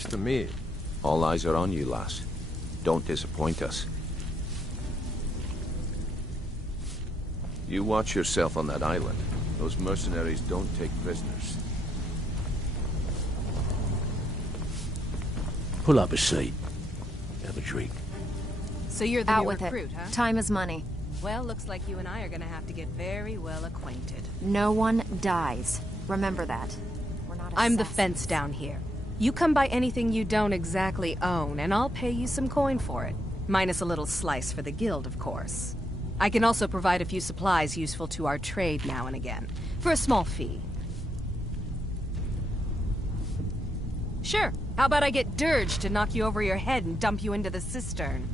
much to me. All eyes are on you, lass. Don't disappoint us. You watch yourself on that island. Those mercenaries don't take prisoners. Pull up a seat. Have a drink. So you're the Out new with recruit, it. huh? Time is money. Well, looks like you and I are gonna have to get very well acquainted. No one dies. Remember that. We're not I'm the assassins. fence down here. You come by anything you don't exactly own, and I'll pay you some coin for it. Minus a little slice for the guild, of course. I can also provide a few supplies useful to our trade now and again, for a small fee. Sure, how about I get Dirge to knock you over your head and dump you into the cistern?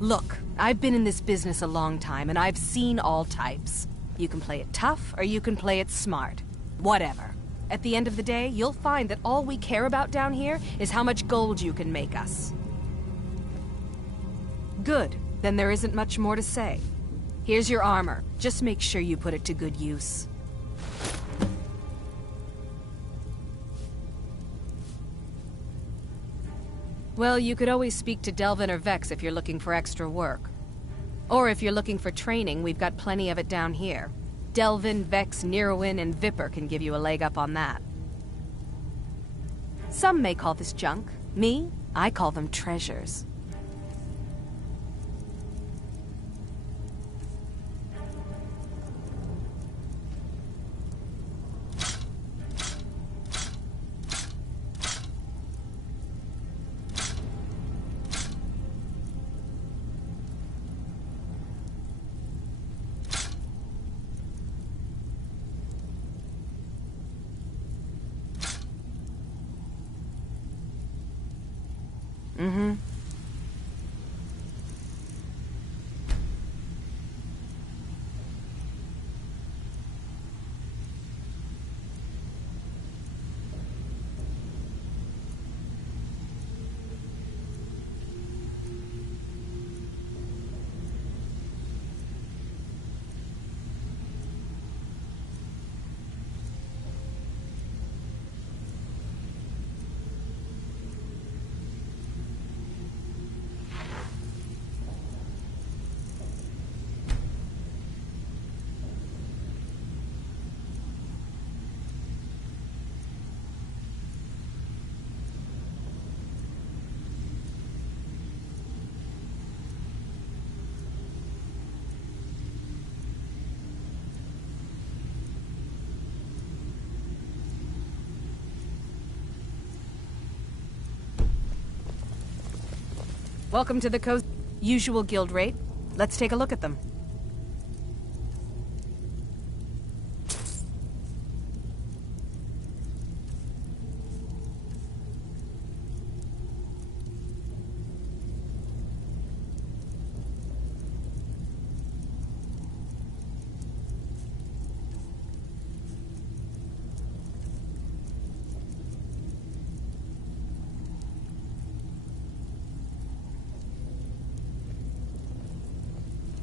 Look, I've been in this business a long time, and I've seen all types. You can play it tough, or you can play it smart. Whatever. At the end of the day, you'll find that all we care about down here is how much gold you can make us. Good. Then there isn't much more to say. Here's your armor. Just make sure you put it to good use. Well, you could always speak to Delvin or Vex if you're looking for extra work. Or if you're looking for training, we've got plenty of it down here. Delvin, Vex, Neruin, and Viper can give you a leg up on that. Some may call this junk. Me, I call them treasures. Mm-hmm. Welcome to the coast. Usual guild rate. Let's take a look at them.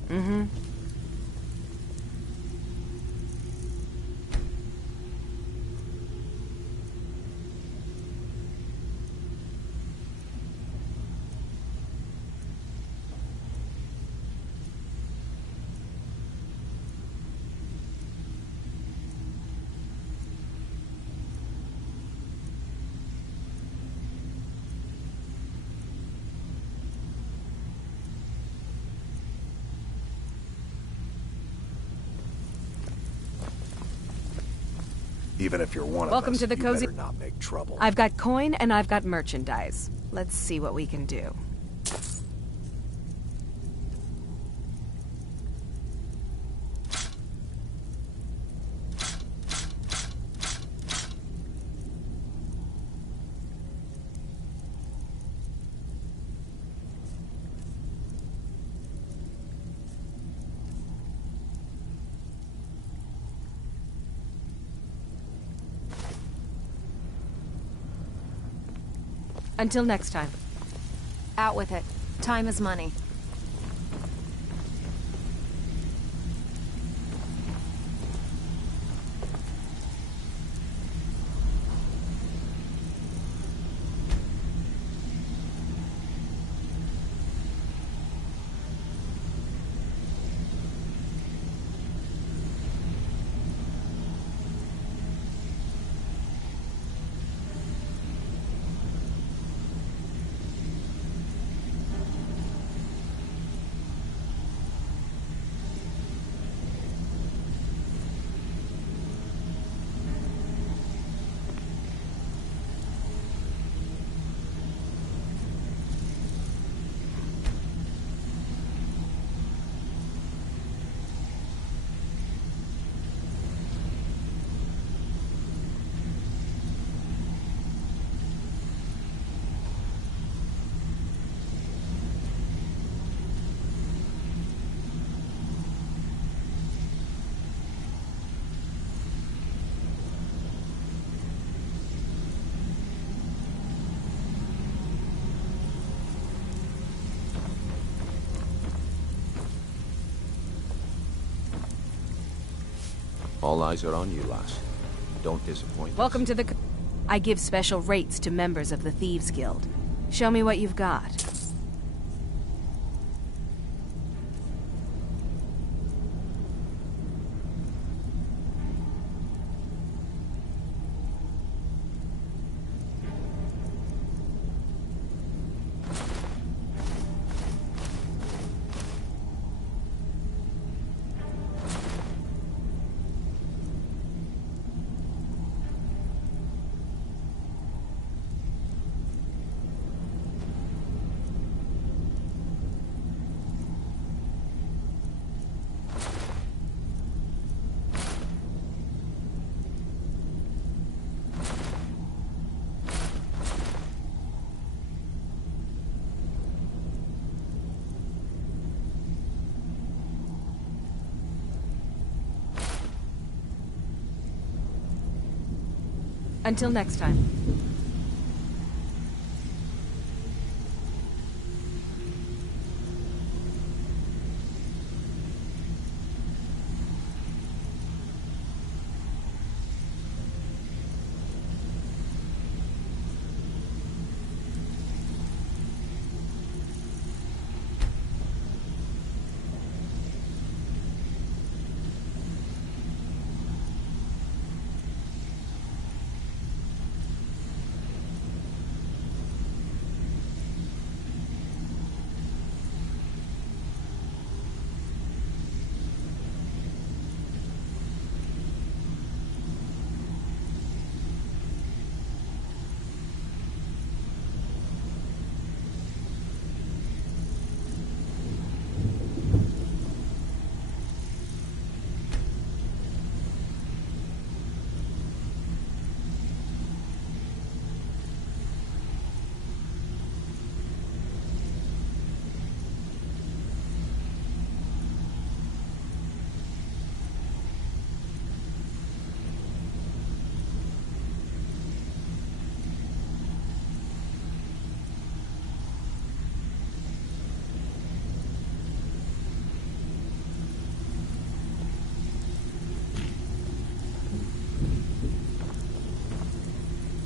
Mm-hmm. Even if you're one Welcome of us, to the you cozy. better not make trouble. I've got coin and I've got merchandise. Let's see what we can do. Until next time. Out with it. Time is money. All eyes are on you, lass. Don't disappoint Welcome us. to the... I give special rates to members of the Thieves Guild. Show me what you've got. Until next time.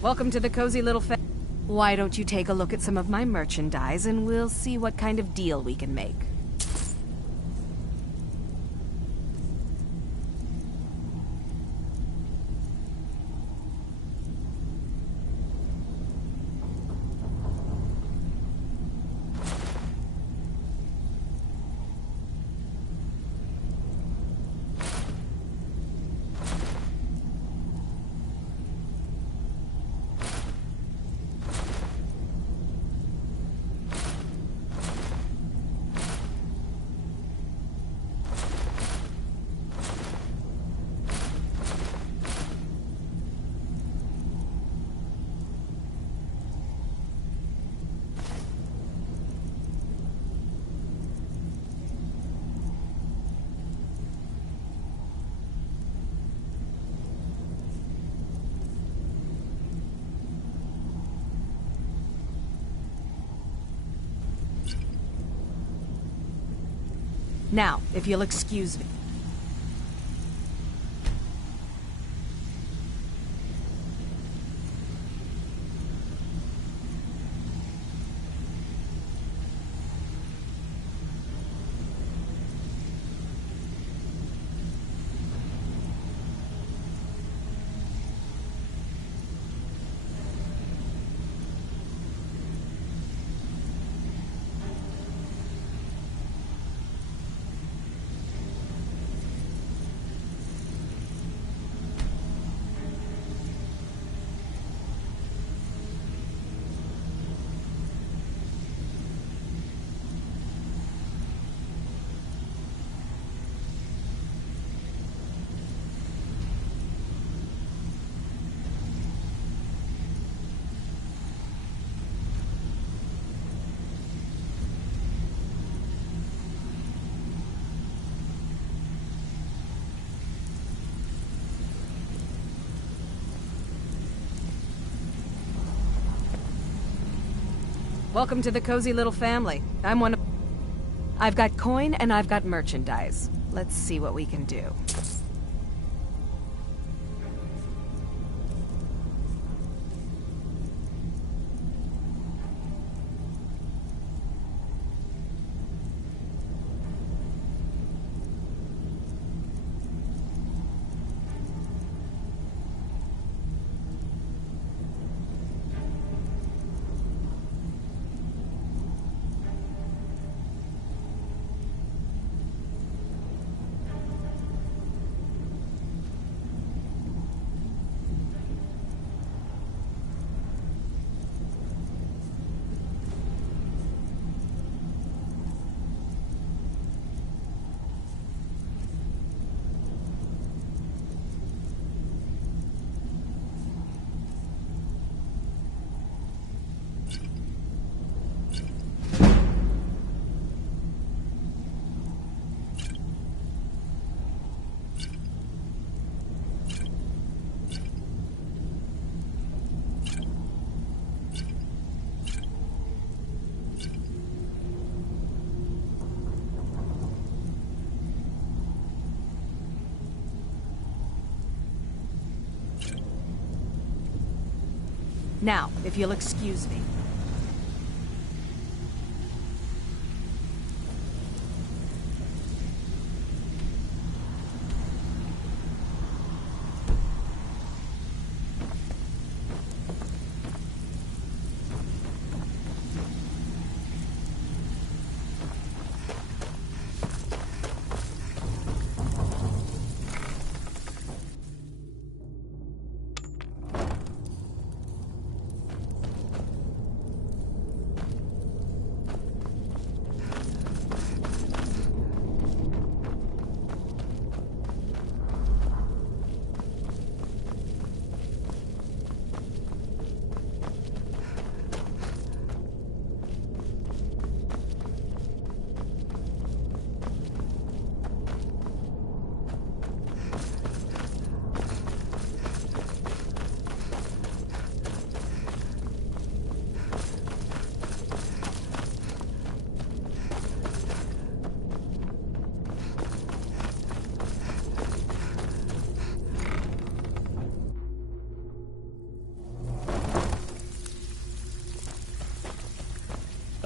Welcome to the cozy little Why don't you take a look at some of my merchandise and we'll see what kind of deal we can make. Now, if you'll excuse me. Welcome to the cozy little family. I'm one of... I've got coin and I've got merchandise. Let's see what we can do. Now, if you'll excuse me.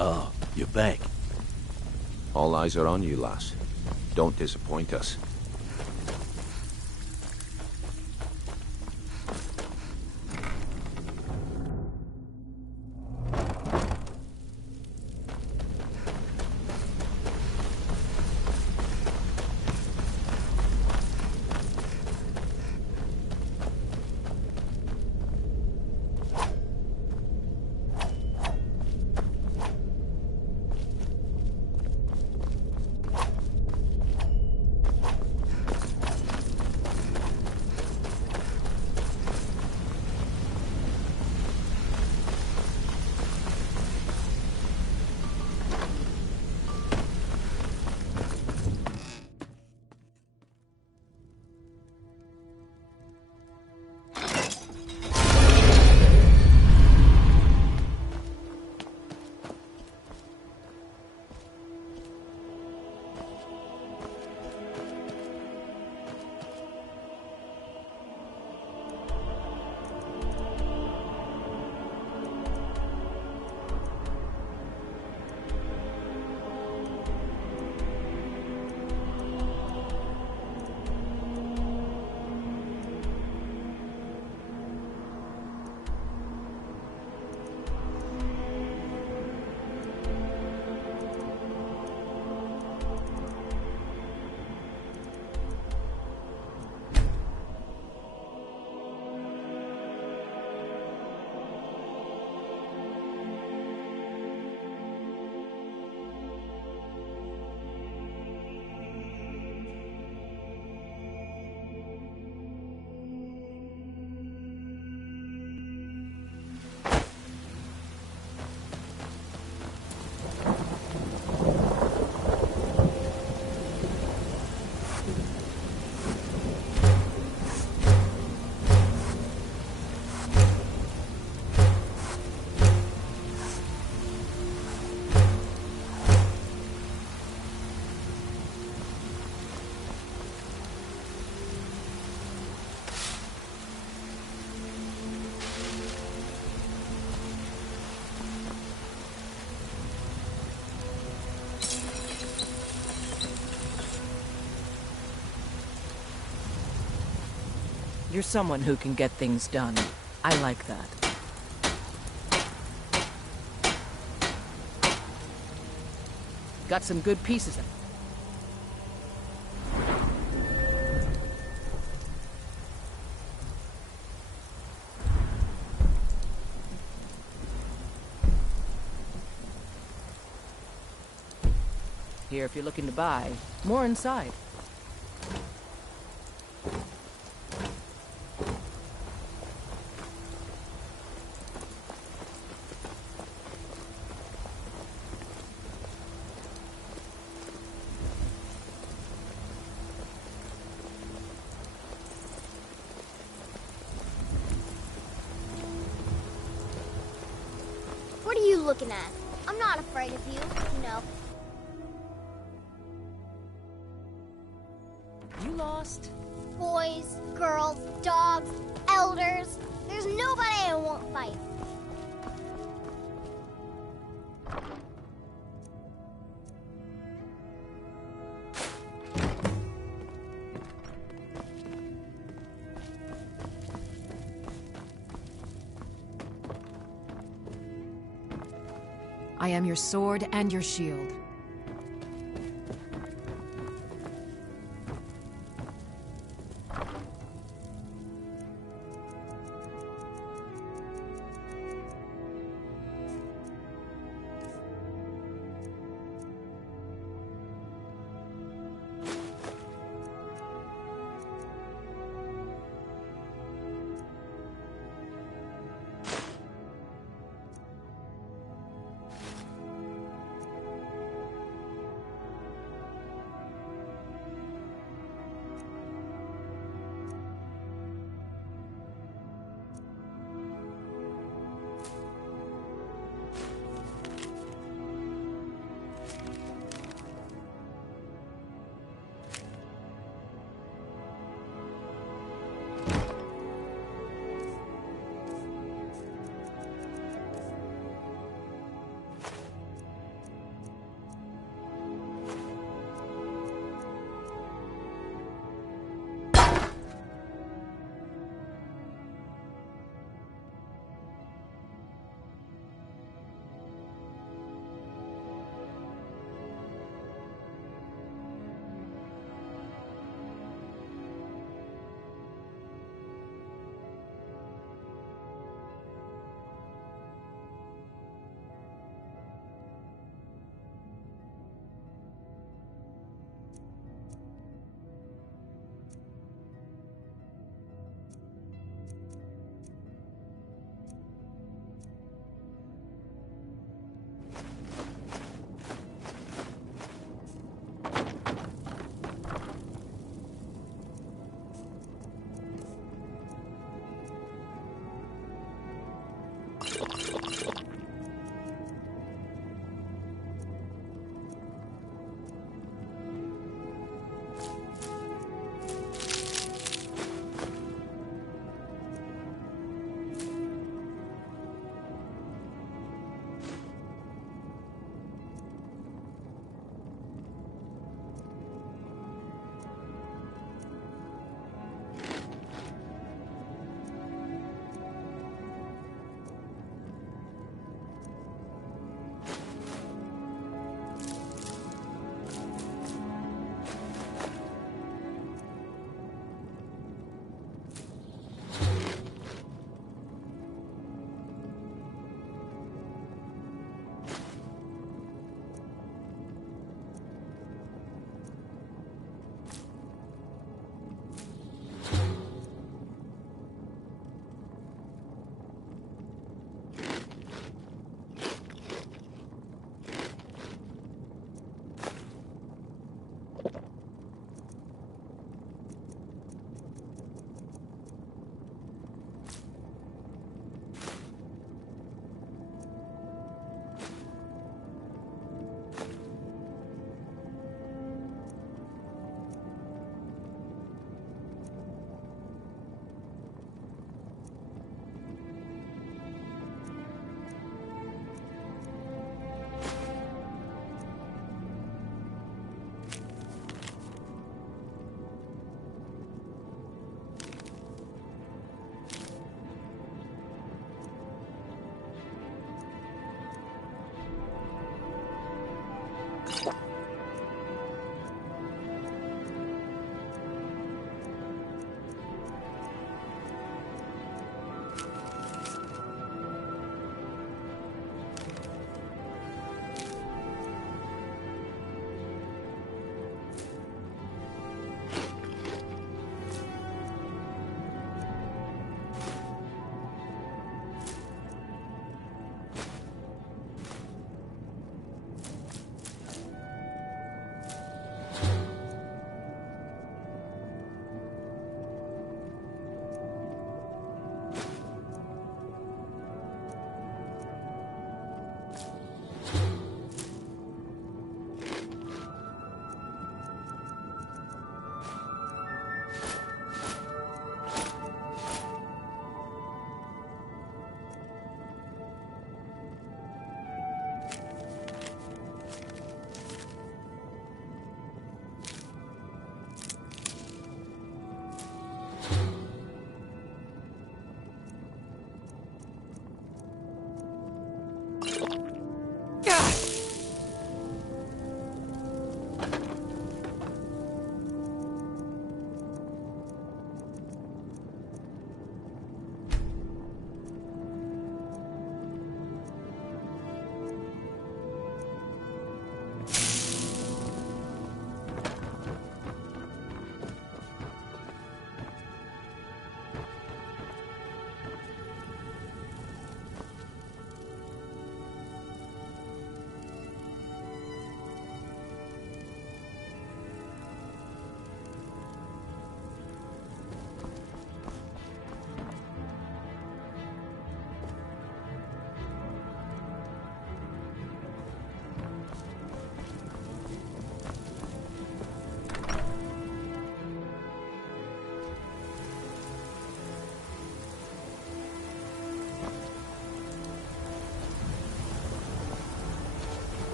Oh, you're back. All eyes are on you, lass. Don't disappoint us. You're someone who can get things done. I like that. Got some good pieces. Here if you're looking to buy. More inside. What are you looking at? I'm not afraid of you, you know. You lost? Boys, girls, dogs, elders. There's nobody I won't fight. I am your sword and your shield.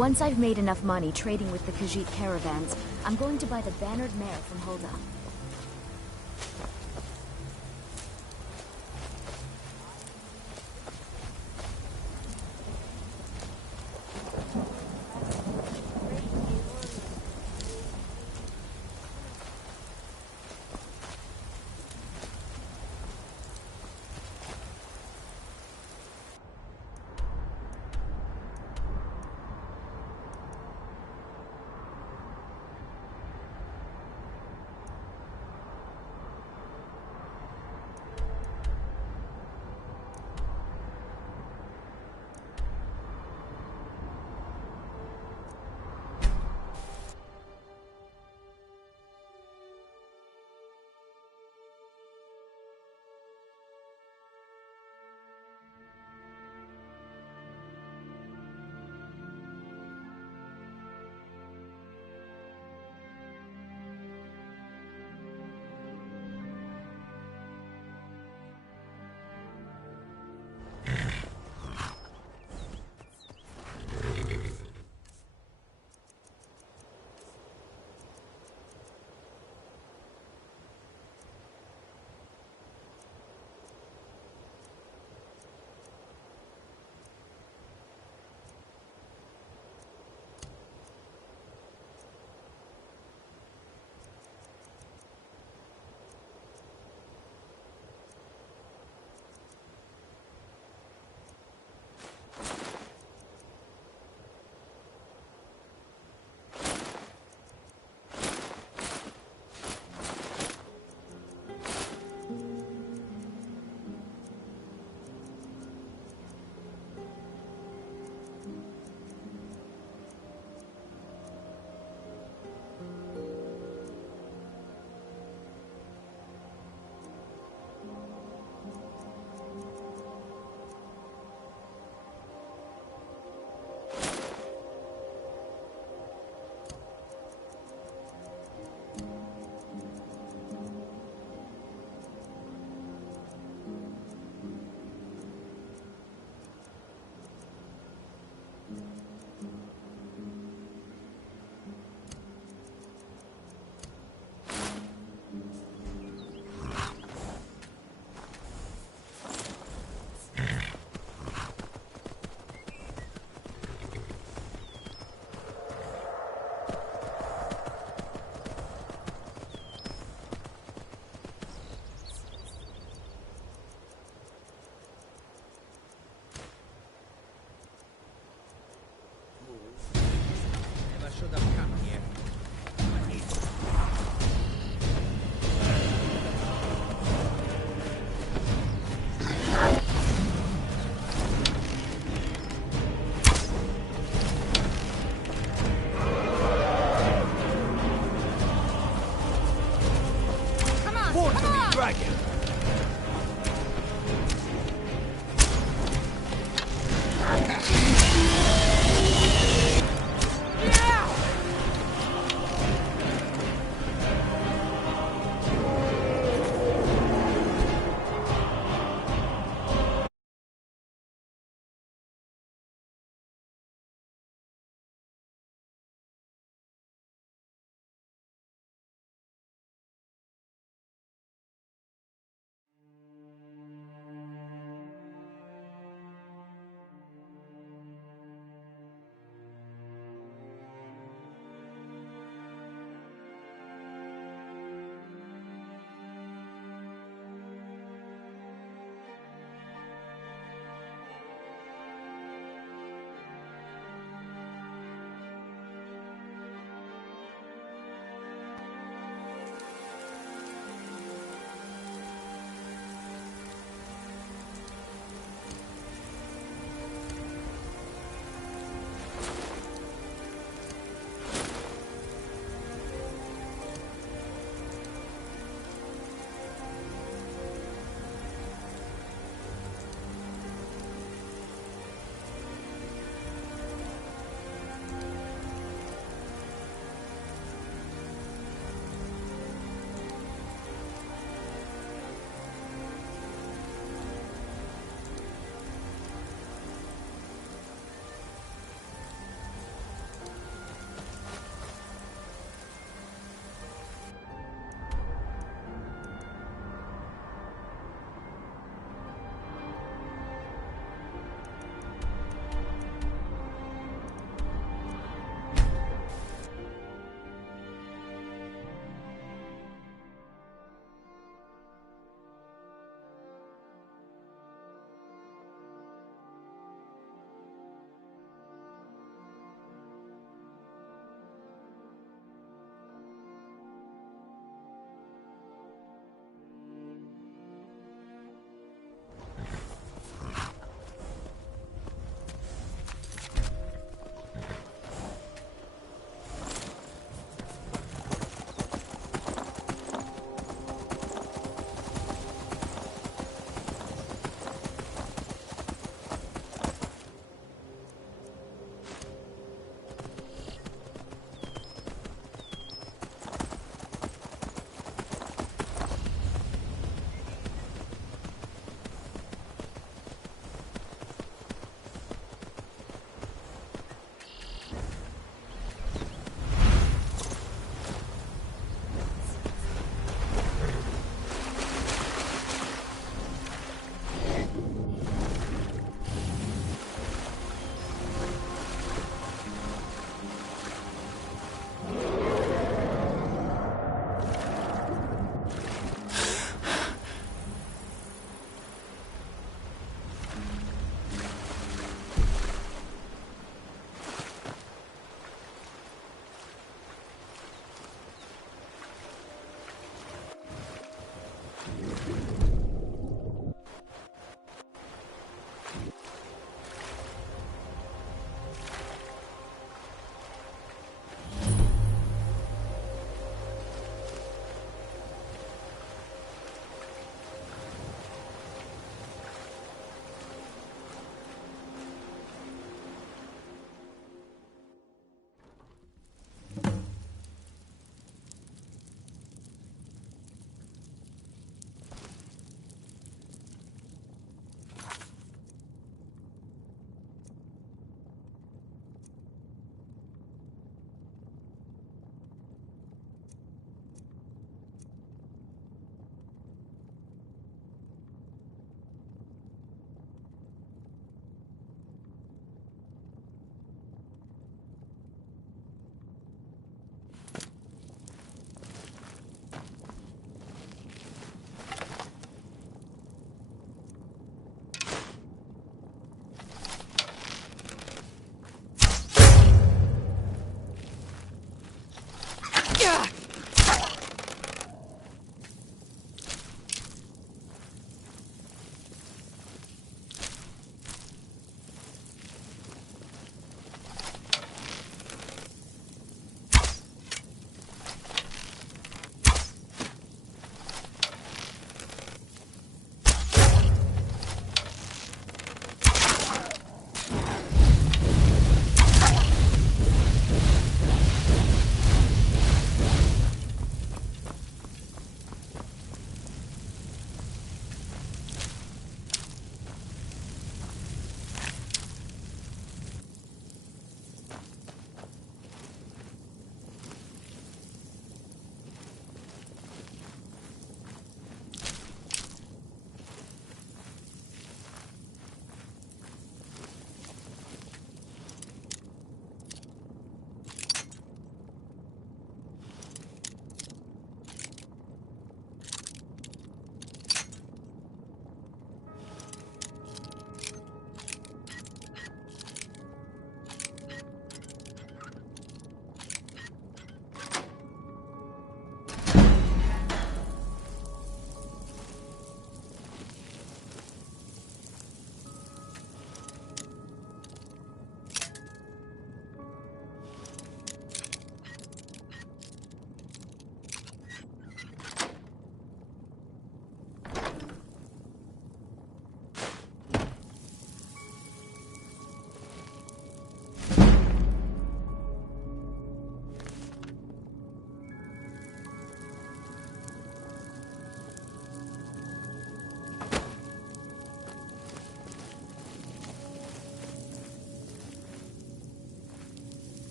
once I've made enough money trading with the Khajiit caravans, I'm going to buy the bannered mare from Hulda.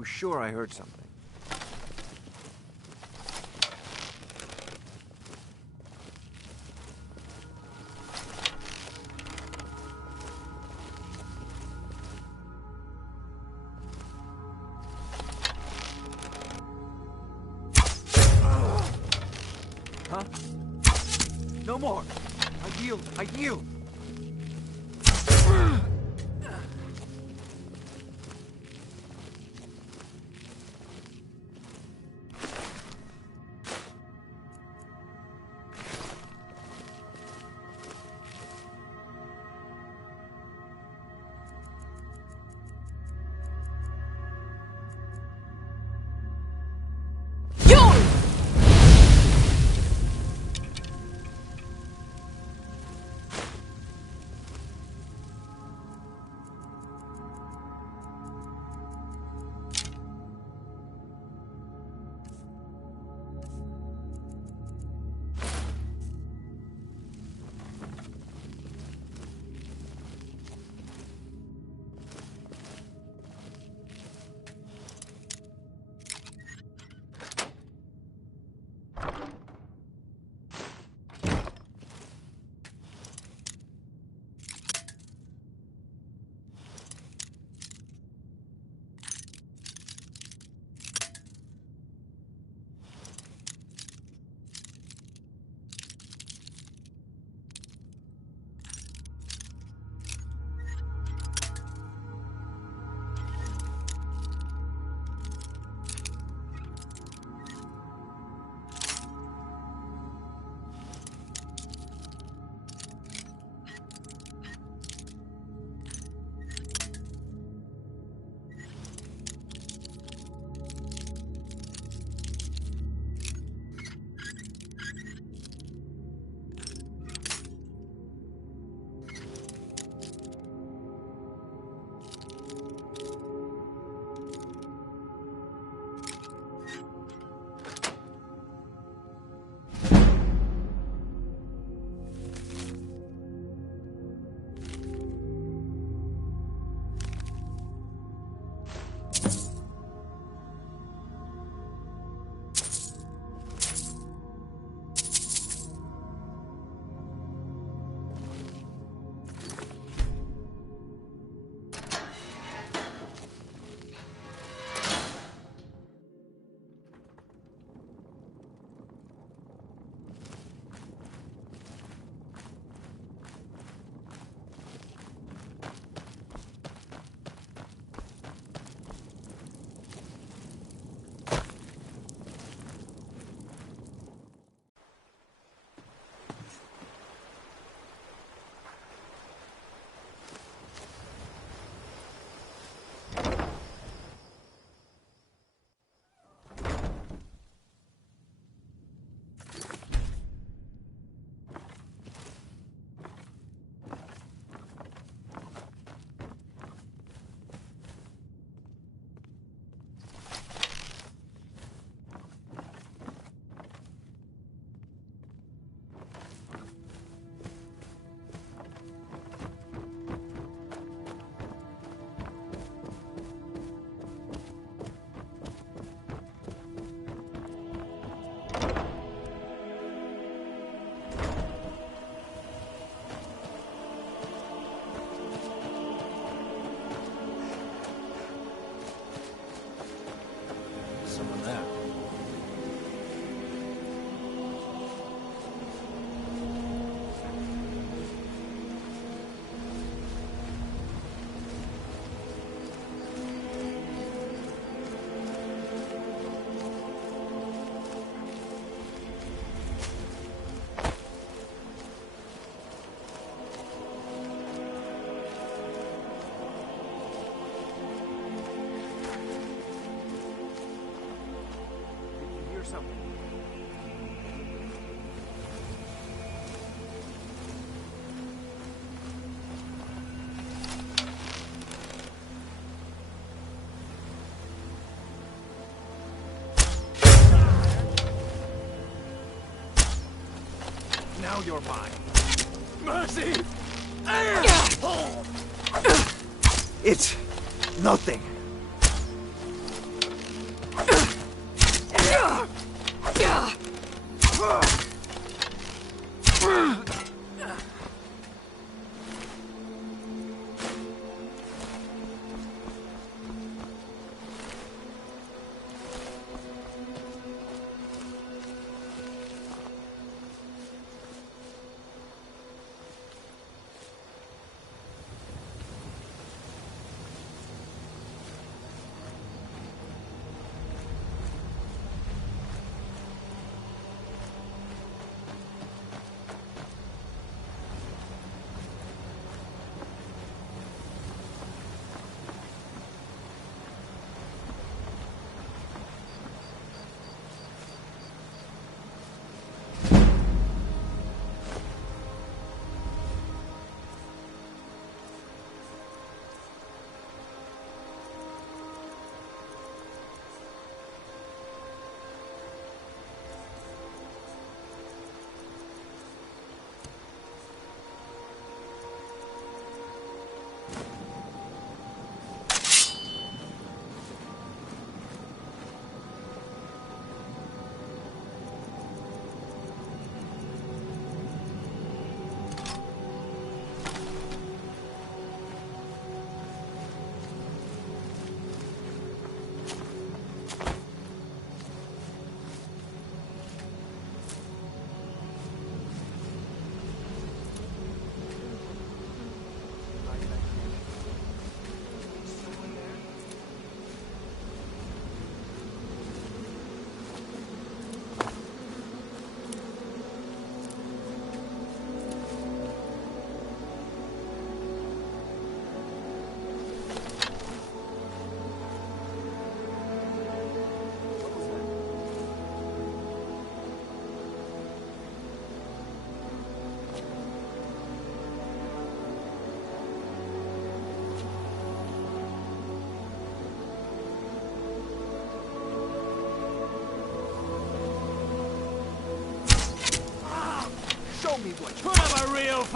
was sure I heard something. Huh? No more! I yield! I yield! Now you're mine. Mercy! It's nothing.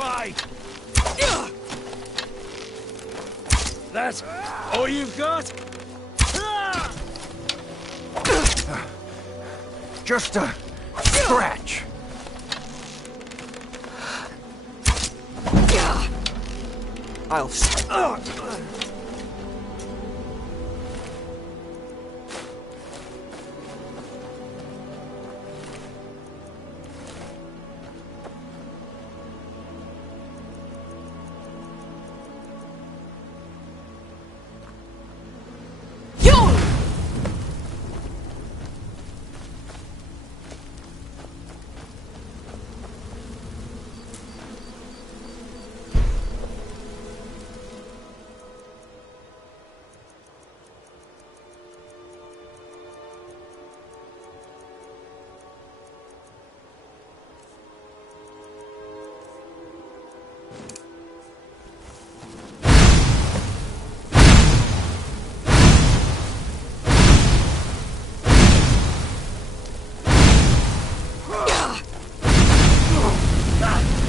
try! That's all you've got? Just a scratch. I'll...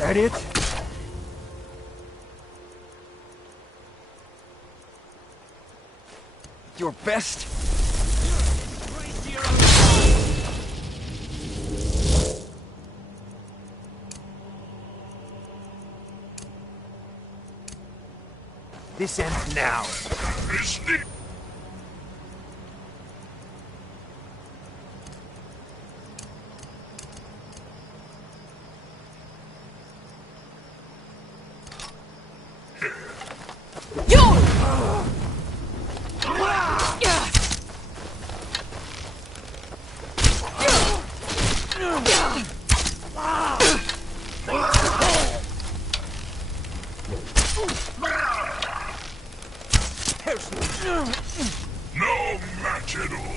That it? Your best? This ends now. No match at all.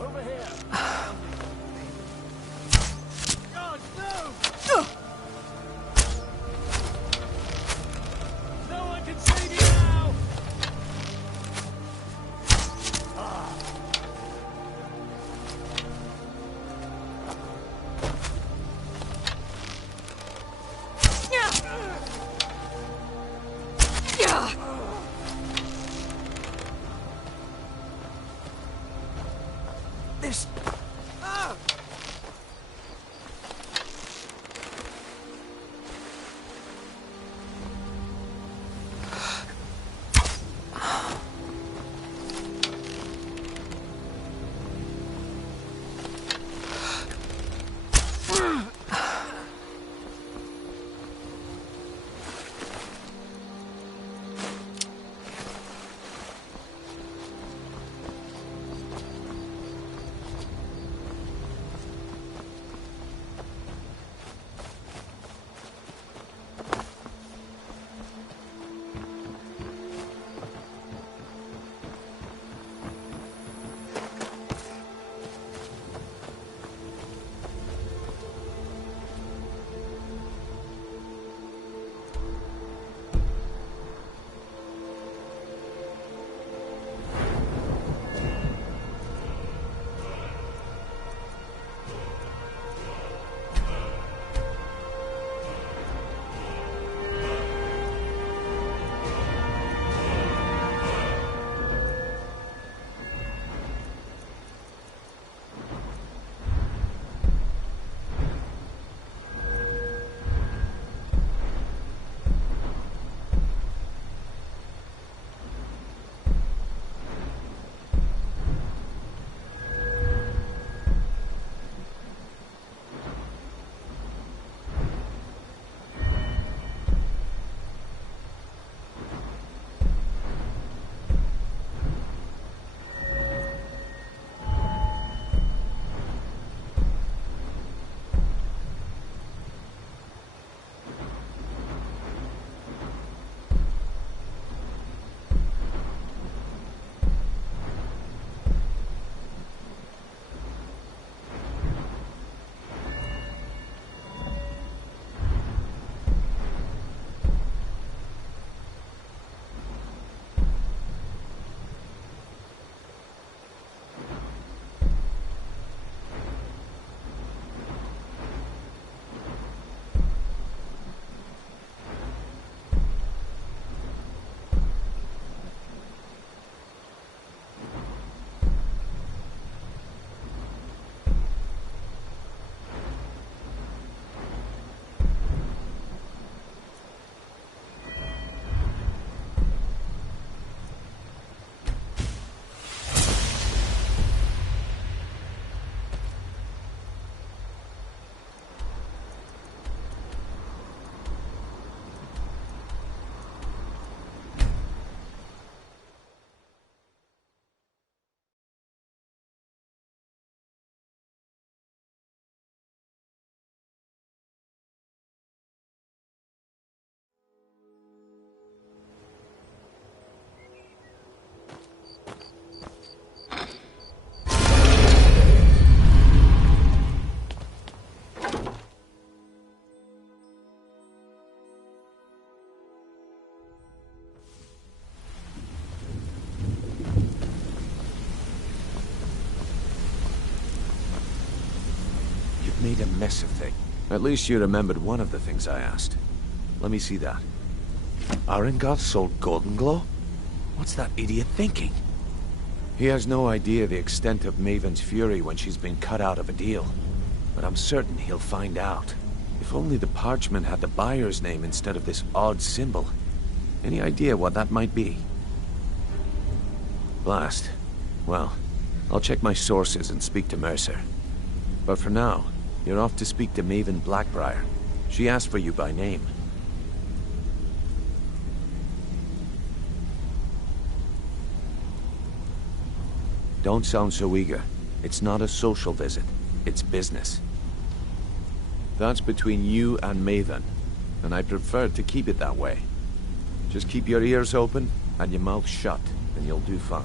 Over here. God, no! No one can save you now! This... Ah! Made a mess of things. At least you remembered one of the things I asked. Let me see that. Arengoth sold Golden Glow? What's that idiot thinking? He has no idea the extent of Maven's fury when she's been cut out of a deal. But I'm certain he'll find out. If only the parchment had the buyer's name instead of this odd symbol. Any idea what that might be? Blast. Well, I'll check my sources and speak to Mercer. But for now, you're off to speak to Maven Blackbriar. She asked for you by name. Don't sound so eager. It's not a social visit. It's business. That's between you and Maven, and I prefer to keep it that way. Just keep your ears open and your mouth shut, and you'll do fine.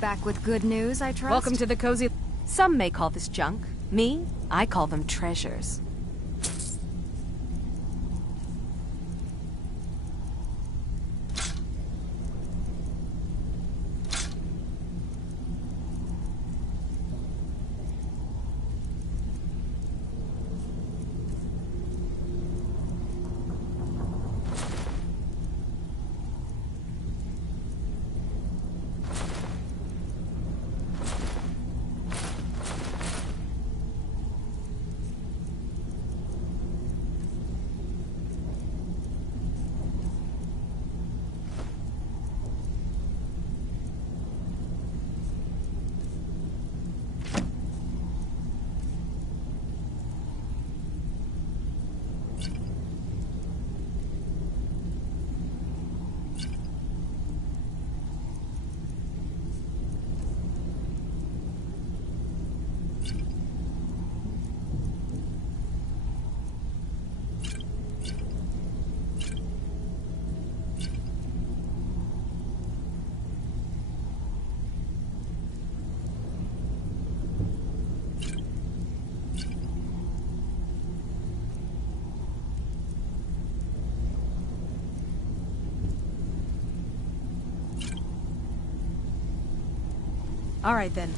Back with good news, I trust? Welcome to the cozy... Some may call this junk. Me, I call them treasures. All right, then.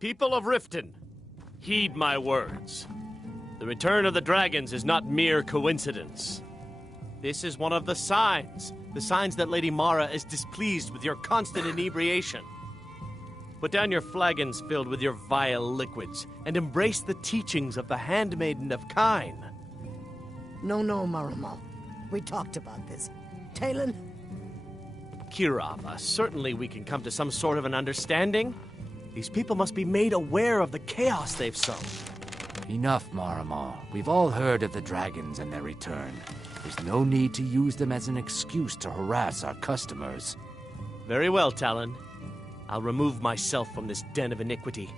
People of Riften, heed my words. The return of the dragons is not mere coincidence. This is one of the signs that Lady Mara is displeased with your constant inebriation. Put down your flagons filled with your vile liquids, and embrace the teachings of the handmaiden of Kyne. No, Marama. We talked about this. Talon? Kirava, certainly we can come to some sort of an understanding. These people must be made aware of the chaos they've sown. Enough, Marama. We've all heard of the dragons and their return. There's no need to use them as an excuse to harass our customers. Very well, Talon. I'll remove myself from this den of iniquity.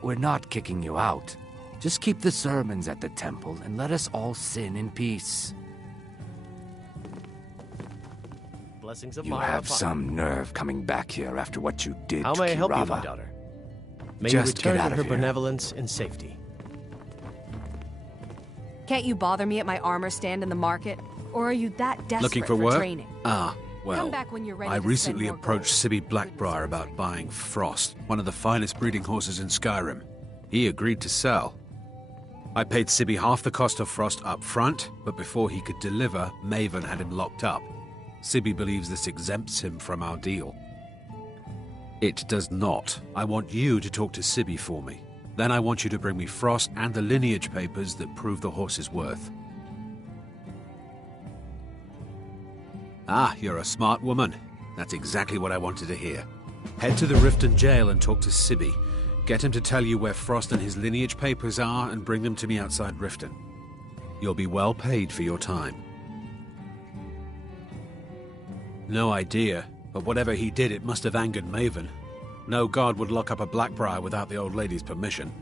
We're not kicking you out. Just keep the sermons at the temple and let us all sin in peace. Blessings of You Mara have upon some nerve coming back here after what you did How to may I help you, Kirava. my daughter? May Just you get return out to of her here. benevolence in safety. Can't you bother me at my armor stand in the market? Or are you that desperate Looking for work? training? Well, Come back when you're ready I to recently spend more approached gold. Sibby Blackbriar about buying Frost, one of the finest breeding horses in Skyrim. He agreed to sell. I paid Sibby half the cost of Frost up front, but before he could deliver, Maven had him locked up. Sibby believes this exempts him from our deal. It does not. I want you to talk to Sibby for me. Then I want you to bring me Frost and the lineage papers that prove the horse's worth. Ah, you're a smart woman. That's exactly what I wanted to hear. Head to the Riften jail and talk to Sibby. Get him to tell you where Frost and his lineage papers are and bring them to me outside Riften. You'll be well paid for your time. No idea, but whatever he did, it must have angered Maven. No god would lock up a Blackbriar without the old lady's permission.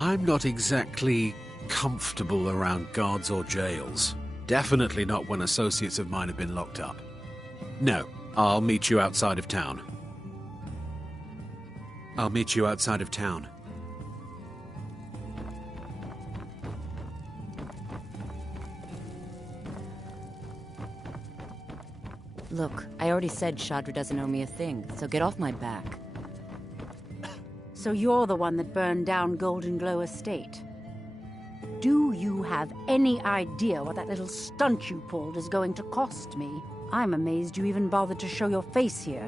I'm not exactly comfortable around guards or jails. Definitely not when associates of mine have been locked up. No, I'll meet you outside of town. I'll meet you outside of town. Look, I already said Shadra doesn't owe me a thing, so get off my back. So you're the one that burned down Golden Glow Estate. Do you have any idea what that little stunt you pulled is going to cost me? I'm amazed you even bothered to show your face here.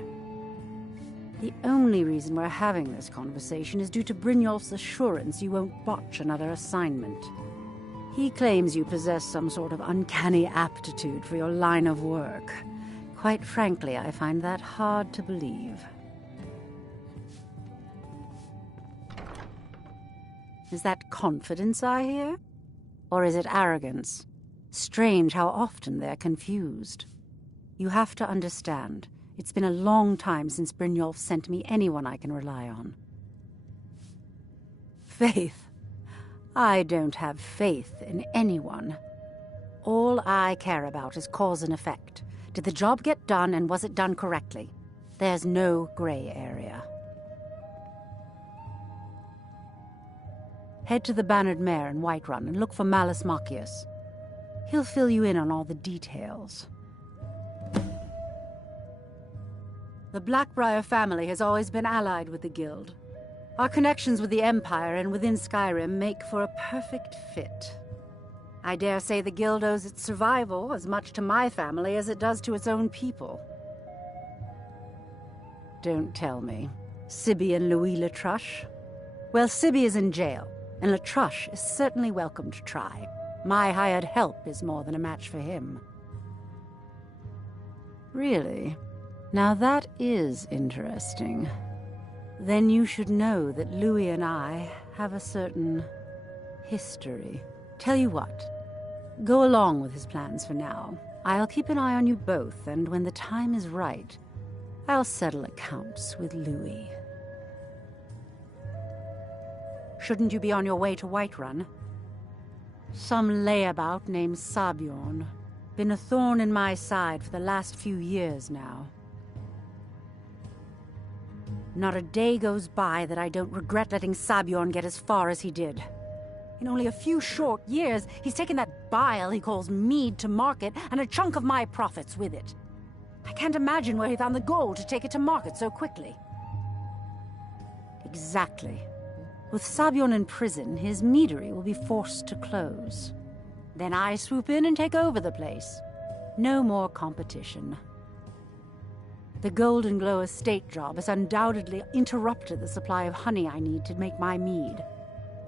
The only reason we're having this conversation is due to Brynjolf's assurance you won't botch another assignment. He claims you possess some sort of uncanny aptitude for your line of work. Quite frankly, I find that hard to believe. Is that confidence I hear? Or is it arrogance? Strange how often they're confused. You have to understand, it's been a long time since Brynjolf sent me anyone I can rely on. Faith? I don't have faith in anyone. All I care about is cause and effect. Did the job get done, and was it done correctly? There's no gray area. Head to the Bannered Mare in Whiterun and look for Malus Machius. He'll fill you in on all the details. The Blackbriar family has always been allied with the Guild. Our connections with the Empire and within Skyrim make for a perfect fit. I dare say the Guild owes its survival as much to my family as it does to its own people. Don't tell me. Sibby and Louis Latruche? Well, Sibby is in jail, and Latruche is certainly welcome to try. My hired help is more than a match for him. Really? Now that is interesting. Then you should know that Louis and I have a certain history. Tell you what, go along with his plans for now. I'll keep an eye on you both, and when the time is right, I'll settle accounts with Louis. Shouldn't you be on your way to Whiterun? Some layabout named Sabjorn. Been a thorn in my side for the last few years now. Not a day goes by that I don't regret letting Sabjorn get as far as he did. In only a few short years, he's taken that bile he calls mead to market, and a chunk of my profits with it. I can't imagine where he found the gold to take it to market so quickly. Exactly. With Sabjorn in prison, his meadery will be forced to close. Then I swoop in and take over the place. No more competition. The Golden Glow Estate job has undoubtedly interrupted the supply of honey I need to make my mead.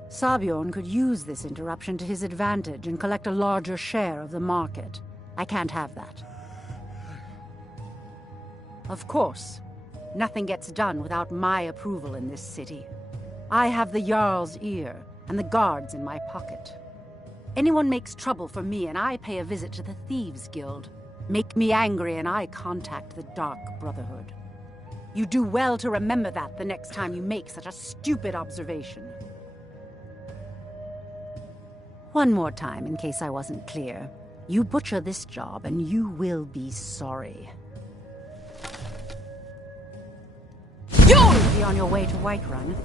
Sabjorn could use this interruption to his advantage and collect a larger share of the market. I can't have that. Of course, nothing gets done without my approval in this city. I have the Jarl's ear and the guards in my pocket. Anyone makes trouble for me and I pay a visit to the Thieves' Guild. Make me angry and I contact the Dark Brotherhood. You do well to remember that the next time you make such a stupid observation. One more time, in case I wasn't clear. You butcher this job and you will be sorry. You'll be on your way to Whiterun.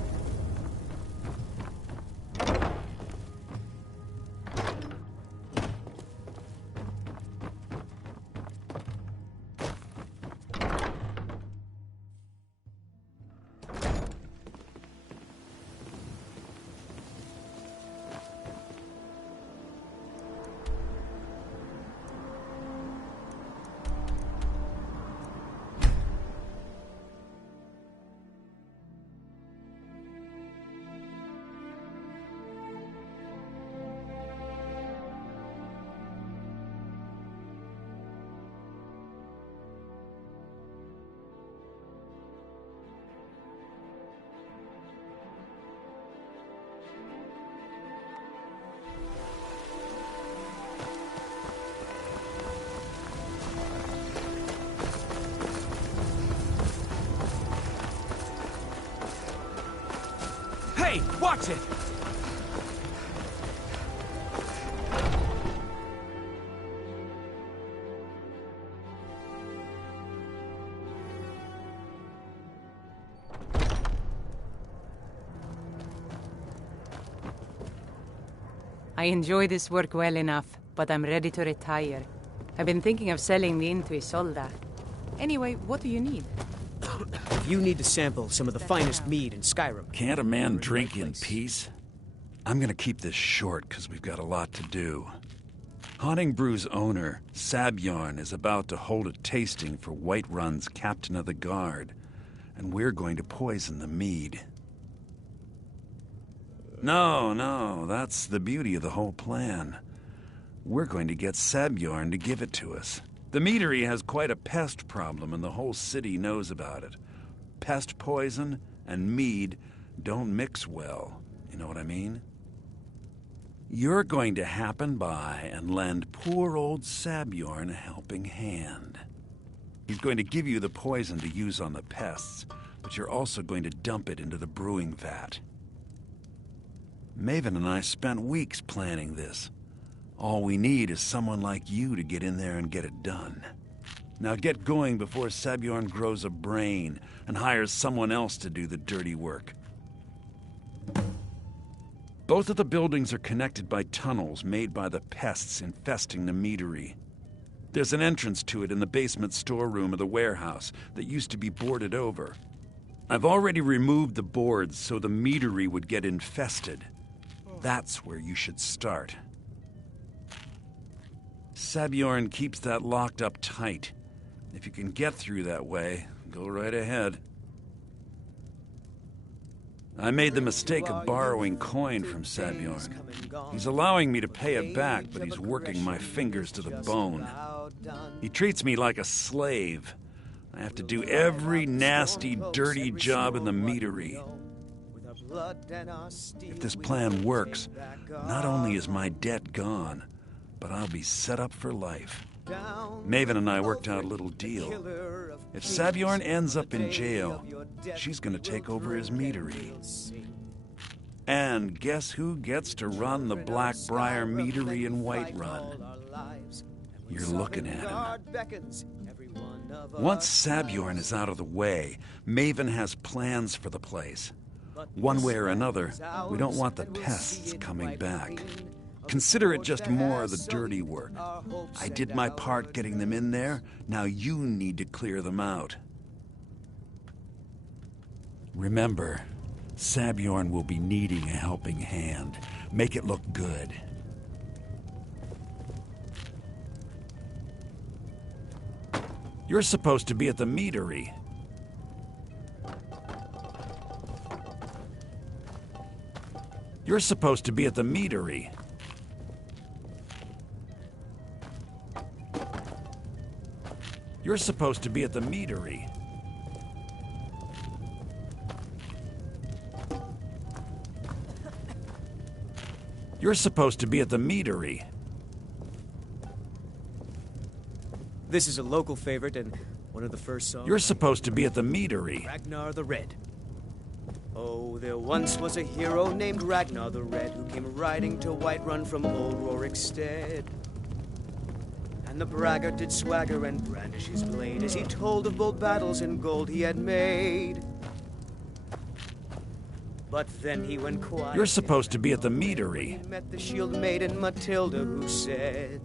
Hey, watch it! I enjoy this work well enough, but I'm ready to retire. I've been thinking of selling me into Isolda. Anyway, what do you need? If you need to sample some of the finest mead in Skyrim... Can't a man drink in peace? I'm gonna keep this short, because we've got a lot to do. Haunting Brew's owner, Sabjorn, is about to hold a tasting for Whiterun's Captain of the Guard, and we're going to poison the mead. No, that's the beauty of the whole plan. We're going to get Sabjorn to give it to us. The meadery has quite a pest problem, and the whole city knows about it. Pest poison and mead don't mix well, you know what I mean? You're going to happen by and lend poor old Sabjorn a helping hand. He's going to give you the poison to use on the pests, but you're also going to dump it into the brewing vat. Maven and I spent weeks planning this. All we need is someone like you to get in there and get it done. Now get going before Sabjorn grows a brain and hires someone else to do the dirty work. Both of the buildings are connected by tunnels made by the pests infesting the meadery. There's an entrance to it in the basement storeroom of the warehouse that used to be boarded over. I've already removed the boards so the meadery would get infested. That's where you should start. Sabjorn keeps that locked up tight. If you can get through that way, go right ahead. I made the mistake of borrowing coin from Sabjorn. He's allowing me to pay it back, but he's working my fingers to the bone. He treats me like a slave. I have to do every nasty, dirty job in the meadery. If this plan works, not only is my debt gone, but I'll be set up for life. Maven and I worked out a little deal. If Sabjorn ends up in jail, she's going to take over his meadery. And guess who gets to run the Blackbriar meadery in Whiterun? You're looking at him. Once Sabjorn is out of the way, Maven has plans for the place. One way or another, we don't want the pests coming back. Consider it just more of the dirty work. I did my part getting them in there. Now you need to clear them out. Remember, Sabjorn will be needing a helping hand. Make it look good. You're supposed to be at the meadery. You're supposed to be at the meadery. You're supposed to be at the meadery. You're supposed to be at the meadery. This is a local favorite and one of the first songs. You're supposed to be at the meadery. Ragnar the Red. Oh, there once was a hero named Ragnar the Red who came riding to Whiterun from old Rorikstead. And the braggart did swagger and brandish his blade as he told of bold battles and gold he had made. But then he went quiet. You're supposed to be at the meadery. He met the shield maiden Matilda who said,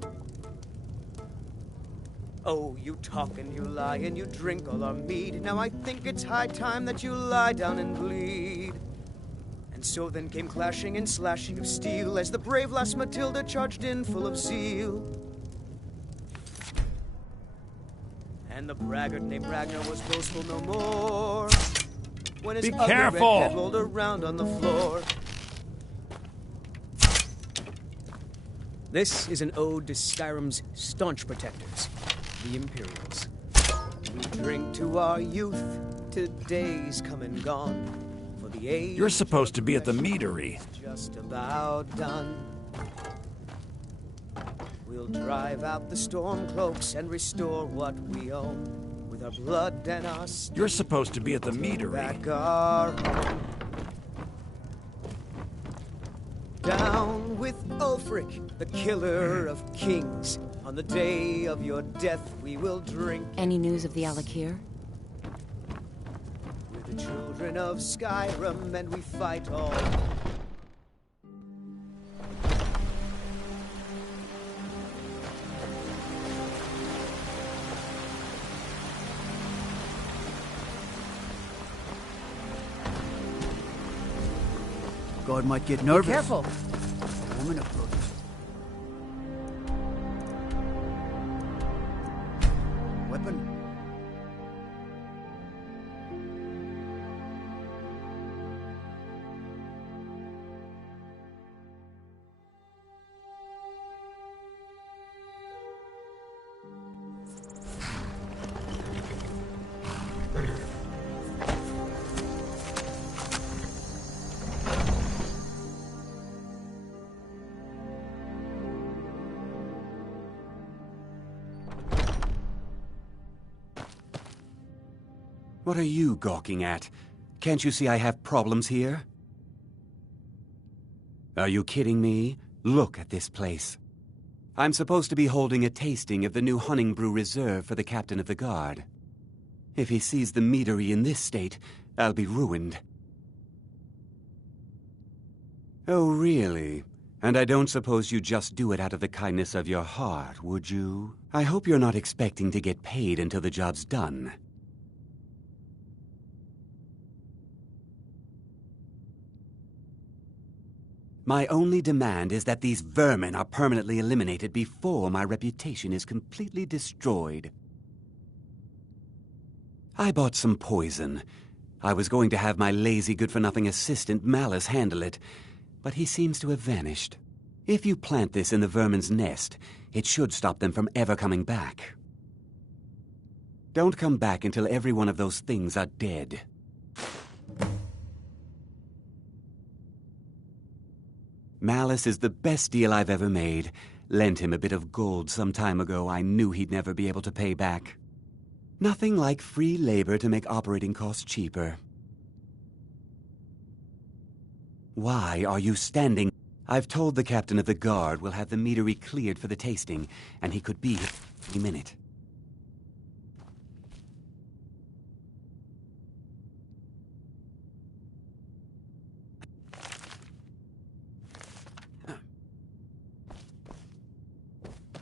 "Oh, you talk and you lie and you drink all our mead. Now I think it's high time that you lie down and bleed." And so then came clashing and slashing of steel as the brave lass Matilda charged in full of zeal. And the braggart named Ragnar was boastful no more when his Be ugly careful! red head rolled around on the floor. This is an ode to Skyrim's staunch protectors, the Imperials. We drink to our youth, to days come and gone. For the age You're supposed to be at the meadery. just about done. We'll drive out the storm cloaks and restore what we own with our blood and our steel. You're supposed to be at the meadery. Back our home. Down with Ulfric, the killer of kings. On the day of your death, we will drink. Any news of the Alakir? We're the children of Skyrim, and we fight all. guard might get nervous. Be careful. Woman approaches. Weapon. What are you gawking at? Can't you see I have problems here? Are you kidding me? Look at this place. I'm supposed to be holding a tasting of the new Honningbrew Reserve for the captain of the guard. If he sees the meadery in this state, I'll be ruined. Oh, really? And I don't suppose you just do it out of the kindness of your heart, would you? I hope you're not expecting to get paid until the job's done. My only demand is that these vermin are permanently eliminated before my reputation is completely destroyed. I bought some poison. I was going to have my lazy, good-for-nothing assistant Malice handle it, but he seems to have vanished. If you plant this in the vermin's nest, it should stop them from ever coming back. Don't come back until every one of those things are dead. Malice is the best deal I've ever made. Lent him a bit of gold some time ago I knew he'd never be able to pay back. Nothing like free labor to make operating costs cheaper. Why are you standing? I've told the captain of the guard we'll have the meadery cleared for the tasting, and he could be here any minute.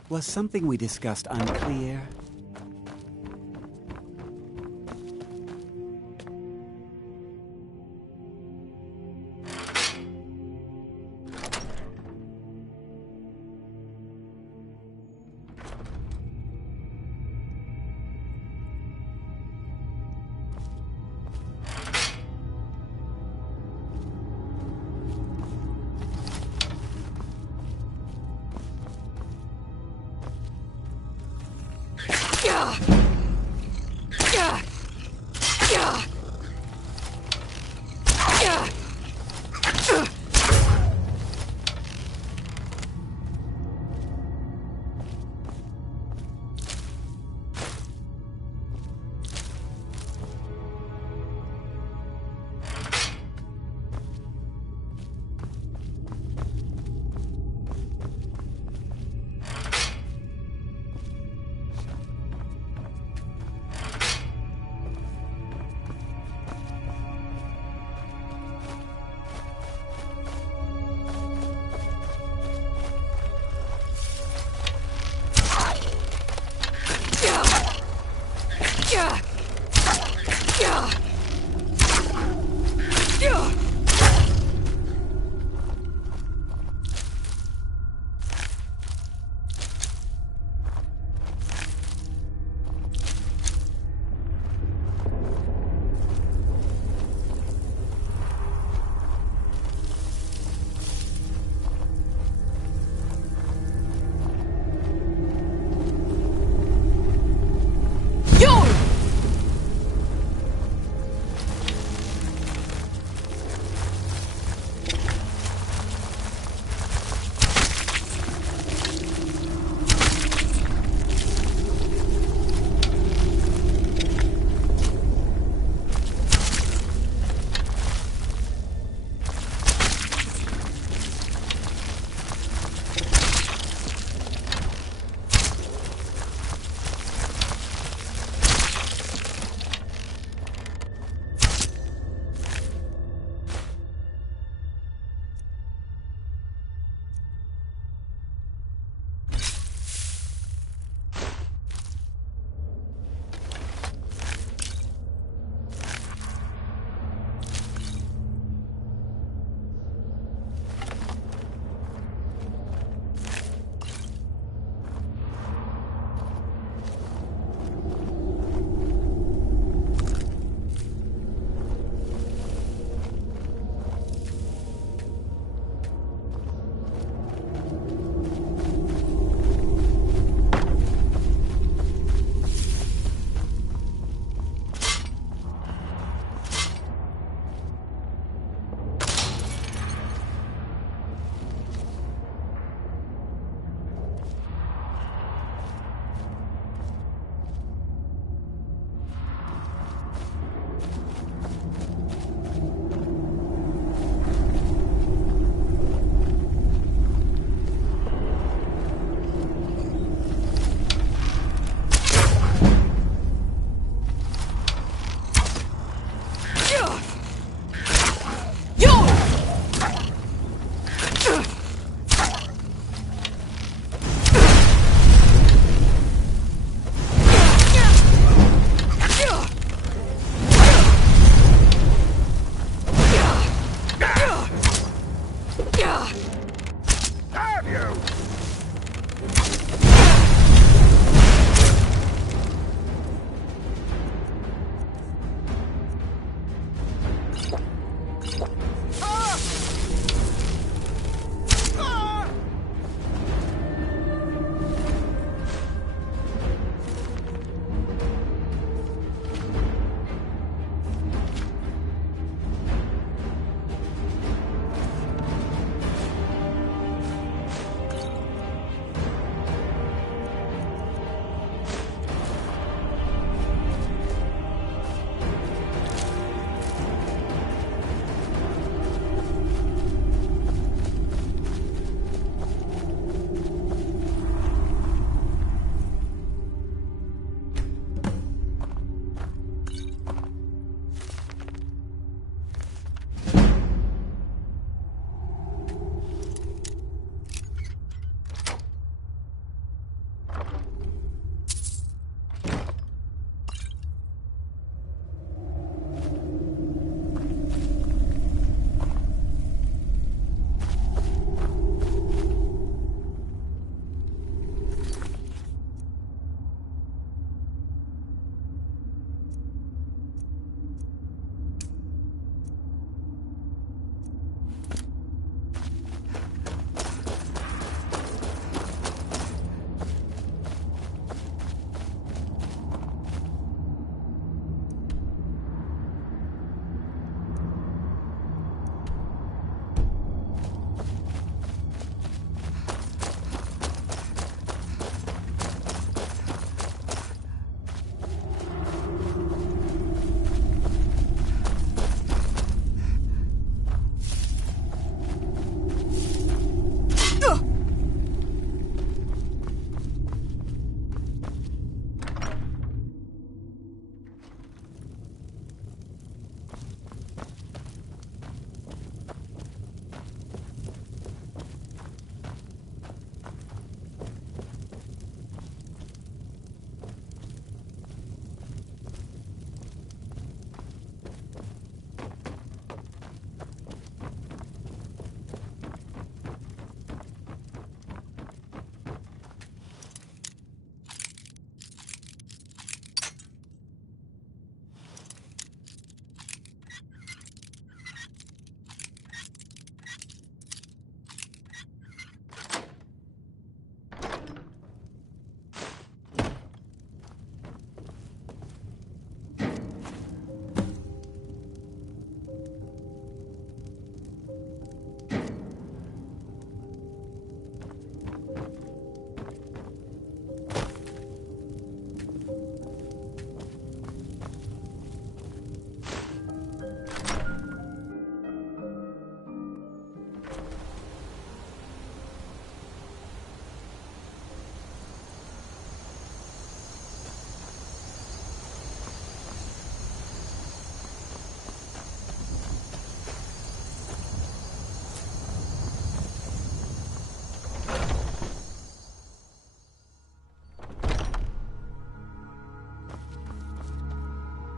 Was something we discussed unclear?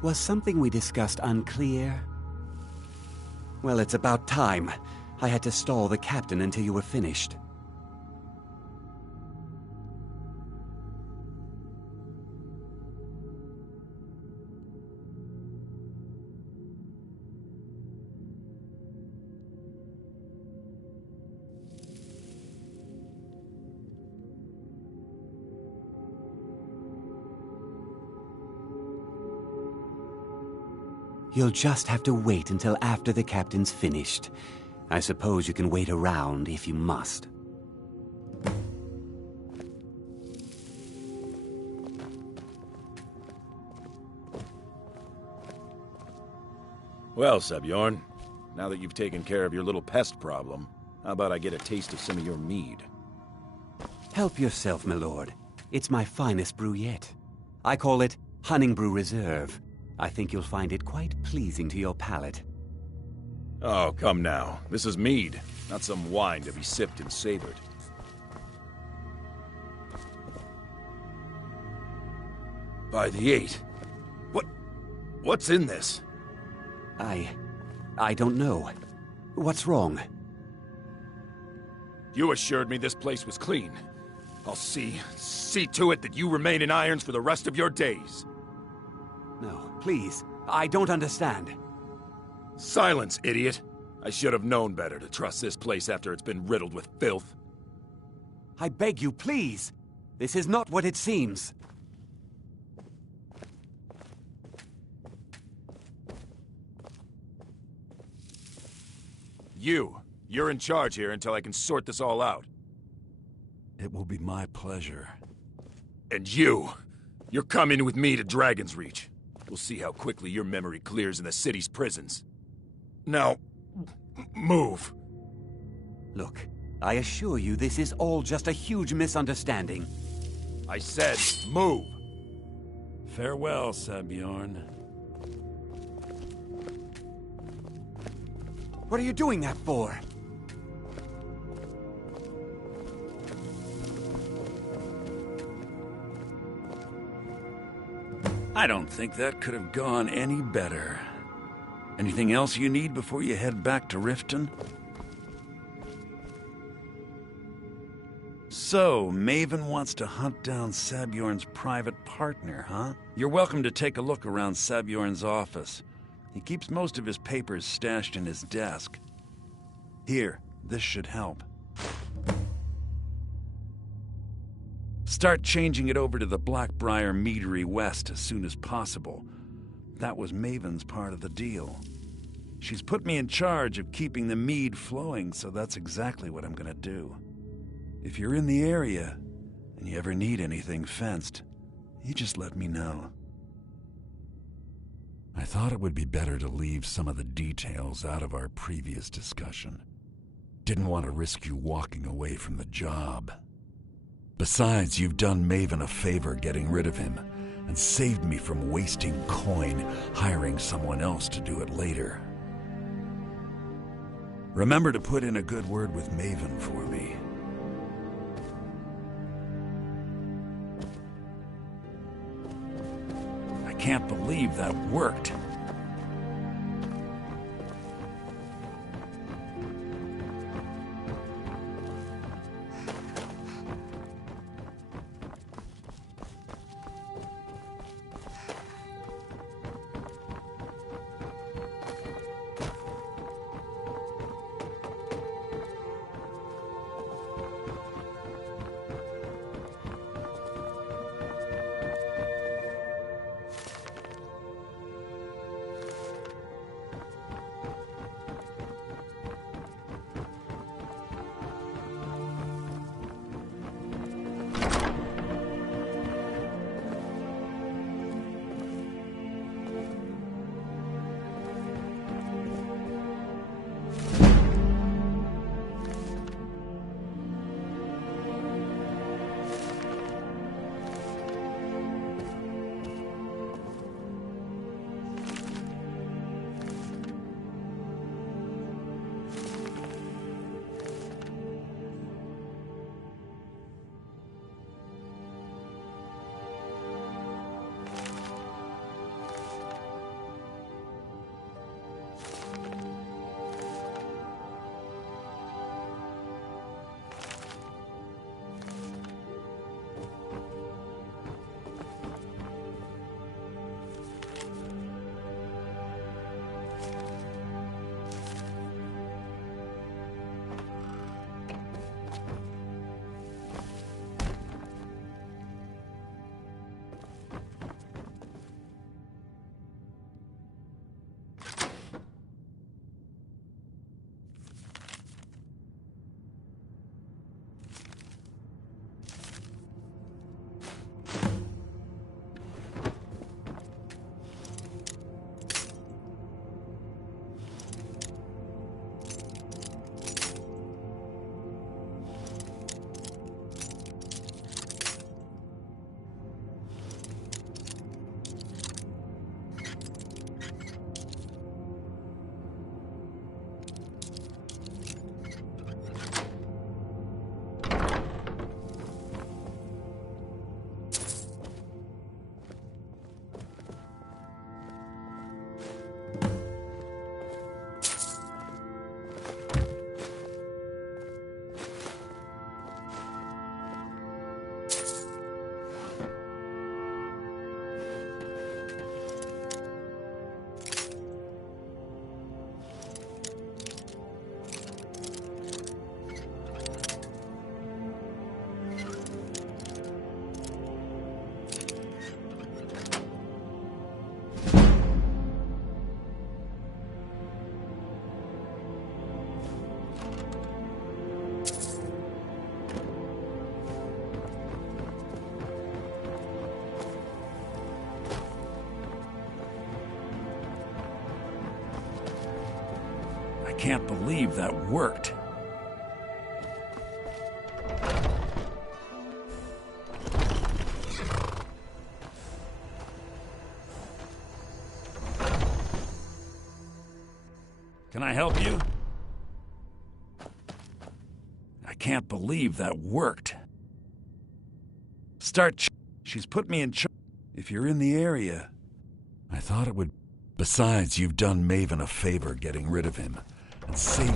Was something we discussed unclear? Well, it's about time. I had to stall the captain until you were finished. You'll just have to wait until after the captain's finished. I suppose you can wait around if you must. Well, Sebjorn, now that you've taken care of your little pest problem, how about I get a taste of some of your mead? Help yourself, my lord. It's my finest brew yet. I call it Honningbrew Reserve. I think you'll find it quite pleasing to your palate. Oh, come now. This is mead, not some wine to be sipped and savored. By the 8. What's in this? I don't know. What's wrong? You assured me this place was clean. I'll see to it that you remain in irons for the rest of your days. No, please. I don't understand. Silence, idiot. I should have known better to trust this place after it's been riddled with filth. I beg you, please. This is not what it seems. You're in charge here until I can sort this all out. It will be my pleasure. And you're coming with me to Dragon's Reach. We'll see how quickly your memory clears in the city's prisons. Now, move. Look, I assure you this is all just a huge misunderstanding. I said, move. Farewell, Sebjorn. What are you doing that for? I don't think that could have gone any better. Anything else you need before you head back to Riften? So, Maven wants to hunt down Sabjorn's private partner, huh? You're welcome to take a look around Sabjorn's office. He keeps most of his papers stashed in his desk. Here, this should help. Start changing it over to the Blackbriar Meadery West as soon as possible. That was Maven's part of the deal. She's put me in charge of keeping the mead flowing, so that's exactly what I'm gonna do. If you're in the area, and you ever need anything fenced, you just let me know. I thought it would be better to leave some of the details out of our previous discussion. Didn't want to risk you walking away from the job. Besides, you've done Maven a favor getting rid of him, and saved me from wasting coin hiring someone else to do it later. Remember to put in a good word with Maven for me. I can't believe that worked. can't believe that worked. Can I help you? I can't believe that worked. She's put me in charge. If you're in the area, I thought it would. Besides, you've done Maven a favor getting rid of him. And see.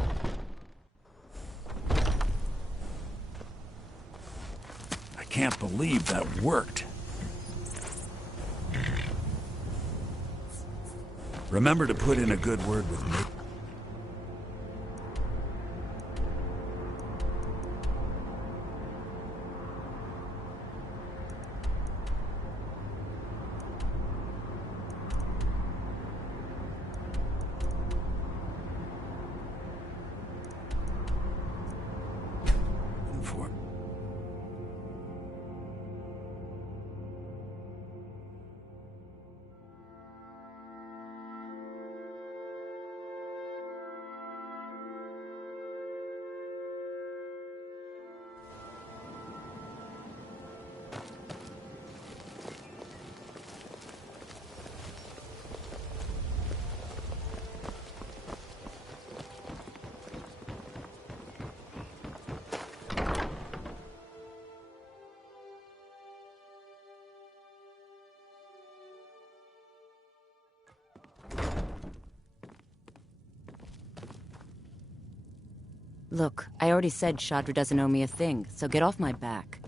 I can't believe that worked. Remember to put in a good word with me. Look, I already said Shadra doesn't owe me a thing, so get off my back.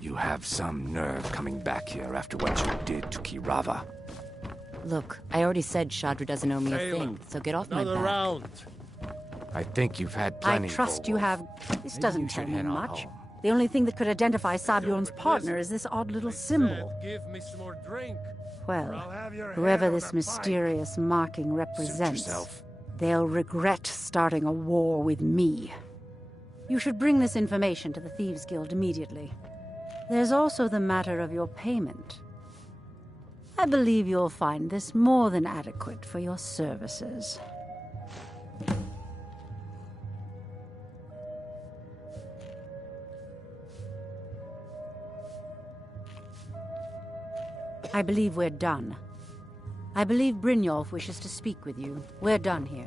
You have some nerve coming back here after what you did to Kirava. Look, I already said Shadra doesn't owe me a thing, so get off my back. Round. I think you've had plenty. I trust you have. This doesn't tell me head on much. home. The only thing that could identify Sabjorn's partner is this odd little symbol. Give me some more drink. Well, whoever this mysterious marking represents, they'll regret starting a war with me. You should bring this information to the Thieves Guild immediately. There's also the matter of your payment. I believe you'll find this more than adequate for your services. I believe we're done. I believe Brynjolf wishes to speak with you. We're done here.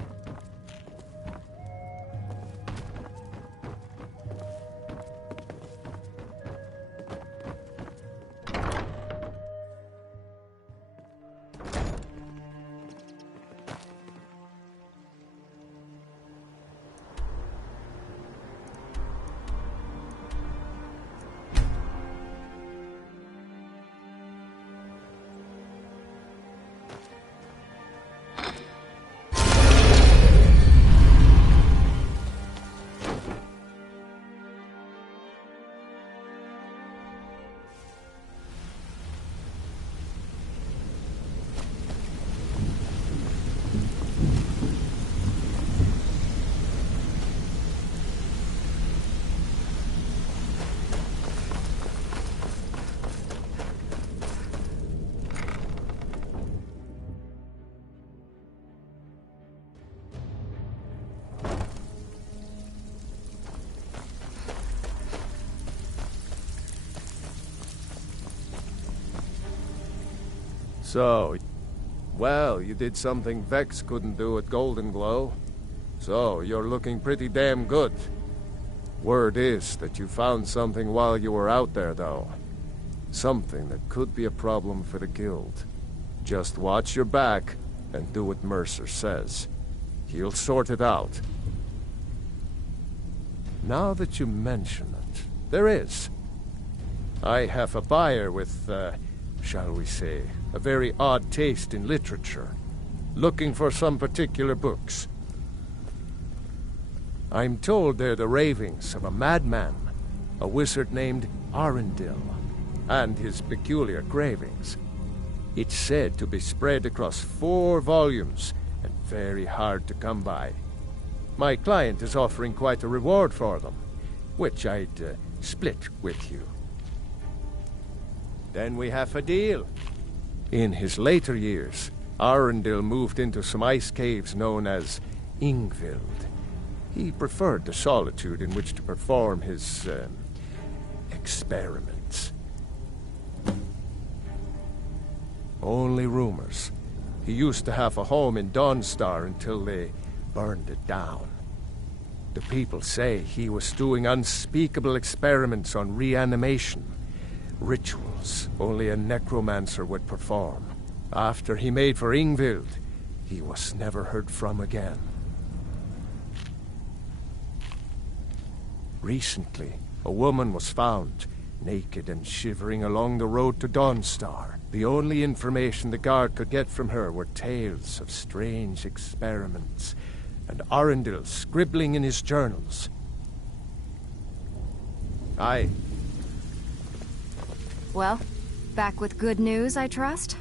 So, well, you did something Vex couldn't do at Golden Glow. So, you're looking pretty damn good. Word is that you found something while you were out there, though. Something that could be a problem for the guild. Just watch your back and do what Mercer says. He'll sort it out. Now that you mention it, there is. I have a buyer with, shall we say, a very odd taste in literature, looking for some particular books. I'm told they're the ravings of a madman, a wizard named Arundel, and his peculiar cravings. It's said to be spread across 4 volumes, and very hard to come by. My client is offering quite a reward for them, which I'd split with you. Then we have a deal. In his later years, Arundel moved into some ice caves known as Ingvild. He preferred the solitude in which to perform his, experiments. Only rumors. He used to have a home in Dawnstar until they burned it down. The people say he was doing unspeakable experiments on reanimation. Rituals only a necromancer would perform. After he made for Ingvild, he was never heard from again. Recently, a woman was found, naked and shivering along the road to Dawnstar. The only information the guard could get from her were tales of strange experiments, and Arundel scribbling in his journals. Aye. Well, back with good news, I trust?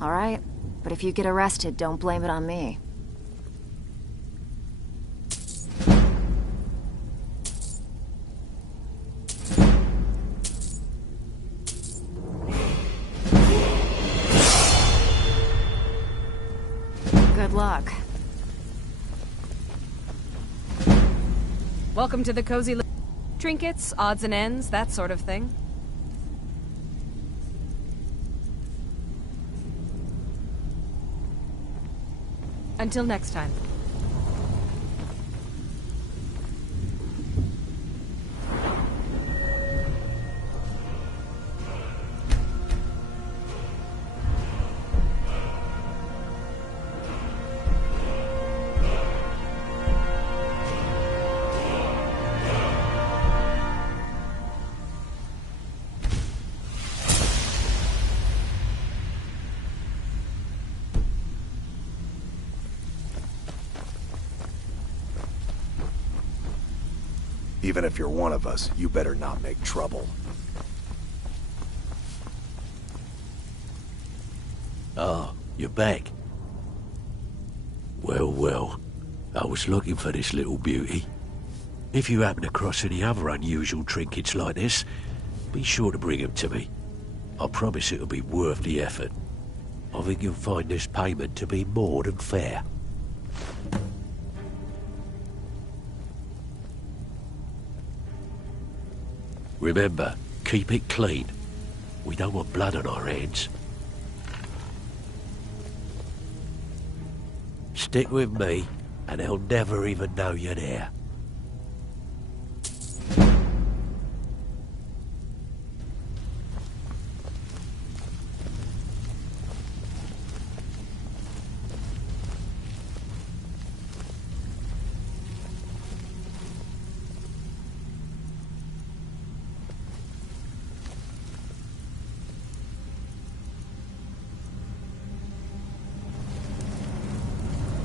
All right, but if you get arrested, don't blame it on me. Good luck. Welcome to the cozy trinkets, odds and ends, that sort of thing. Until next time. Even if you're one of us, you better not make trouble. Ah, you're back. Well, well. I was looking for this little beauty. If you happen across any other unusual trinkets like this, be sure to bring them to me. I promise it'll be worth the effort. I think you'll find this payment to be more than fair. Remember, keep it clean. We don't want blood on our hands. Stick with me, and they'll never even know you're there.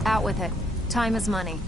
Out with it. Time is money.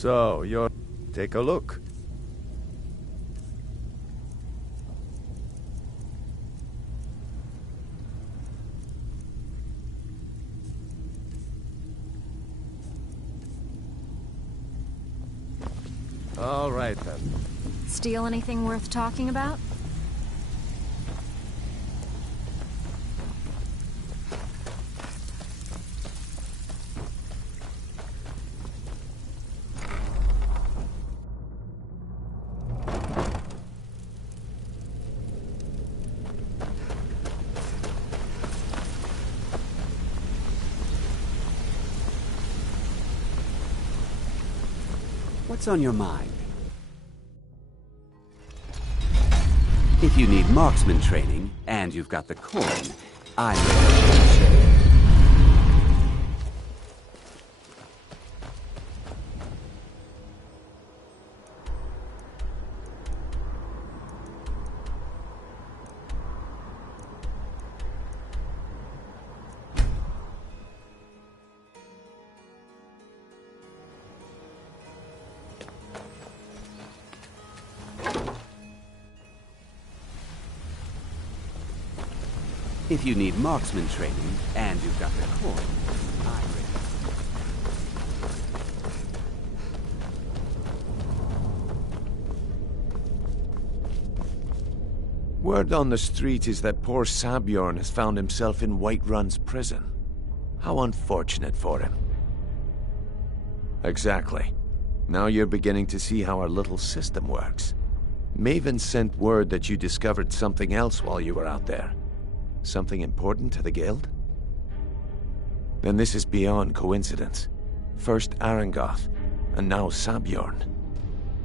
So, you're... Take a look. All right, then. Steal anything worth talking about? What's on your mind? If you need marksman training, and you've got the coin, I'm ready to share. If you need marksman training, and you've got the coin, I'm ready. Word on the street is that poor Sabjorn has found himself in Whiterun's prison. How unfortunate for him. Exactly. Now you're beginning to see how our little system works. Maven sent word that you discovered something else while you were out there. Something important to the Guild? Then this is beyond coincidence. First Arangoth, and now Sabjorn.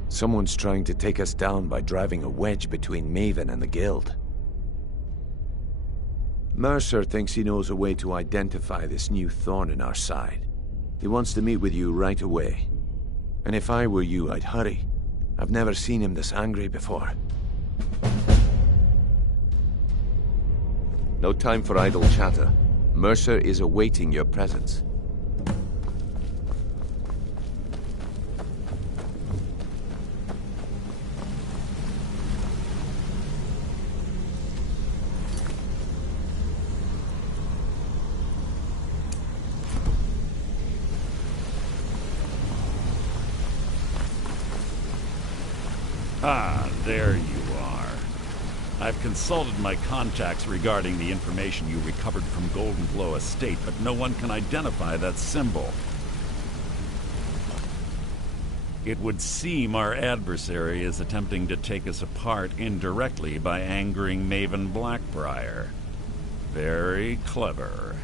Someone's trying to take us down by driving a wedge between Maven and the Guild. Mercer thinks he knows a way to identify this new thorn in our side. He wants to meet with you right away. And if I were you, I'd hurry. I've never seen him this angry before. No time for idle chatter. Mercer is awaiting your presence. Ah, there you are. I've consulted my contacts regarding the information you recovered from Golden Glow Estate, but no one can identify that symbol. It would seem our adversary is attempting to take us apart indirectly by angering Maven Blackbriar. Very clever.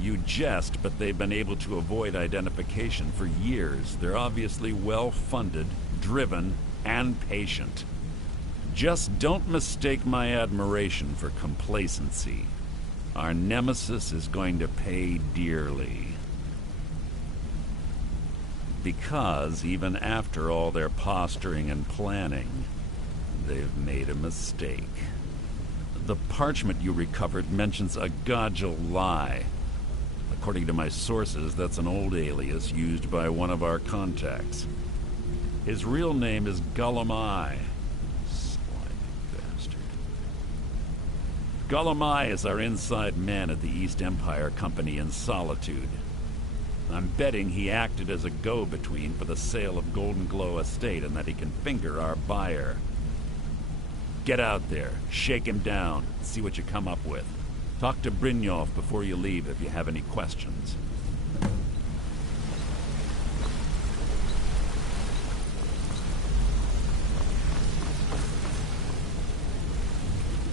You jest, but they've been able to avoid identification for years. They're obviously well-funded, driven, and patient. Just don't mistake my admiration for complacency. Our nemesis is going to pay dearly. Because even after all their posturing and planning, they've made a mistake. The parchment you recovered mentions a Godgel lie. According to my sources, that's an old alias used by one of our contacts. His real name is Gullumai. Slimy bastard. Gullumai is our inside man at the East Empire Company in Solitude. I'm betting he acted as a go-between for the sale of Golden Glow Estate and that he can finger our buyer. Get out there, shake him down, see what you come up with. Talk to Brynjolf before you leave if you have any questions.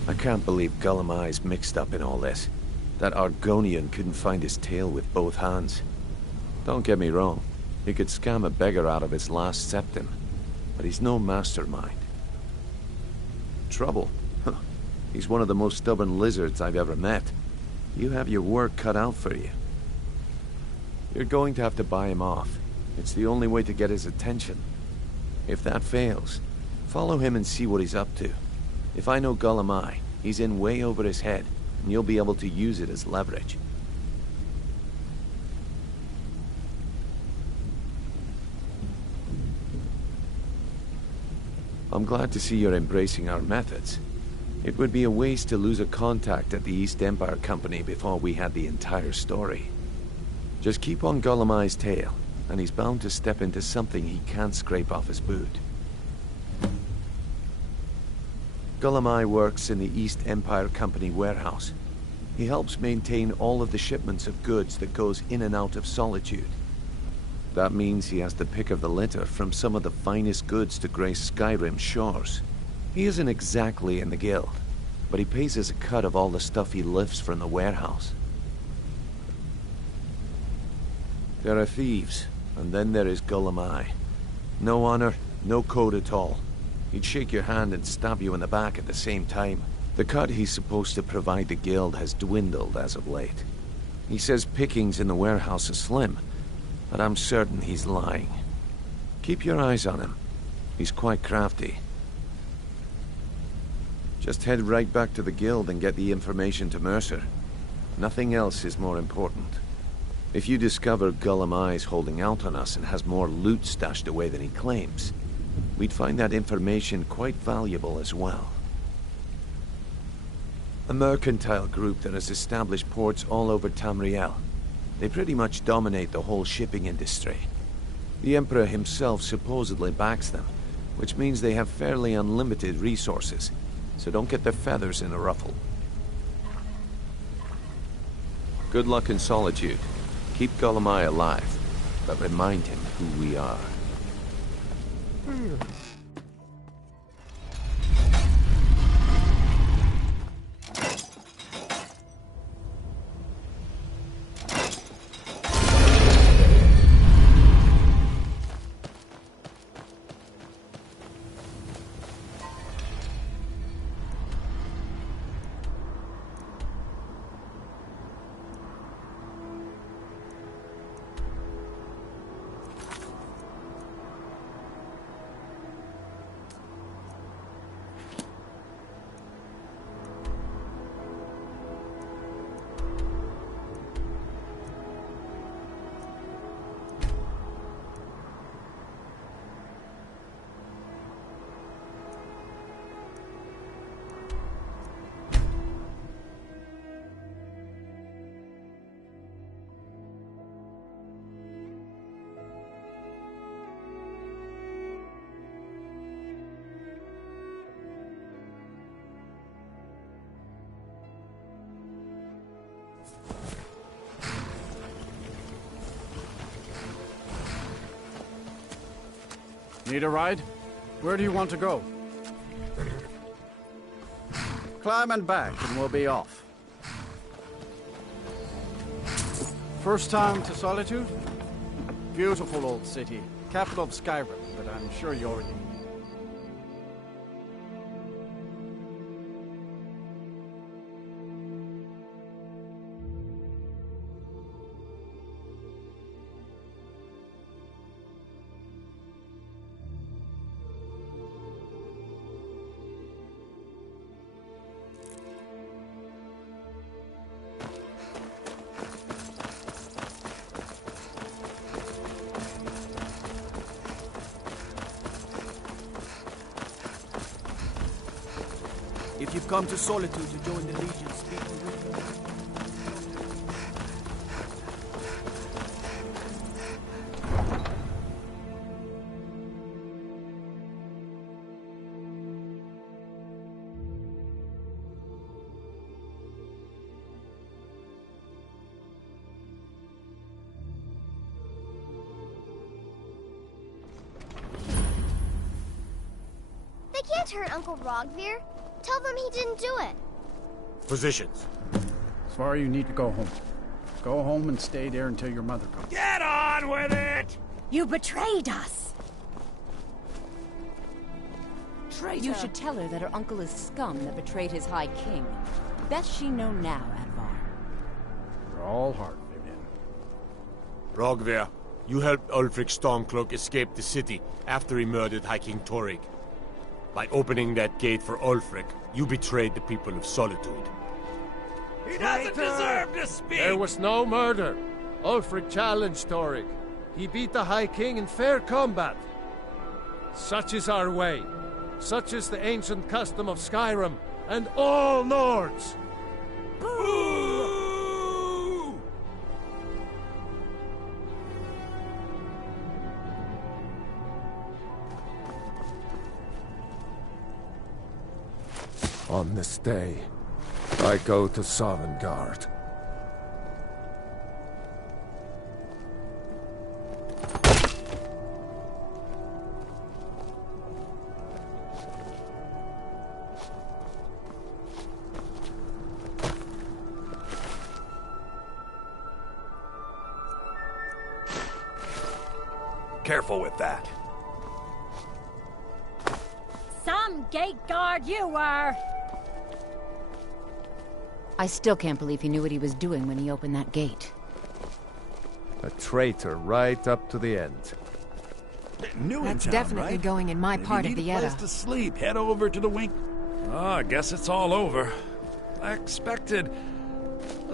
I can't believe Gullumai's mixed up in all this. That Argonian couldn't find his tail with both hands. Don't get me wrong, he could scam a beggar out of his last septim, but he's no mastermind. Trouble? Huh. He's one of the most stubborn lizards I've ever met. You have your work cut out for you. You're going to have to buy him off. It's the only way to get his attention. If that fails, follow him and see what he's up to. If I know Gullumai, he's in way over his head, and you'll be able to use it as leverage. I'm glad to see you're embracing our methods. It would be a waste to lose a contact at the East Empire Company before we had the entire story. Just keep on Golemai's tail, and he's bound to step into something he can't scrape off his boot. Golemai works in the East Empire Company warehouse. He helps maintain all of the shipments of goods that goes in and out of Solitude. That means he has the pick of the litter from some of the finest goods to grace Skyrim's shores. He isn't exactly in the guild, but he pays us a cut of all the stuff he lifts from the warehouse. There are thieves, and then there is Golemai. No honor, no code at all. He'd shake your hand and stab you in the back at the same time. The cut he's supposed to provide the guild has dwindled as of late. He says pickings in the warehouse are slim, but I'm certain he's lying. Keep your eyes on him. He's quite crafty. Just head right back to the guild and get the information to Mercer. Nothing else is more important. If you discover Golemai's holding out on us and has more loot stashed away than he claims, we'd find that information quite valuable as well. A mercantile group that has established ports all over Tamriel. They pretty much dominate the whole shipping industry. The Emperor himself supposedly backs them, which means they have fairly unlimited resources, so don't get their feathers in a ruffle. Good luck in Solitude. Keep Golemai alive, but remind him who we are. Need a ride? Where do you want to go? Climb and back, and we'll be off. First time to Solitude? Beautiful old city. Capital of Skyrim, but I'm sure you already... If you've come to Solitude to join the Legion, speak with me. They can't hurt Uncle Rogvir. Tell them he didn't do it. Positions. Svar, you need to go home. Go home and stay there until your mother comes. Get on with it! You betrayed us! Traitor! You should tell her that her uncle is scum that betrayed his High King. Best she know now, Advar. You're all heart, Vivian. Rogvir, you helped Ulfric Stormcloak escape the city after he murdered High King Torrig. By opening that gate for Ulfric, you betrayed the people of Solitude. He doesn't deserve to speak! There was no murder. Ulfric challenged Toric. He beat the High King in fair combat. Such is our way. Such is the ancient custom of Skyrim and all Nords. On this day, I go to Sovngarde. Careful with that. Some gate guard you were! I still can't believe he knew what he was doing when he opened that gate. A traitor right up to the end. New That's in town, definitely right? going in my Maybe part you of the need a place Edda. to sleep. Head over to the wing. Oh, I guess it's all over. I expected...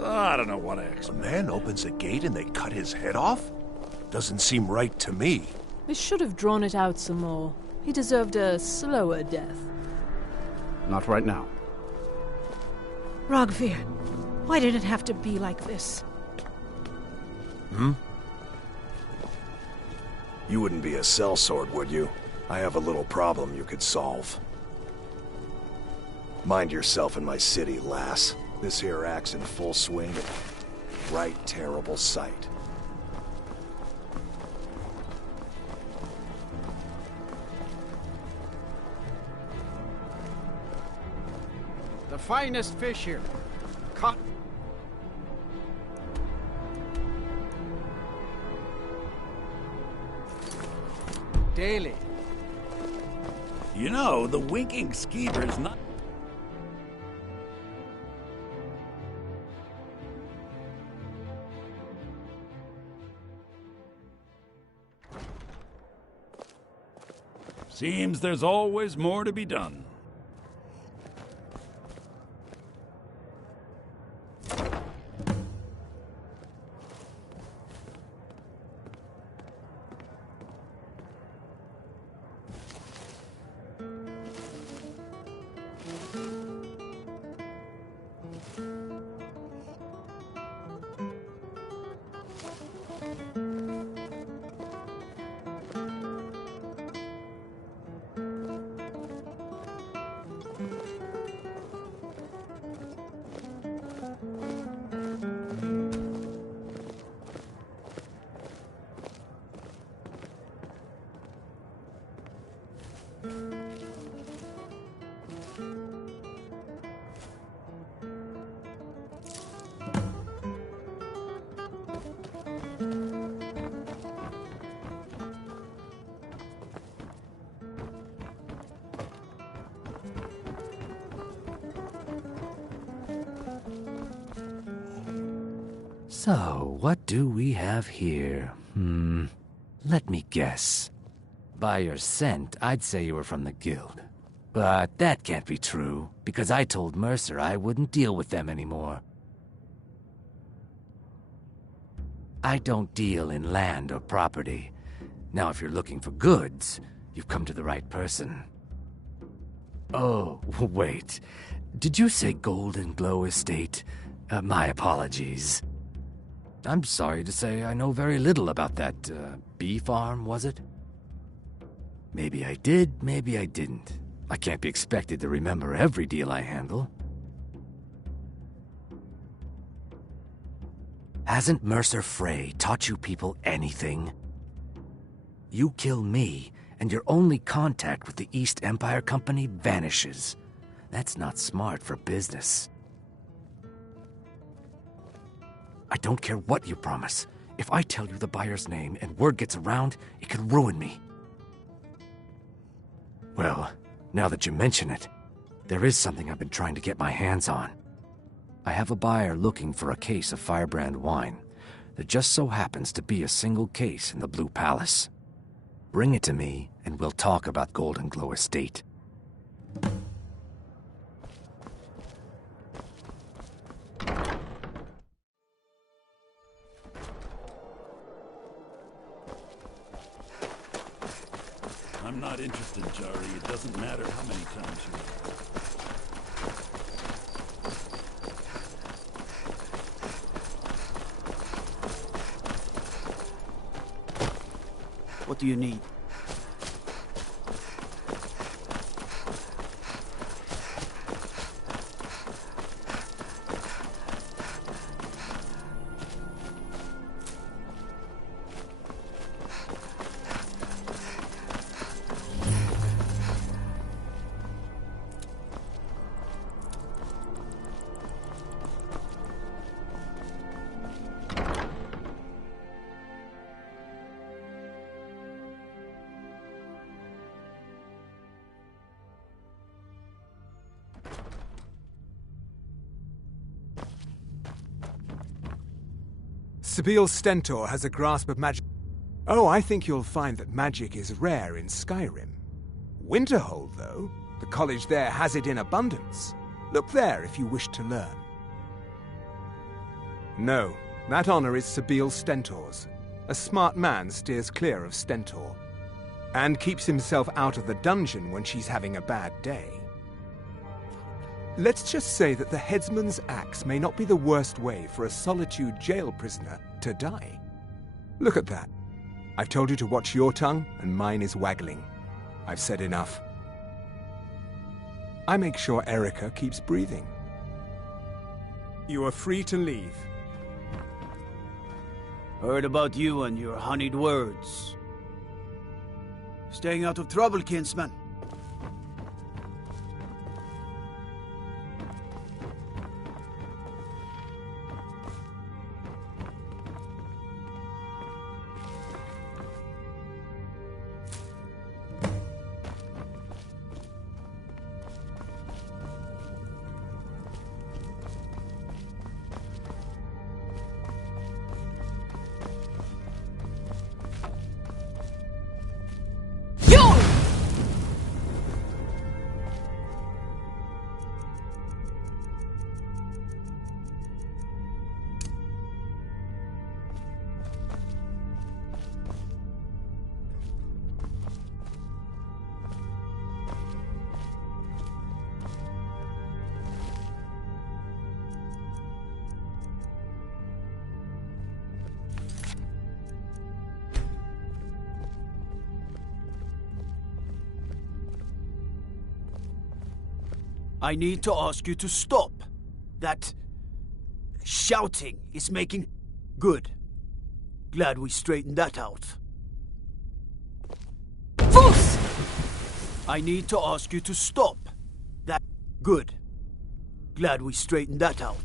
I don't know what I expected. A man opens a gate and they cut his head off? Doesn't seem right to me. We should have drawn it out some more. He deserved a slower death. Not right now. Rogvir, why did it have to be like this? You wouldn't be a sellsword, would you? I have a little problem you could solve. Mind yourself in my city, lass. This here act's in full swing. Right terrible sight. The finest fish here. Caught. Daily. You know, the winking skeever's not... Seems there's always more to be done. So, what do we have here? Let me guess. By your scent, I'd say you were from the guild. But that can't be true, because I told Mercer I wouldn't deal with them anymore. I don't deal in land or property. Now, if you're looking for goods, you've come to the right person. Oh, wait. Did you say Golden Glow Estate? My apologies. I'm sorry to say I know very little about that, bee farm, was it? Maybe I did, maybe I didn't. I can't be expected to remember every deal I handle. Hasn't Mercer Frey taught you people anything? You kill me, and your only contact with the East Empire Company vanishes. That's not smart for business. I don't care what you promise. If I tell you the buyer's name and word gets around, it could ruin me. Well, now that you mention it, there is something I've been trying to get my hands on. I have a buyer looking for a case of Firebrand wine. There just so happens to be a single case in the Blue Palace. Bring it to me, and we'll talk about Golden Glow Estate. I'm not interested, Jari. It doesn't matter how many times you... What do you need? Sabil Stentor has a grasp of magic. Oh, I think you'll find that magic is rare in Skyrim. Winterhold, though, the college there has it in abundance. Look there if you wish to learn. No, that honor is Sabil Stentor's. A smart man steers clear of Stentor, and keeps himself out of the dungeon when she's having a bad day. Let's just say that the headsman's axe may not be the worst way for a Solitude jail prisoner to die. Look at that. I've told you to watch your tongue, and mine is waggling. I've said enough. I make sure Erica keeps breathing. You are free to leave. Heard about you and your honeyed words. Staying out of trouble, kinsman. I need to ask you to stop. That shouting is making... Good. Glad we straightened that out. Fus! I need to ask you to stop. That... Good. Glad we straightened that out.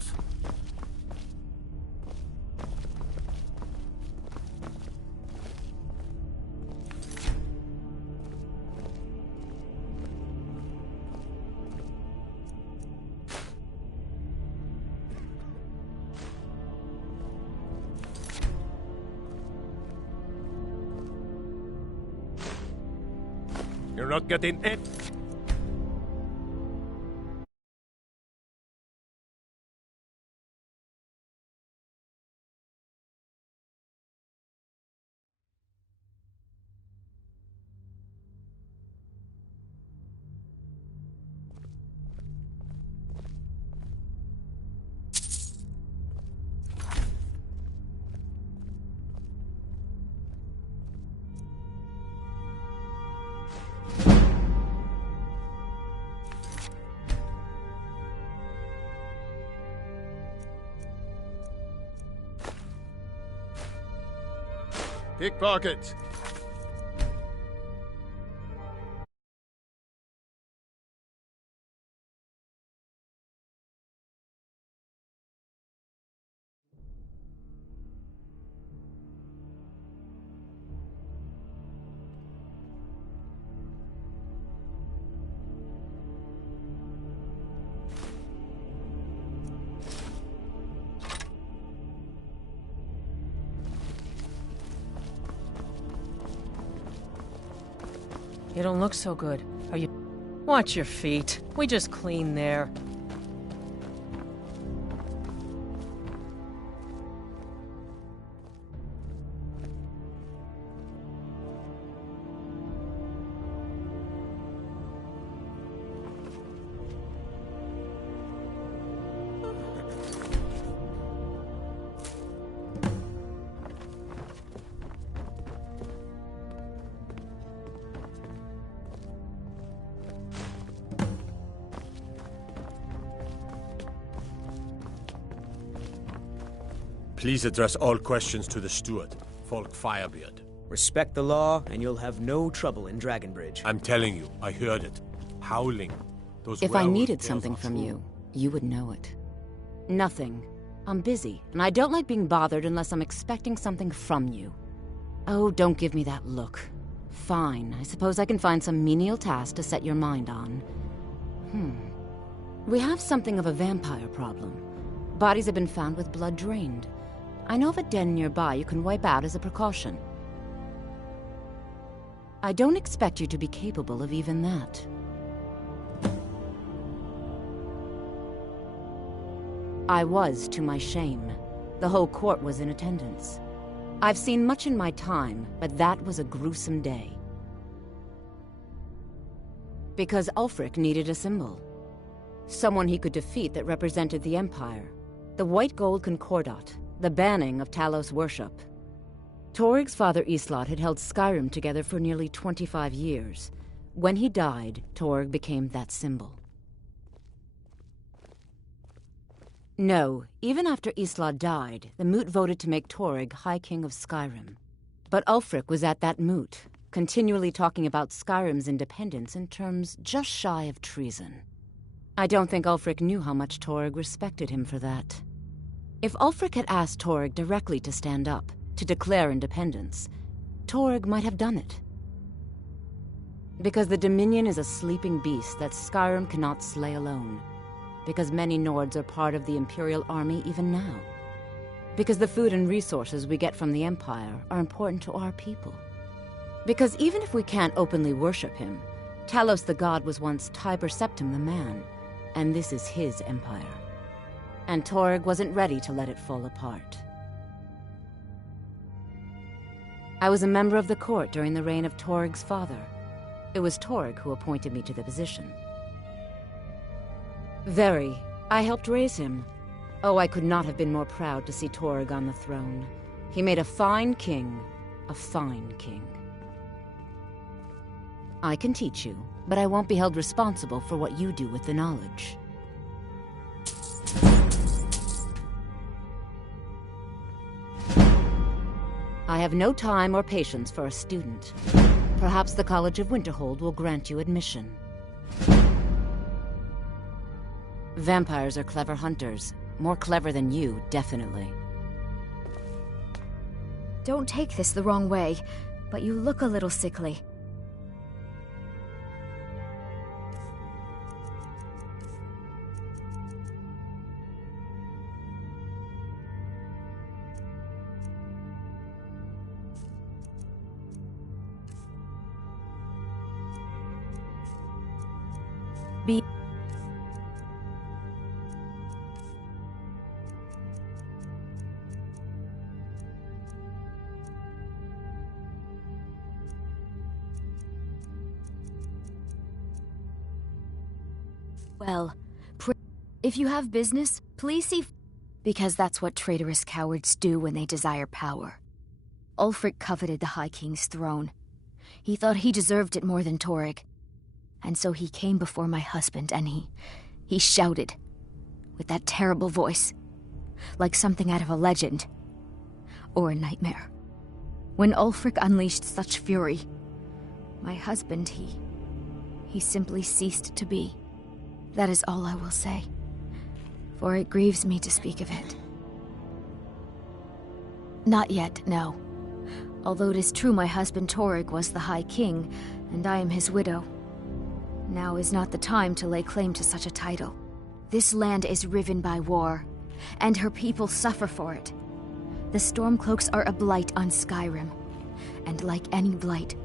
You're not getting it. Pickpocket! You don't look so good. Are you... Watch your feet. We just cleaned there. Please address all questions to the steward, Folk Firebeard. Respect the law, and you'll have no trouble in Dragonbridge. I'm telling you, I heard it. Howling. Those If I werewolf needed tales something are from true. you, you would know it. Nothing. I'm busy, and I don't like being bothered unless I'm expecting something from you. Oh, don't give me that look. Fine, I suppose I can find some menial task to set your mind on. We have something of a vampire problem. Bodies have been found with blood drained. I know of a den nearby you can wipe out as a precaution. I don't expect you to be capable of even that. I was, to my shame. The whole court was in attendance. I've seen much in my time, but that was a gruesome day. Because Ulfric needed a symbol. Someone he could defeat that represented the Empire. The White Gold Concordat, the banning of Talos worship. Toryg's father Islot had held Skyrim together for nearly 25 years. When he died, Toryg became that symbol. No, even after Islot died, the Moot voted to make Toryg High King of Skyrim. But Ulfric was at that Moot, continually talking about Skyrim's independence in terms just shy of treason. I don't think Ulfric knew how much Toryg respected him for that. If Ulfric had asked Toryg directly to stand up, to declare independence, Toryg might have done it. Because the Dominion is a sleeping beast that Skyrim cannot slay alone. Because many Nords are part of the Imperial Army even now. Because the food and resources we get from the Empire are important to our people. Because even if we can't openly worship him, Talos the God was once Tiber Septim the man, and this is his empire. And Toryg wasn't ready to let it fall apart. I was a member of the court during the reign of Toryg's father. It was Toryg who appointed me to the position. Very. I helped raise him. Oh, I could not have been more proud to see Toryg on the throne. He made a fine king, a fine king. I can teach you, but I won't be held responsible for what you do with the knowledge. I have no time or patience for a student. Perhaps the College of Winterhold will grant you admission. Vampires are clever hunters. More clever than you, definitely. Don't take this the wrong way, but you look a little sickly. Well, if you have business, please see... Because that's what traitorous cowards do when they desire power. Ulfric coveted the High King's throne. He thought he deserved it more than Toryg. And so he came before my husband and he shouted, with that terrible voice, like something out of a legend, or a nightmare. When Ulfric unleashed such fury, my husband, he simply ceased to be. That is all I will say, for it grieves me to speak of it. Not yet, no. Although it is true my husband Toryg was the High King, and I am his widow. Now is not the time to lay claim to such a title. This land is riven by war, and her people suffer for it. The Stormcloaks are a blight on Skyrim, and like any blight,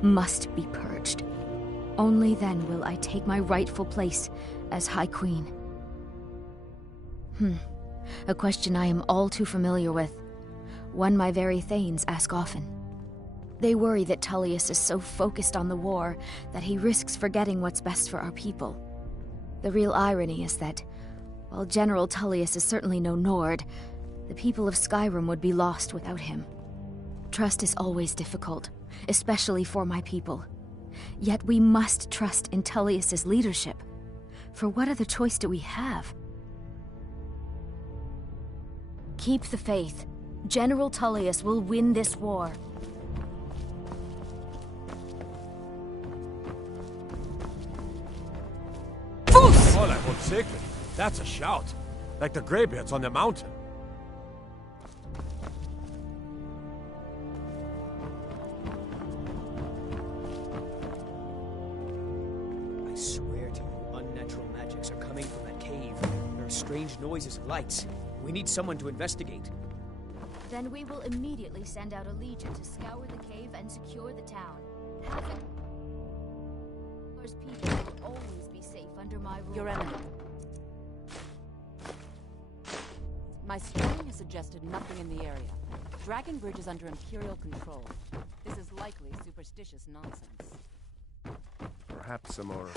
must be purged. Only then will I take my rightful place as High Queen. A question I am all too familiar with. One my very Thanes ask often. They worry that Tullius is so focused on the war that he risks forgetting what's best for our people. The real irony is that, while General Tullius is certainly no Nord, the people of Skyrim would be lost without him. Trust is always difficult, especially for my people. Yet we must trust in Tullius's leadership. For what other choice do we have? Keep the faith. General Tullius will win this war. Oh, that one's sacred. That's a shout. Like the greybeards on the mountain. I swear to you, unnatural magics are coming from that cave. There are strange noises and lights. We need someone to investigate. Then we will immediately send out a legion to scour the cave and secure the town. Have it. Those people will always be safe under my rule. Your enemy. My screening has suggested nothing in the area. Dragon Bridge is under Imperial control. This is likely superstitious nonsense. Perhaps a more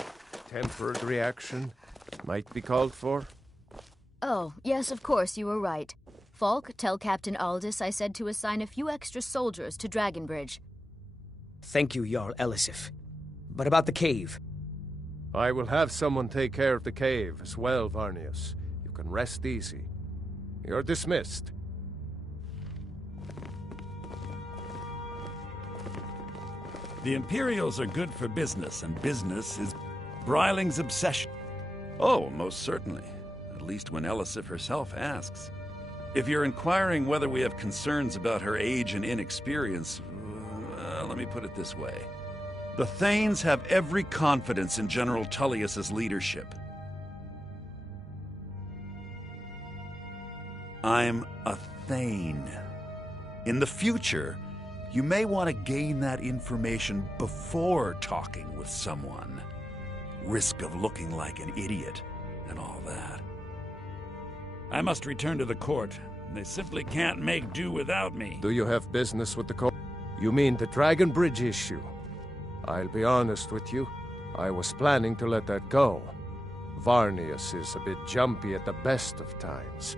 tempered reaction might be called for? Oh, yes, of course, you were right. Falk, tell Captain Aldous I said to assign a few extra soldiers to Dragonbridge. Thank you, Jarl Elisif. But about the cave? I will have someone take care of the cave as well, Varnius. You can rest easy. You're dismissed. The Imperials are good for business, and business is Breiling's obsession. Oh, most certainly. At least when Elisif herself asks. If you're inquiring whether we have concerns about her age and inexperience, let me put it this way. The Thanes have every confidence in General Tullius's leadership. I'm a Thane. In the future, you may want to gain that information before talking with someone. Risk of looking like an idiot and all that. I must return to the court. They simply can't make do without me. Do you have business with the court? You mean the Dragon Bridge issue? I'll be honest with you. I was planning to let that go. Varnius is a bit jumpy at the best of times.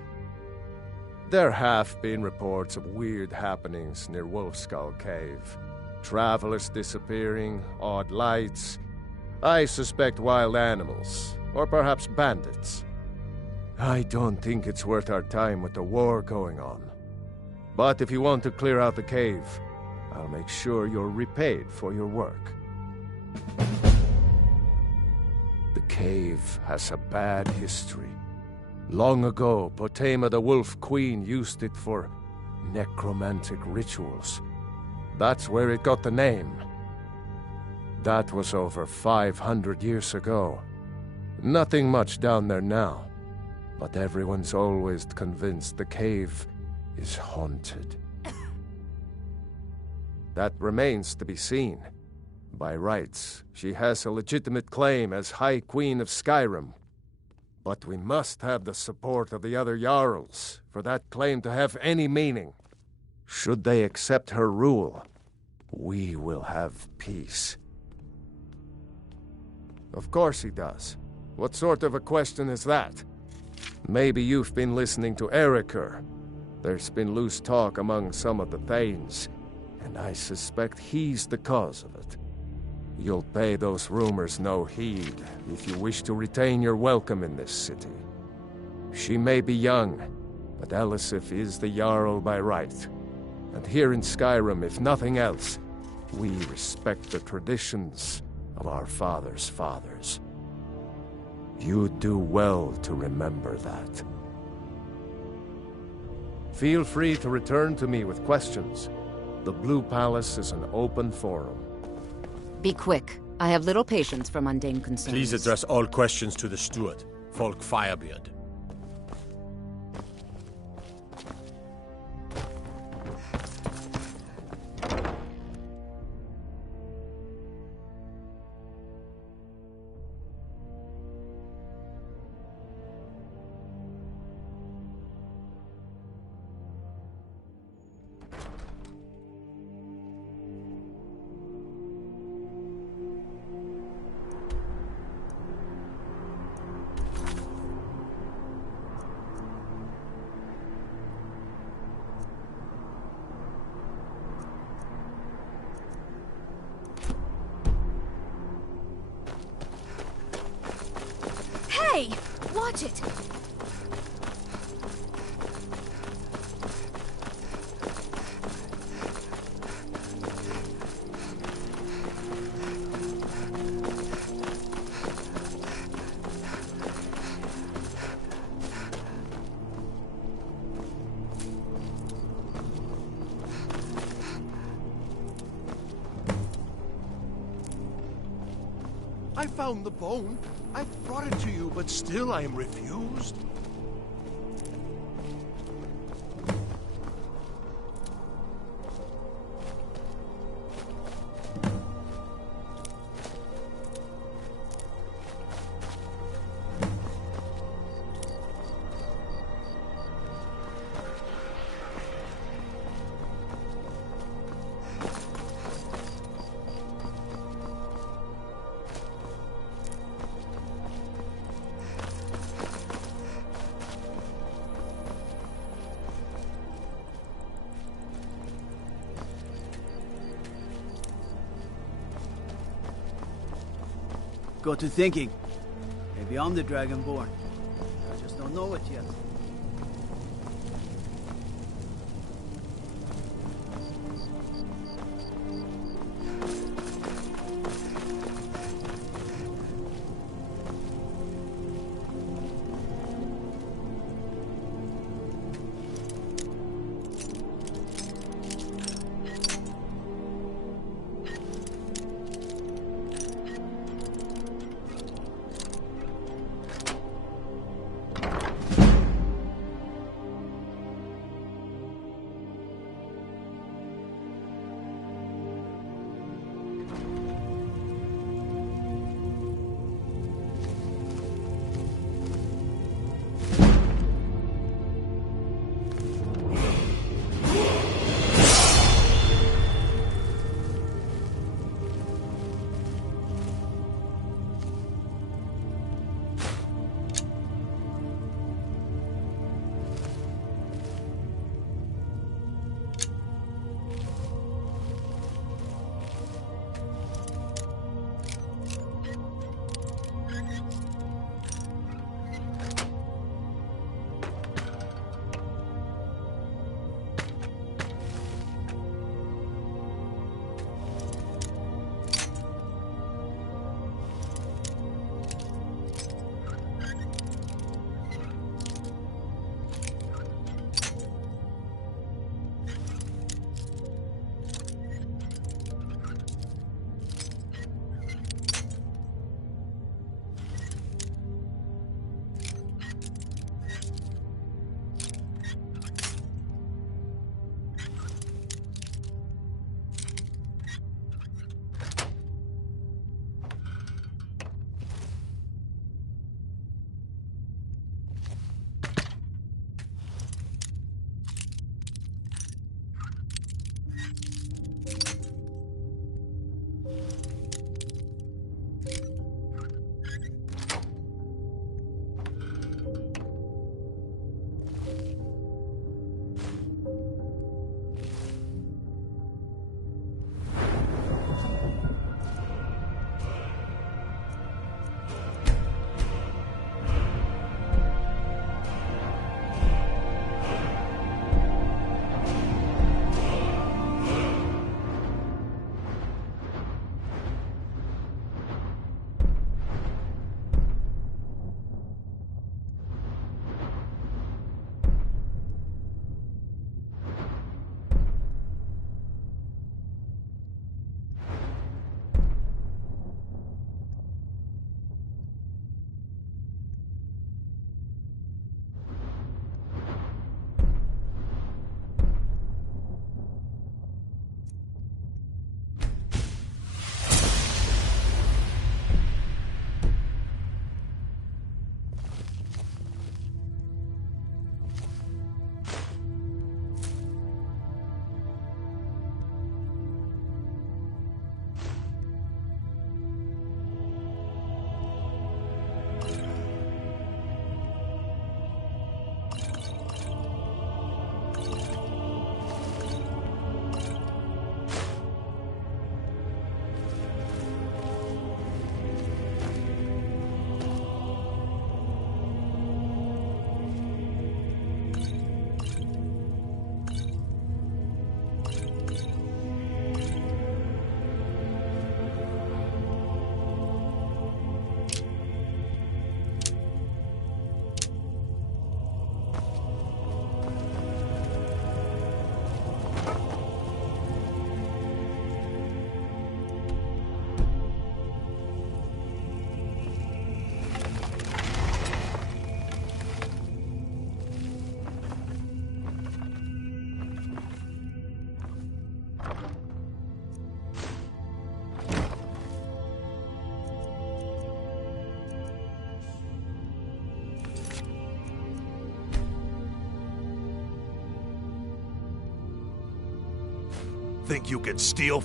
There have been reports of weird happenings near Wolfskull Cave. Travelers disappearing, odd lights. I suspect wild animals, or perhaps bandits. I don't think it's worth our time with the war going on. But if you want to clear out the cave, I'll make sure you're repaid for your work. The cave has a bad history. Long ago, Potema the Wolf Queen used it for necromantic rituals. That's where it got the name. That was over 500 years ago. Nothing much down there now. But everyone's always convinced the cave is haunted. That remains to be seen. By rights, she has a legitimate claim as High Queen of Skyrim. But we must have the support of the other Jarls for that claim to have any meaning. Should they accept her rule, we will have peace. Of course he does. What sort of a question is that? Maybe you've been listening to Eriker. There's been loose talk among some of the Thanes, and I suspect he's the cause of it. You'll pay those rumors no heed if you wish to retain your welcome in this city. She may be young, but Elisif is the Jarl by right. And here in Skyrim, if nothing else, we respect the traditions of our fathers' fathers. You'd do well to remember that. Feel free to return to me with questions. The Blue Palace is an open forum. Be quick. I have little patience for mundane concerns. Please address all questions to the steward, Folk Firebeard. Hey! Watch it! I found the bone. I brought it to you, but still I am refused. Got to thinking. Maybe I'm the Dragonborn. I just don't know it yet. Think you can steal?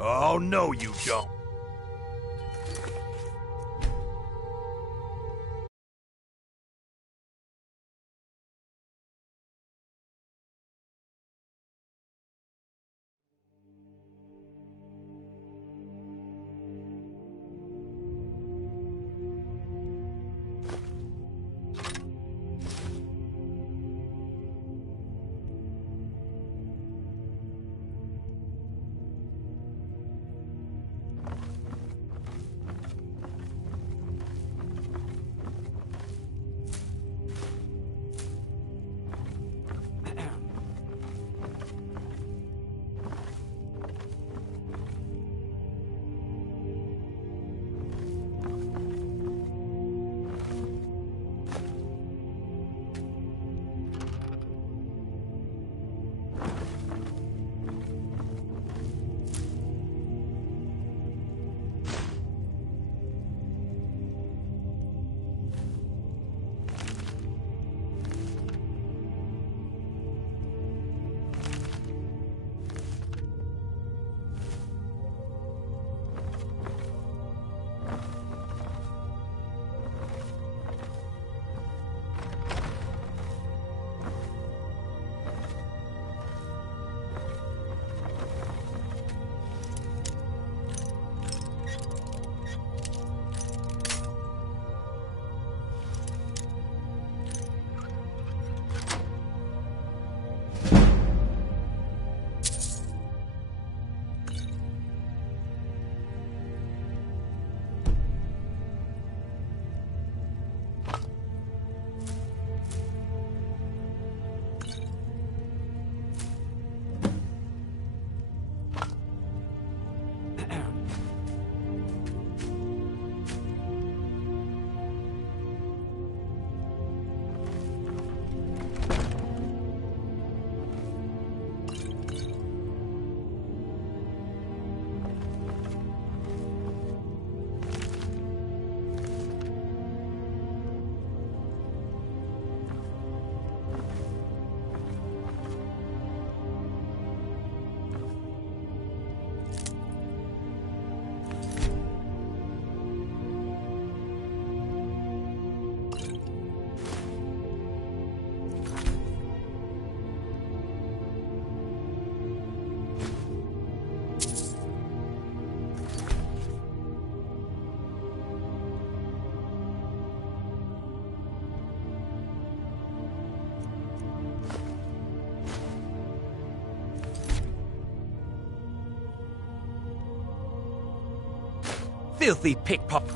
Oh, no, you don't. Filthy pickpocket!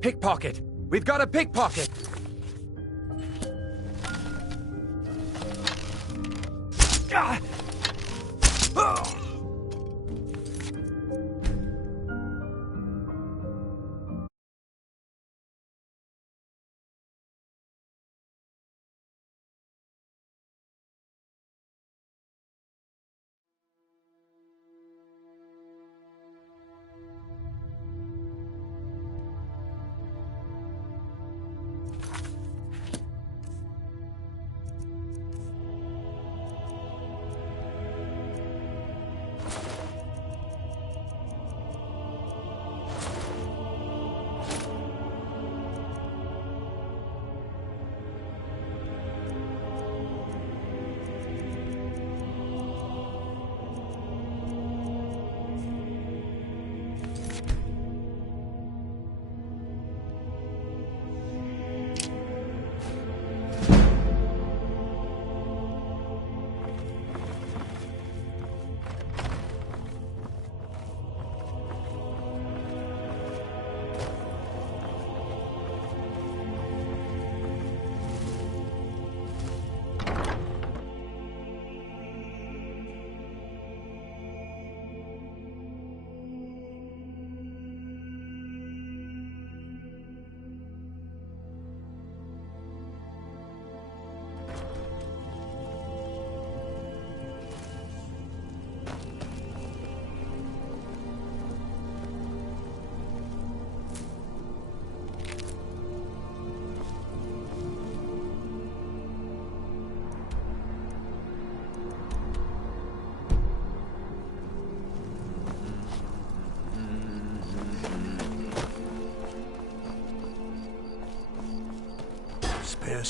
Pickpocket! We've got a pickpocket! Ah! Ah!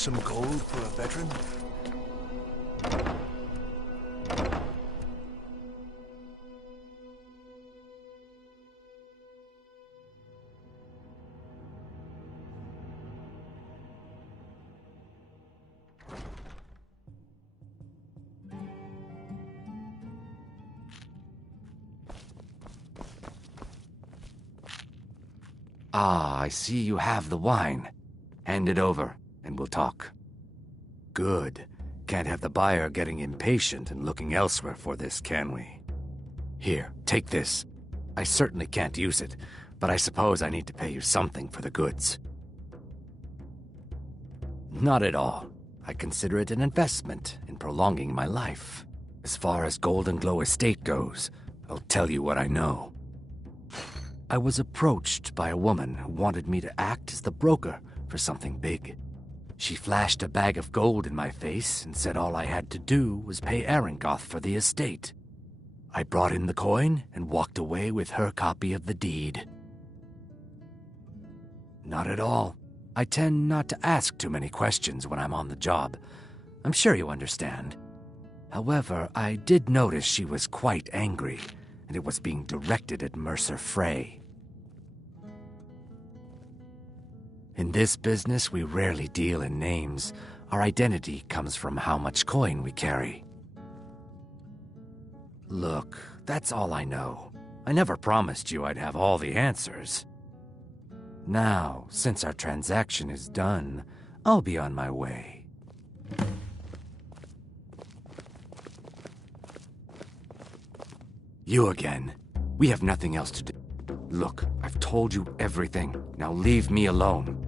some gold for a veteran? Ah, I see you have the wine. Hand it over, and we'll talk. Good. Can't have the buyer getting impatient and looking elsewhere for this, can we? Here, take this. I certainly can't use it, but I suppose I need to pay you something for the goods. Not at all. I consider it an investment in prolonging my life. As far as Golden Glow Estate goes, I'll tell you what I know. I was approached by a woman who wanted me to act as the broker for something big. She flashed a bag of gold in my face and said all I had to do was pay Arangoth for the estate. I brought in the coin and walked away with her copy of the deed. Not at all. I tend not to ask too many questions when I'm on the job. I'm sure you understand. However, I did notice she was quite angry, and it was being directed at Mercer Frey. In this business, we rarely deal in names. Our identity comes from how much coin we carry. Look, that's all I know. I never promised you I'd have all the answers. Now, since our transaction is done, I'll be on my way. You again. We have nothing else to do. Look, I've told you everything. Now leave me alone.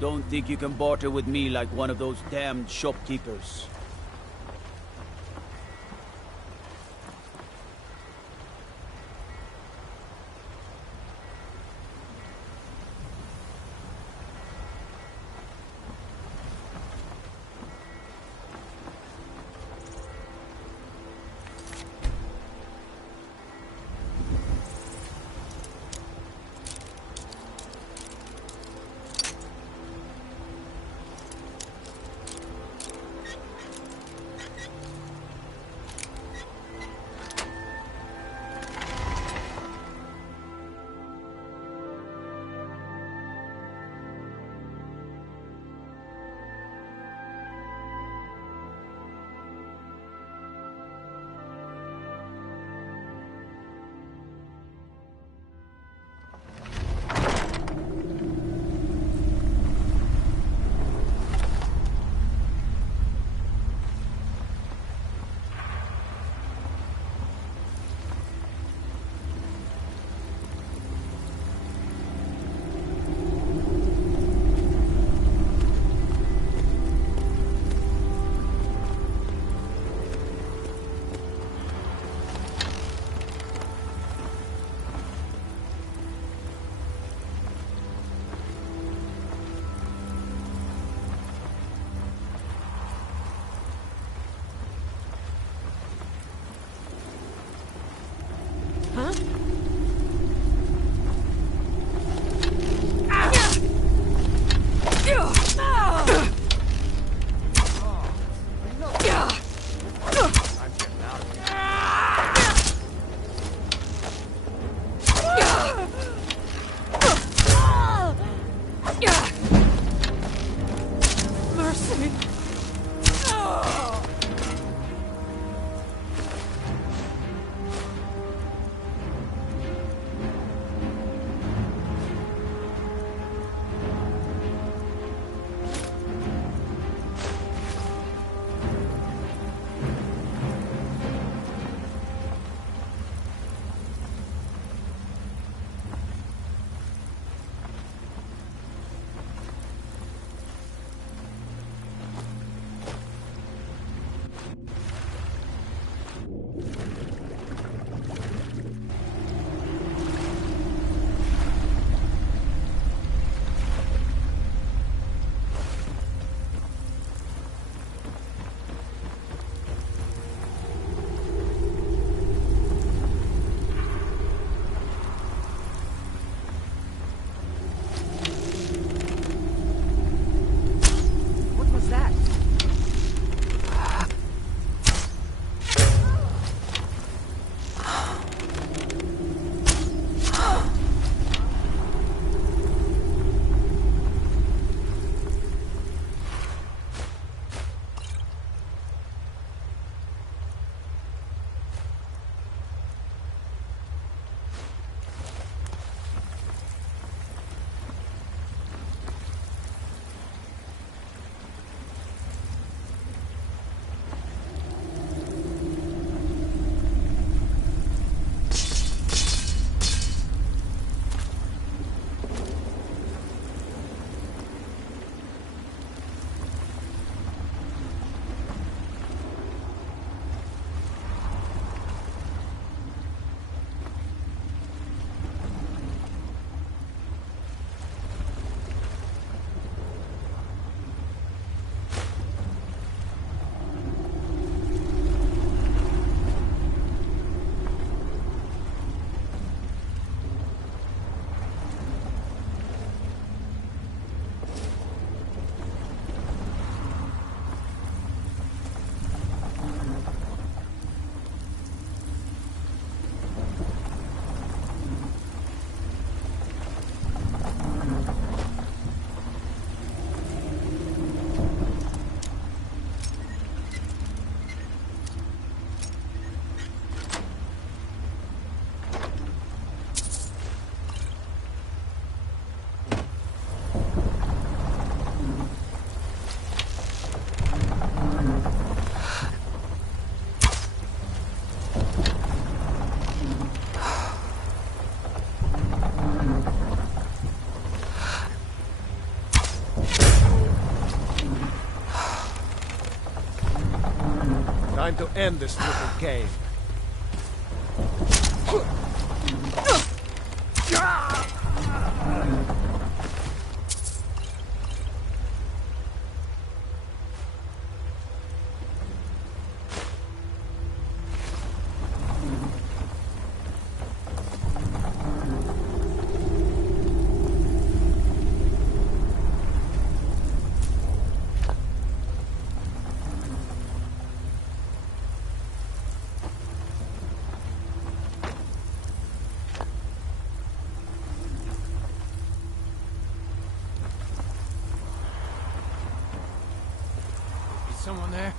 Don't think you can barter with me like one of those damned shopkeepers. to end this little game. Someone there?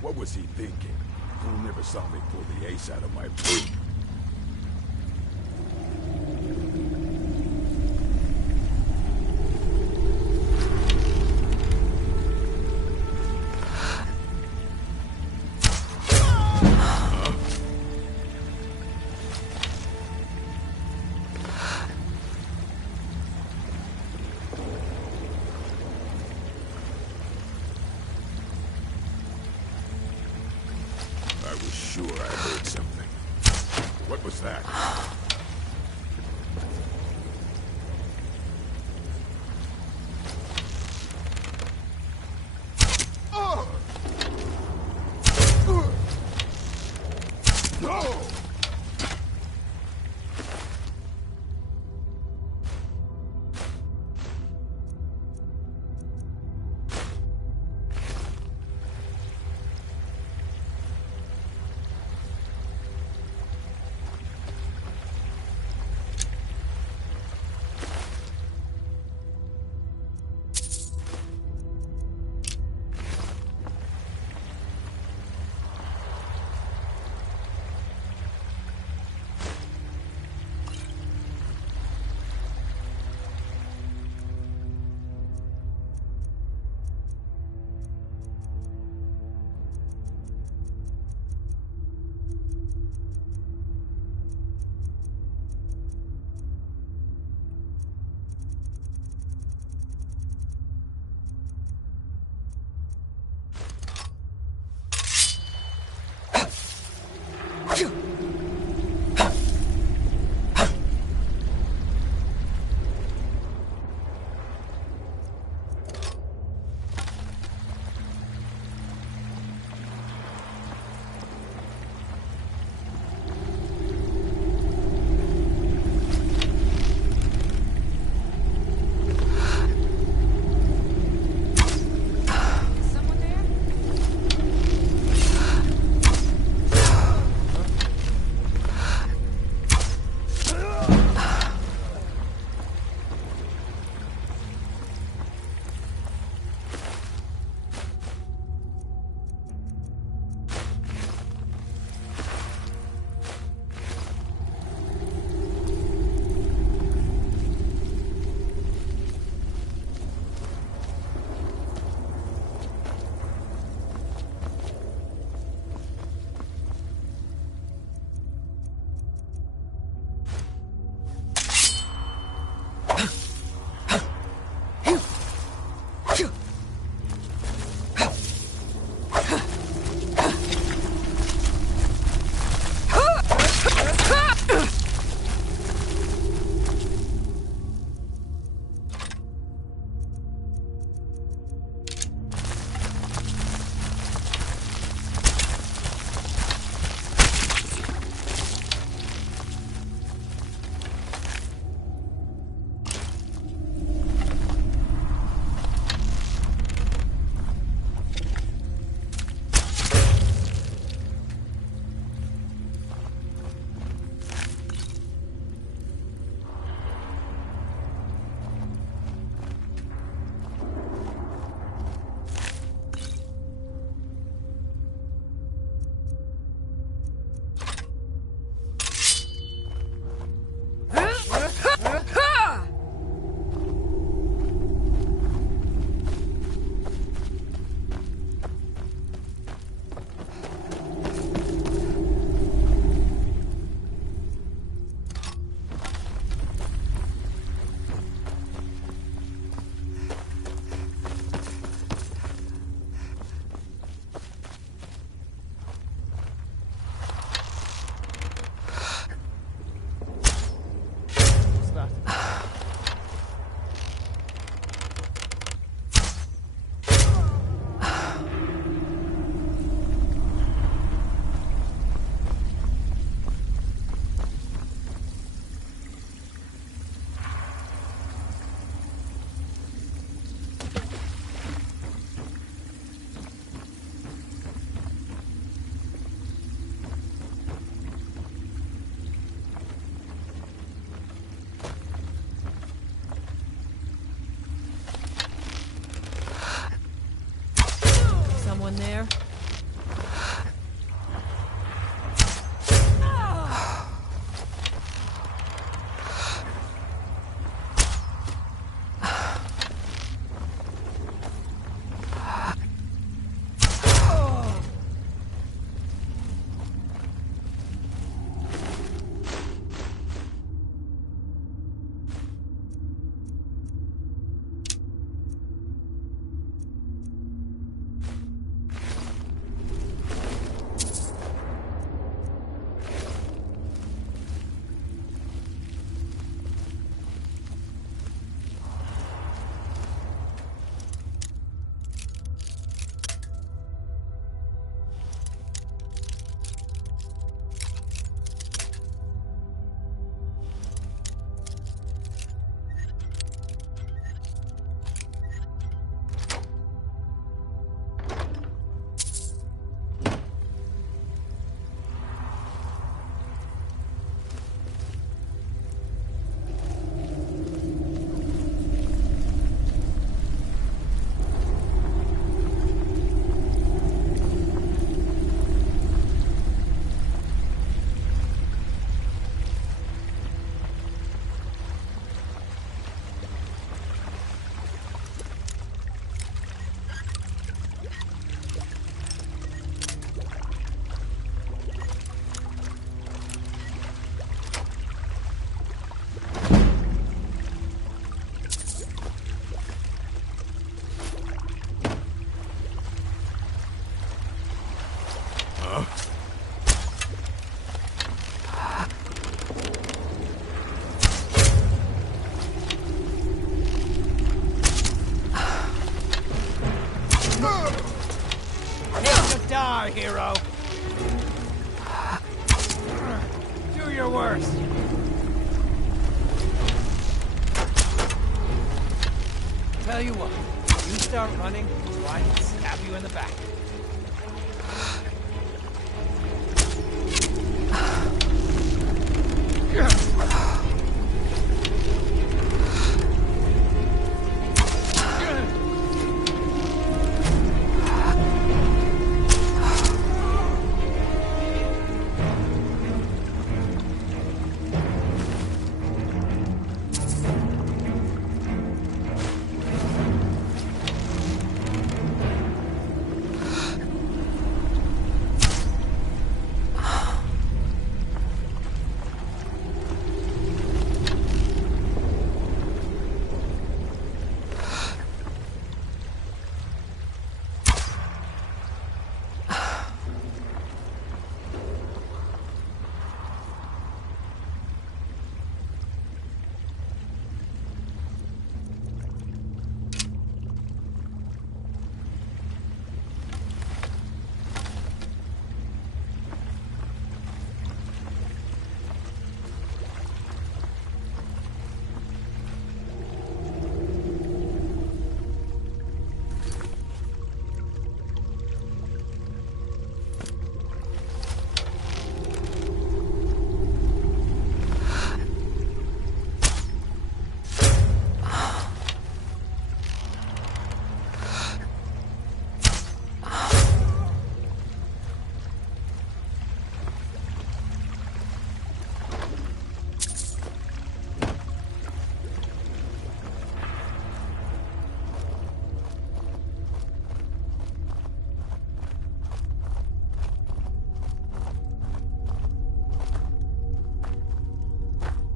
What was he thinking? Fool never saw me pull the ace out of my boot. Sure, I heard something. What was that? No! hero. Do your worst. Tell you what, you start running, so I can stab you in the back.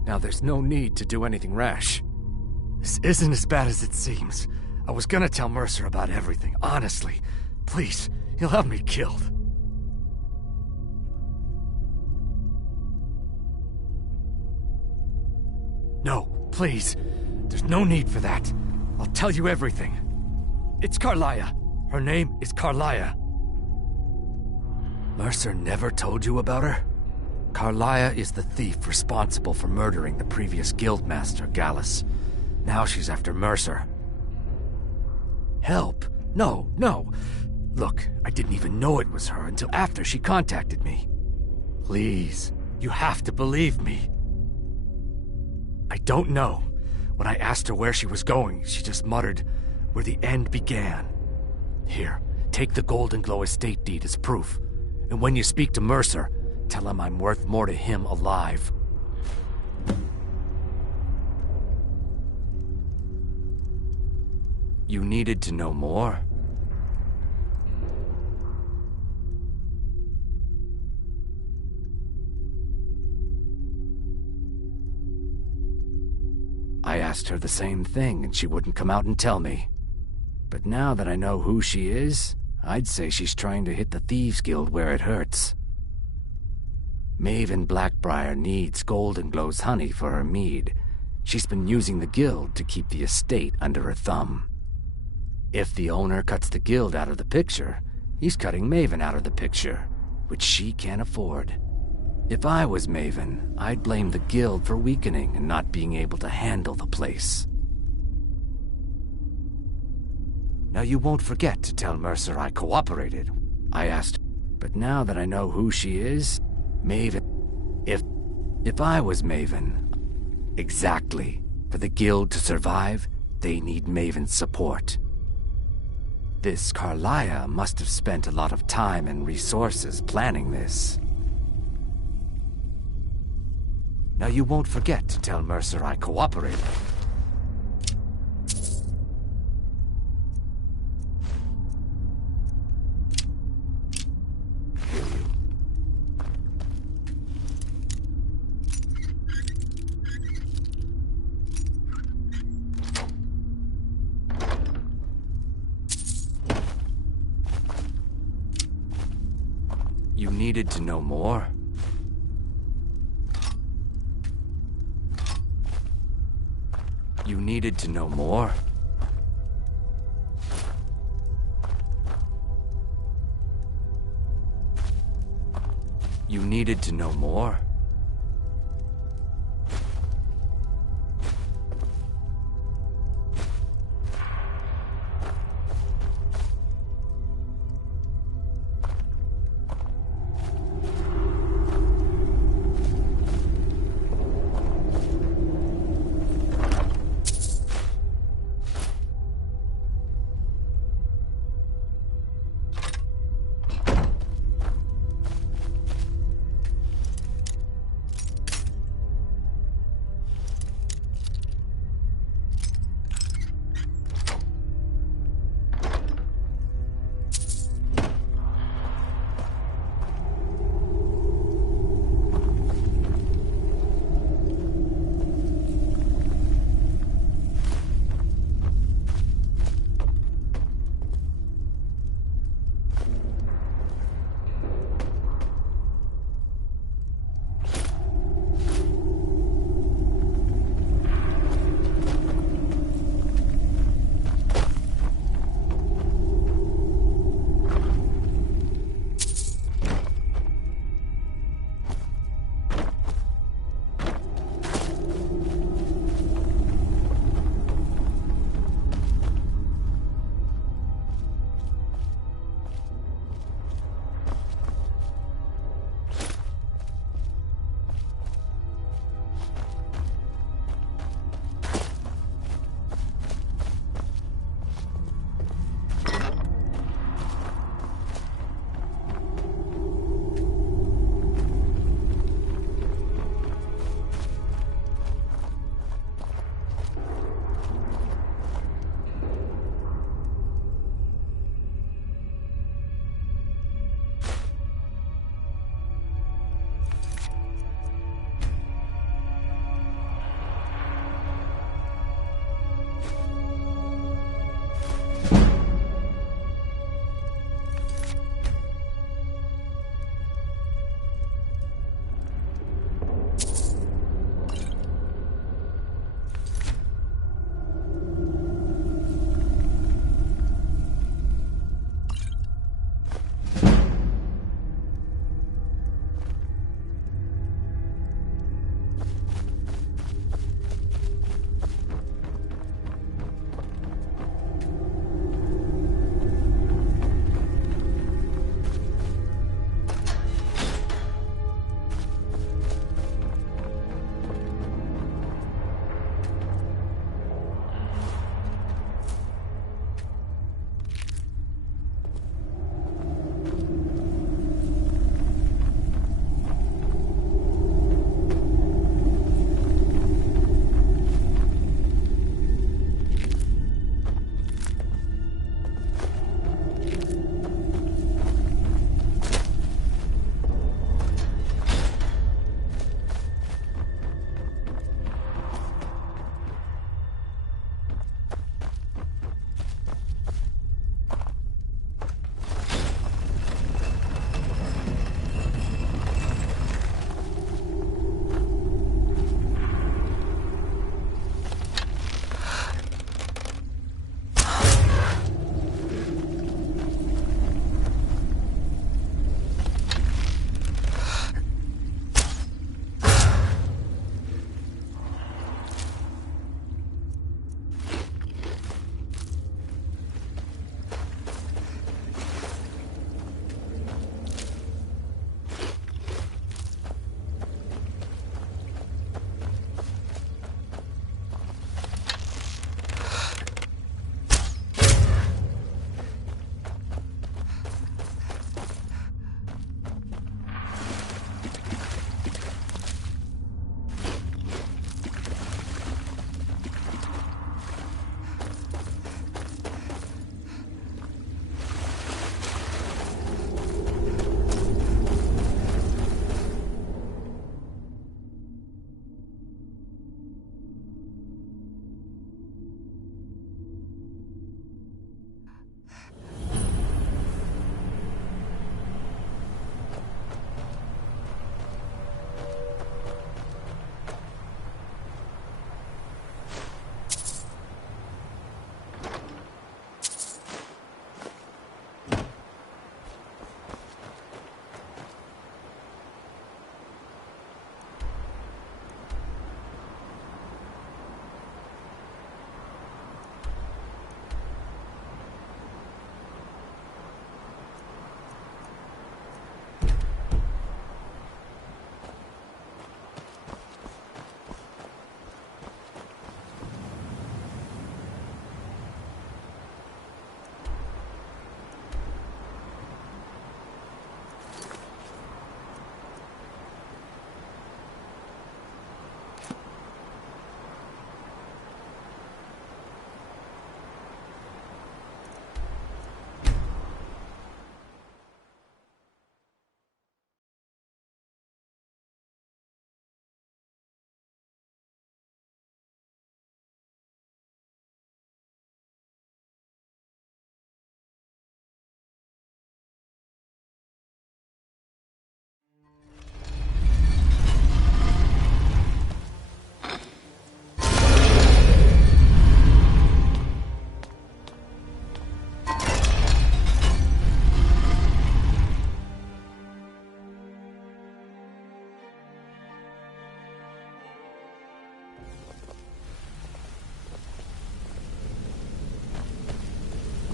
Now there's no need to do anything rash. This isn't as bad as it seems. I was gonna tell Mercer about everything, honestly. Please, he'll have me killed. No, please. There's no need for that. I'll tell you everything. It's Carlia. Her name is Carlia. Mercer never told you about her? Carlia is the thief responsible for murdering the previous guildmaster, Gallus. Now she's after Mercer. Help? No, no. Look, I didn't even know it was her until after she contacted me. Please, you have to believe me. I don't know. When I asked her where she was going, she just muttered, "Where the end began." Here, take the Golden Glow estate deed as proof. And when you speak to Mercer, tell him I'm worth more to him alive. You needed to know more? I asked her the same thing, and she wouldn't come out and tell me. But now that I know who she is, I'd say she's trying to hit the Thieves Guild where it hurts. Maven Blackbriar needs Golden Glow's honey for her mead. She's been using the guild to keep the estate under her thumb. If the owner cuts the guild out of the picture, he's cutting Maven out of the picture, which she can't afford. If I was Maven, I'd blame the guild for weakening and not being able to handle the place. Now you won't forget to tell Mercer I cooperated. I asked, but now that I know who she is, Maven... If I was Maven... Exactly. For the guild to survive, they need Maven's support. This Carlia must have spent a lot of time and resources planning this. Now you won't forget to tell Mercer I cooperated. You needed to know more? You needed to know more? You needed to know more?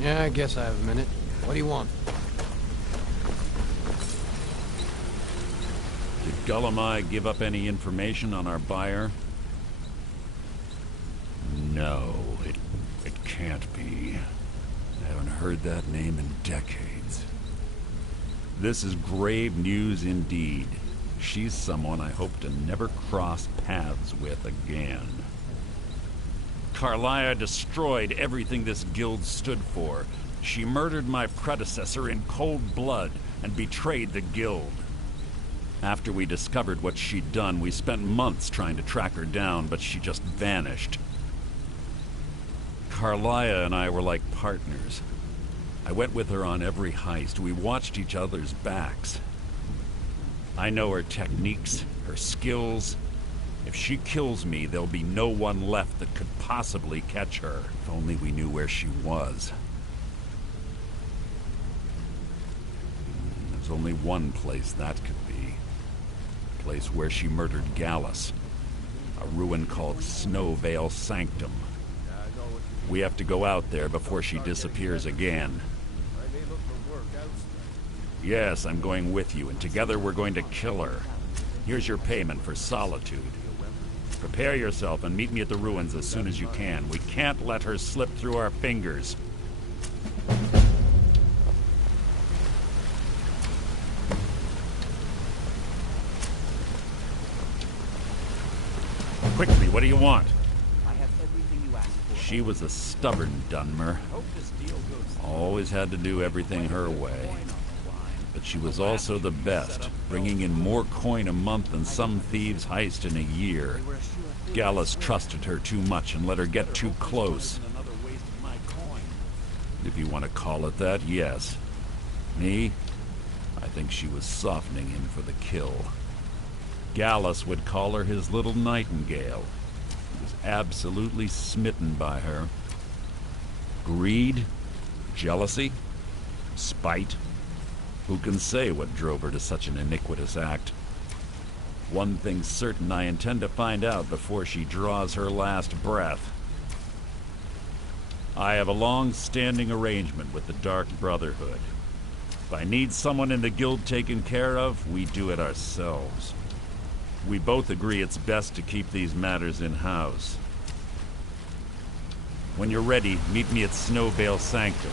Yeah, I guess I have a minute. What do you want? Did Gullamai give up any information on our buyer? No, it can't be. I haven't heard that name in decades. This is grave news indeed. She's someone I hope to never cross paths with again. Carlia destroyed everything this guild stood for. She murdered my predecessor in cold blood and betrayed the guild. After we discovered what she'd done, we spent months trying to track her down, but she just vanished. Carlia and I were like partners. I went with her on every heist. We watched each other's backs. I know her techniques, her skills. If she kills me, there'll be no one left that could possibly catch her. If only we knew where she was. There's only one place that could be. The place where she murdered Gallus. A ruin called Snowvale Sanctum. We have to go out there before she disappears again. Yes, I'm going with you, and together we're going to kill her. Here's your payment for solitude. Prepare yourself and meet me at the ruins as soon as you can. We can't let her slip through our fingers. Quickly, what do you want? I have everything you asked for. She was a stubborn Dunmer. Always had to do everything her way. But she was also the best, bringing in more coin a month than some thieves heist in a year. Gallus trusted her too much and let her get too close. If you want to call it that, yes. Me? I think she was softening him for the kill. Gallus would call her his little nightingale. He was absolutely smitten by her. Greed? Jealousy? Spite? Who can say what drove her to such an iniquitous act? One thing's certain, I intend to find out before she draws her last breath. I have a long-standing arrangement with the Dark Brotherhood. If I need someone in the guild taken care of, we do it ourselves. We both agree it's best to keep these matters in-house. When you're ready, meet me at Snowvale Sanctum.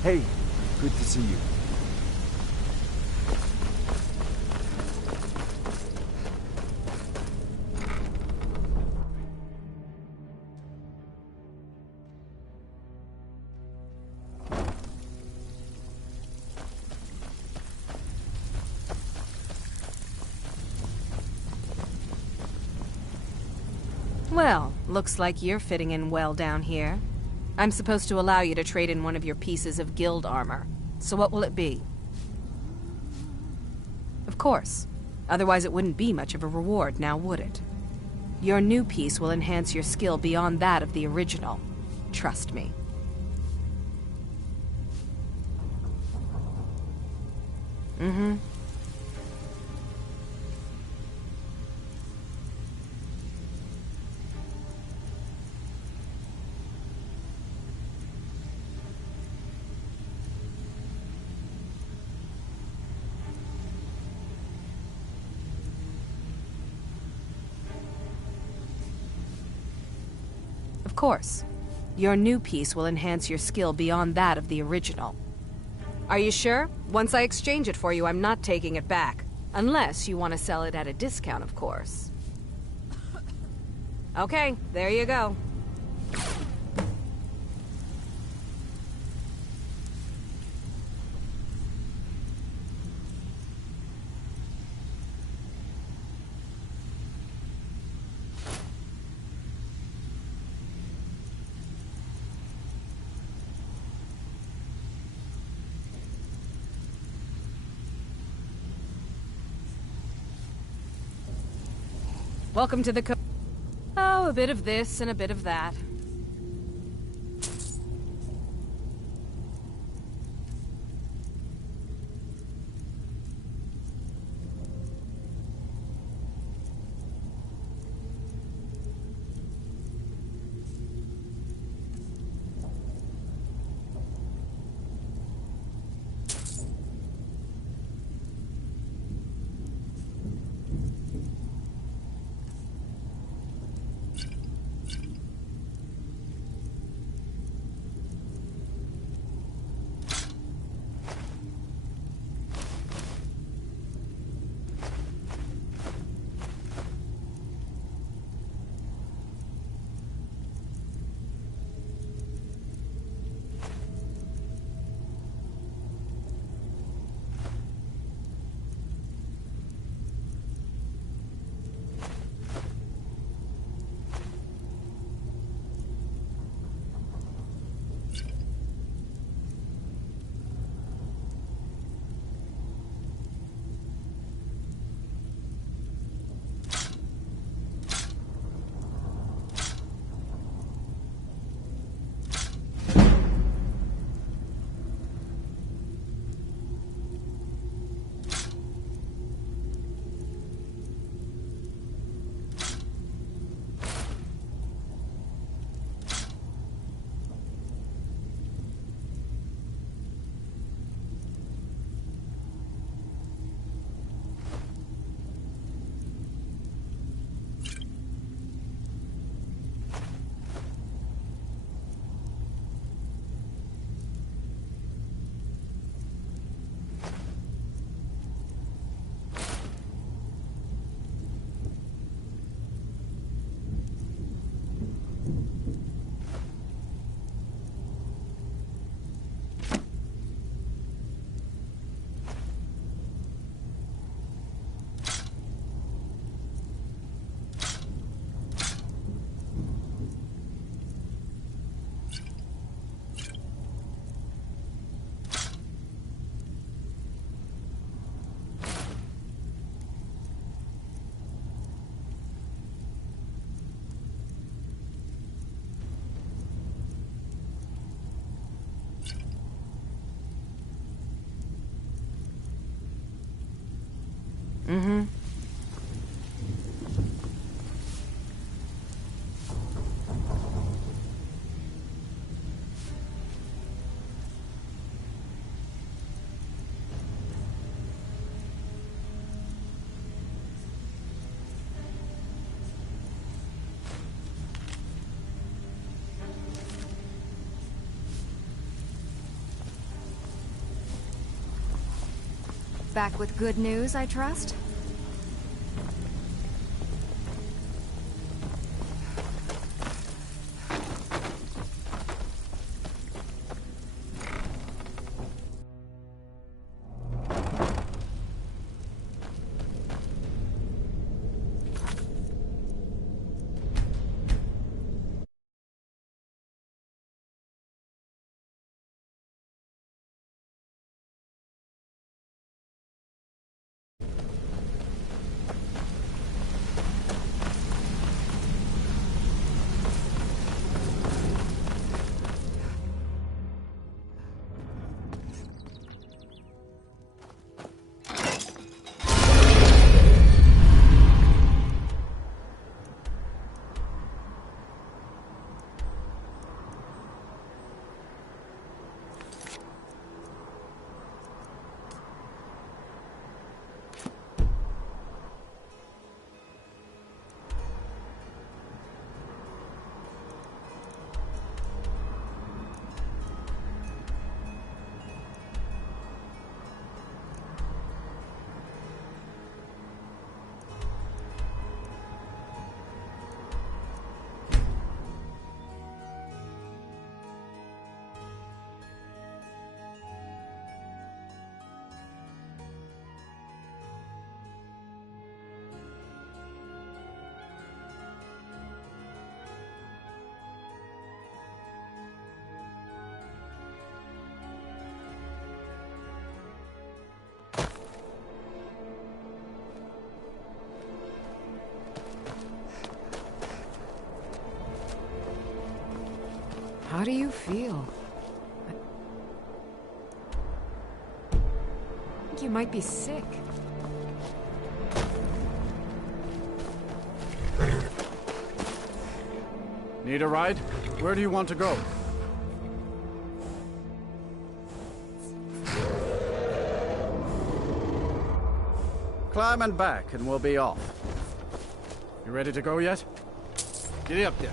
Hey, good to see you. Well, looks like you're fitting in well down here. I'm supposed to allow you to trade in one of your pieces of guild armor. So what will it be? Of course. Otherwise it wouldn't be much of a reward, now would it? Your new piece will enhance your skill beyond that of the original. Trust me. Mm-hmm. Of course. Your new piece will enhance your skill beyond that of the original. Are you sure? Once I exchange it for you, I'm not taking it back. Unless you want to sell it at a discount, of course. Okay, there you go. Welcome to the Oh, a bit of this and a bit of that. Mm-hmm. Back with good news, I trust? How do you feel? I think you might be sick. Need a ride? Where do you want to go? Climb and back, and we'll be off. You ready to go yet? Get up there.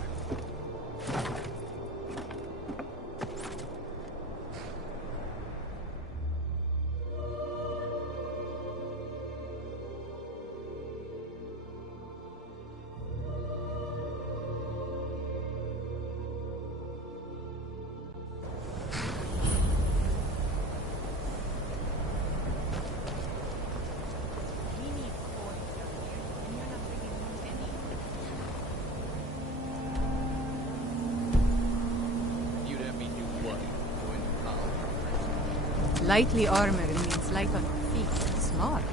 Lightly armored means light on your feet. Smart.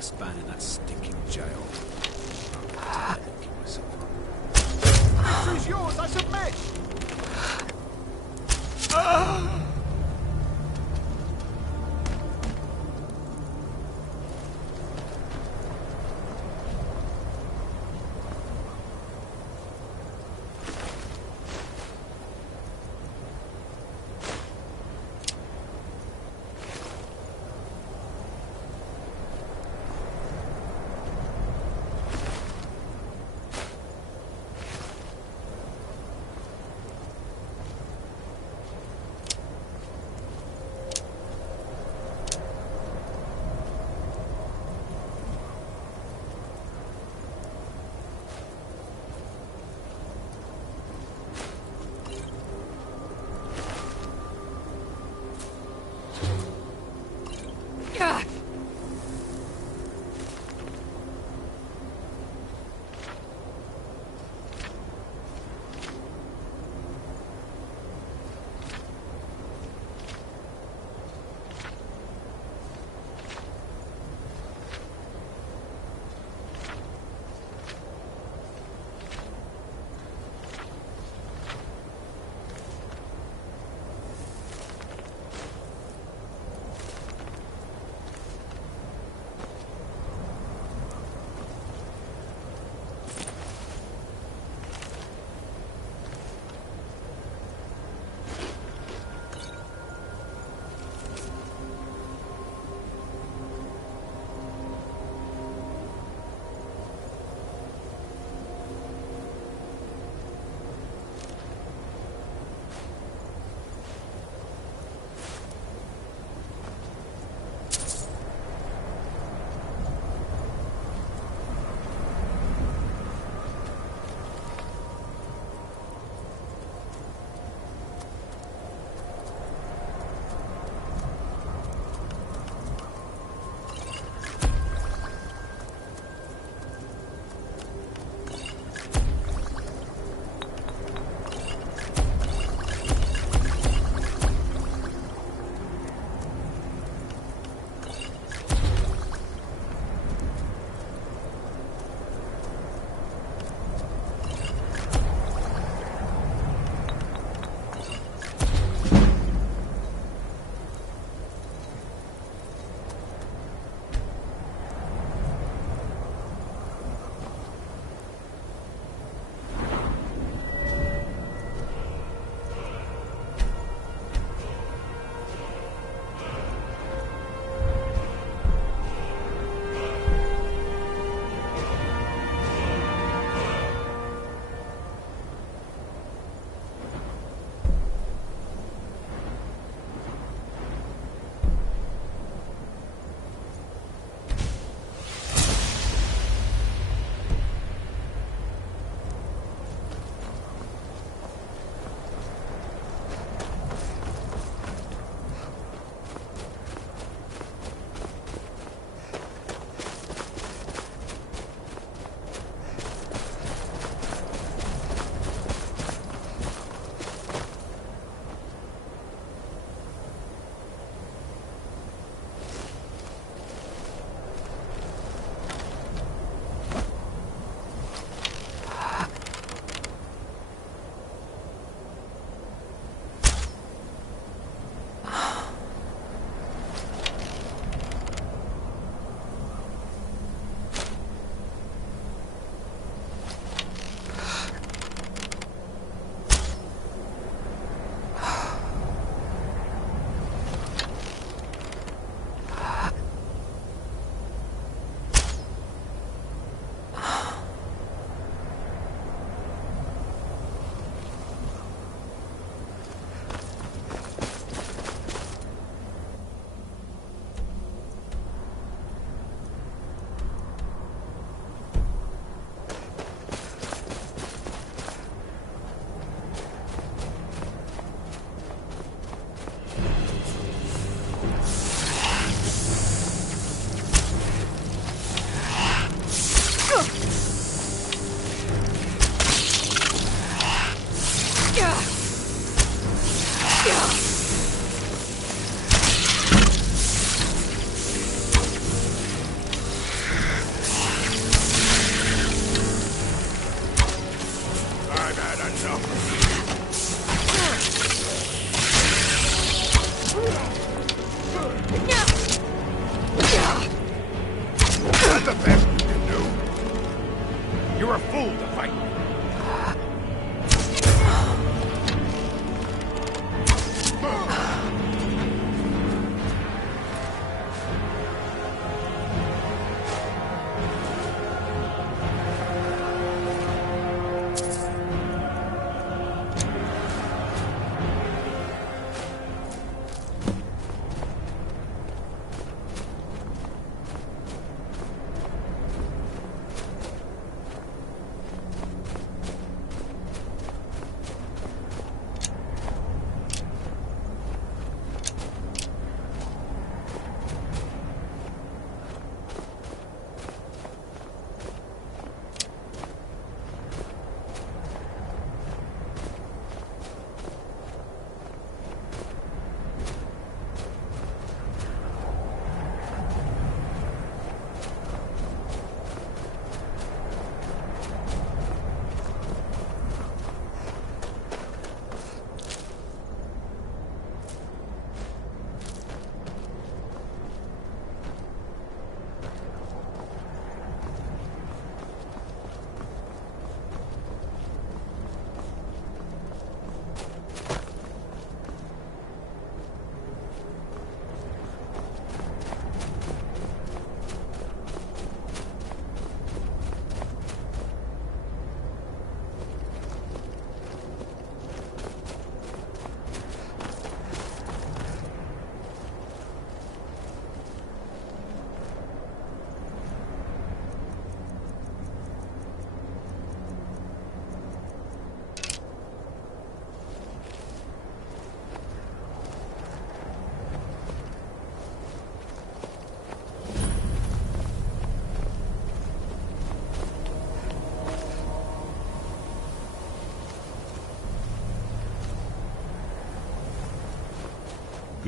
Span in that stinking jail. Victory's yours, I submit!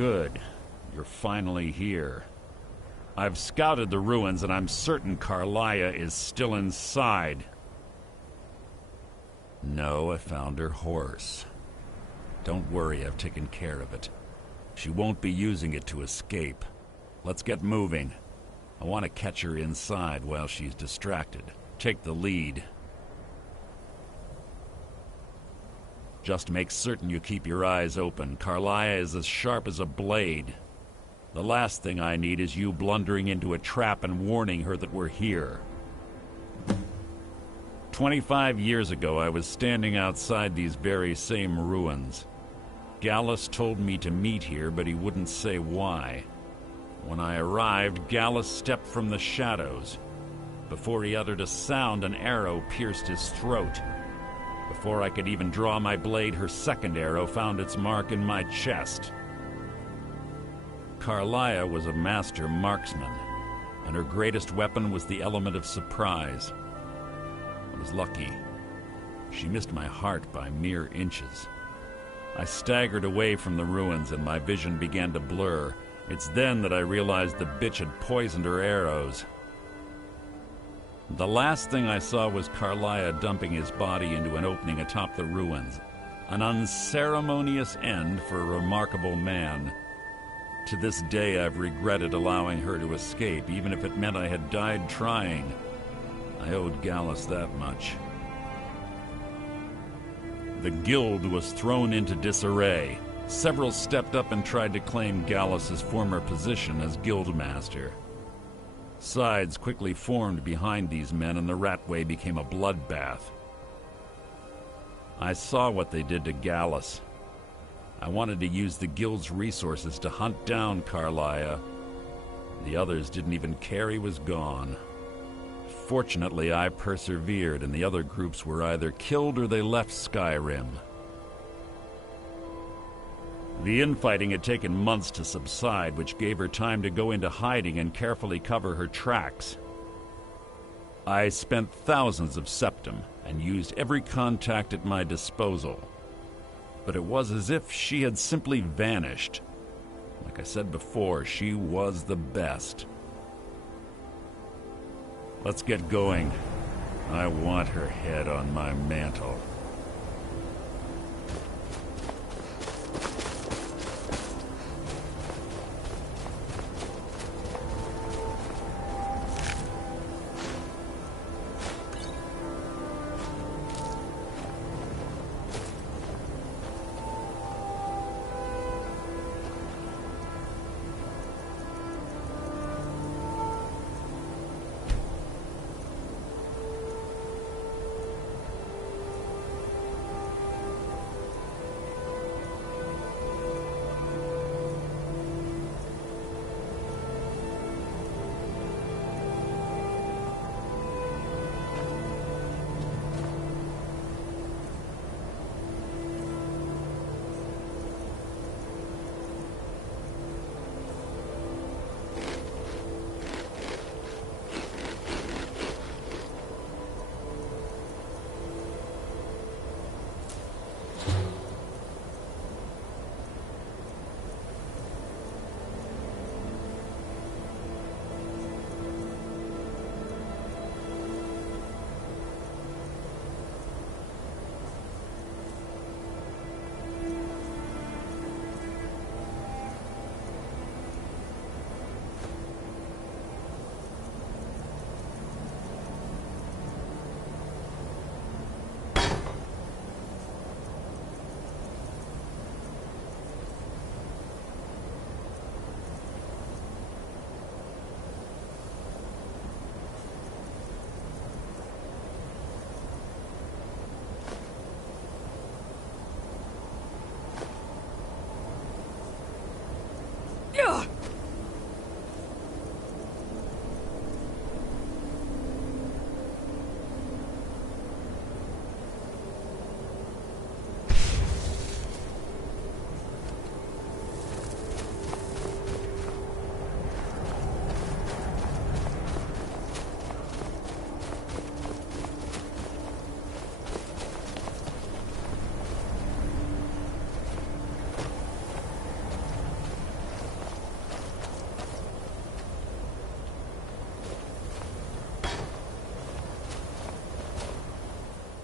Good. You're finally here. I've scouted the ruins, and I'm certain Carlia is still inside. No, I found her horse. Don't worry, I've taken care of it. She won't be using it to escape. Let's get moving. I want to catch her inside while she's distracted. Take the lead. Just make certain you keep your eyes open. Carlia is as sharp as a blade. The last thing I need is you blundering into a trap and warning her that we're here. 25 years ago, I was standing outside these very same ruins. Gallus told me to meet here, but he wouldn't say why. When I arrived, Gallus stepped from the shadows. Before he uttered a sound, an arrow pierced his throat. Before I could even draw my blade, her second arrow found its mark in my chest. Carlia was a master marksman, and her greatest weapon was the element of surprise. I was lucky. She missed my heart by mere inches. I staggered away from the ruins, and my vision began to blur. It's then that I realized the bitch had poisoned her arrows. The last thing I saw was Carlia dumping his body into an opening atop the ruins. An unceremonious end for a remarkable man. To this day, I've regretted allowing her to escape, even if it meant I had died trying. I owed Gallus that much. The guild was thrown into disarray. Several stepped up and tried to claim Gallus's former position as guildmaster. Sides quickly formed behind these men, and the Ratway became a bloodbath. I saw what they did to Gallus. I wanted to use the guild's resources to hunt down Carlia. The others didn't even care he was gone. Fortunately, I persevered, and the other groups were either killed or they left Skyrim. The infighting had taken months to subside, which gave her time to go into hiding and carefully cover her tracks. I spent thousands of septum and used every contact at my disposal. But it was as if she had simply vanished. Like I said before, she was the best. Let's get going. I want her head on my mantle.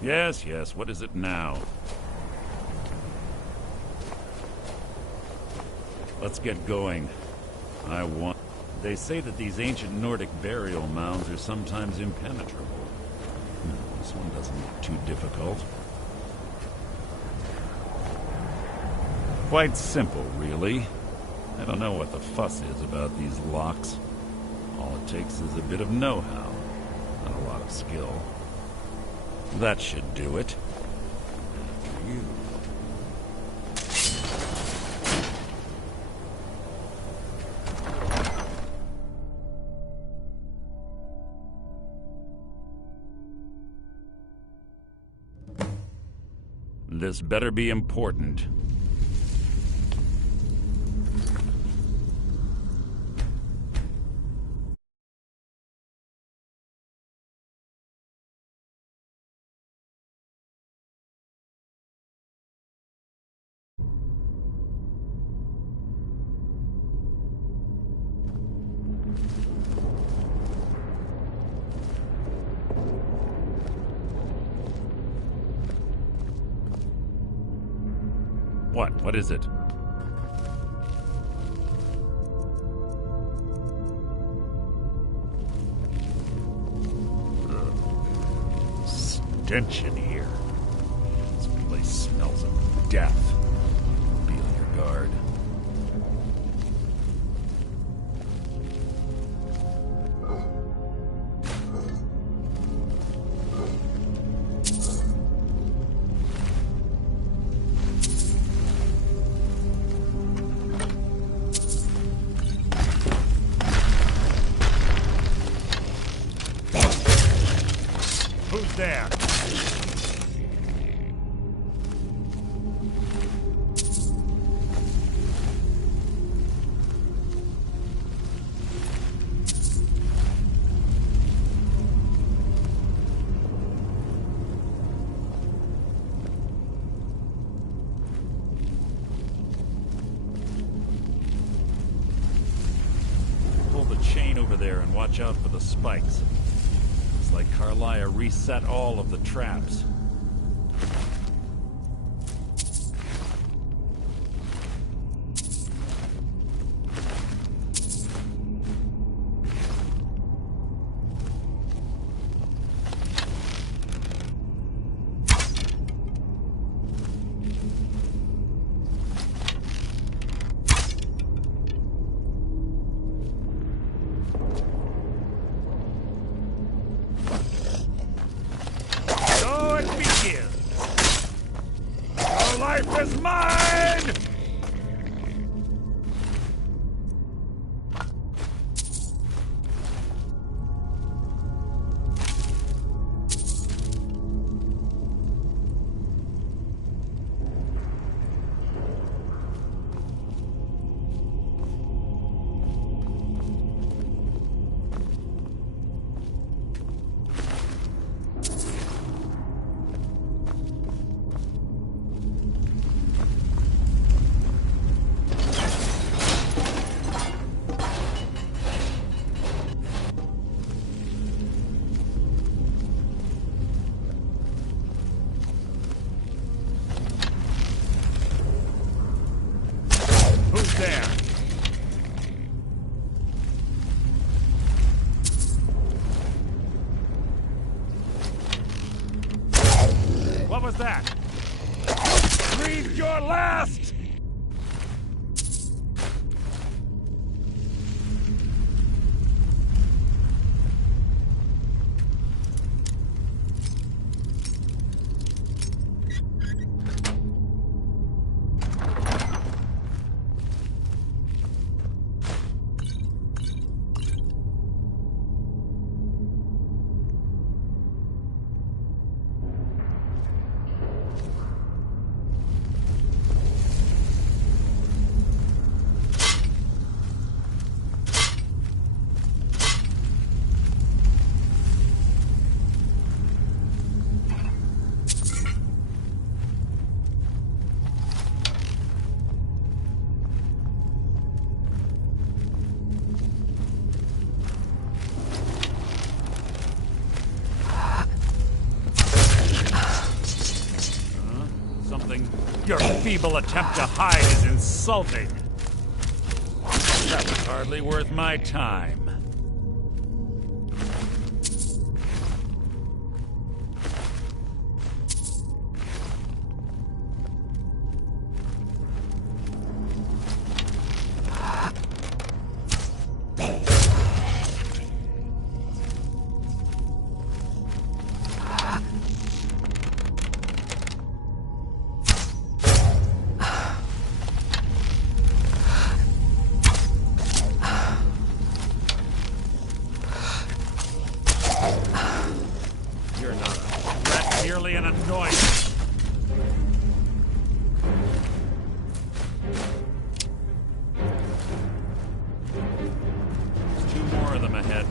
Yes, yes, what is it now? Let's get going. They say that these ancient Nordic burial mounds are sometimes impenetrable. This one doesn't look too difficult. Quite simple, really. I don't know what the fuss is about these locks. All it takes is a bit of know-how, and a lot of skill. That should do it. After you. This better be important. What is it? Stench in here. This place smells of death. Be on your guard. There. Pull the chain over there and watch out for the spikes. It's like Carlia reset all of the traps. Life is mine! There. What was that? Breathe your last! feeble attempt to hide is insulting. That was hardly worth my time. Merely an annoyance. There's 2 more of them ahead.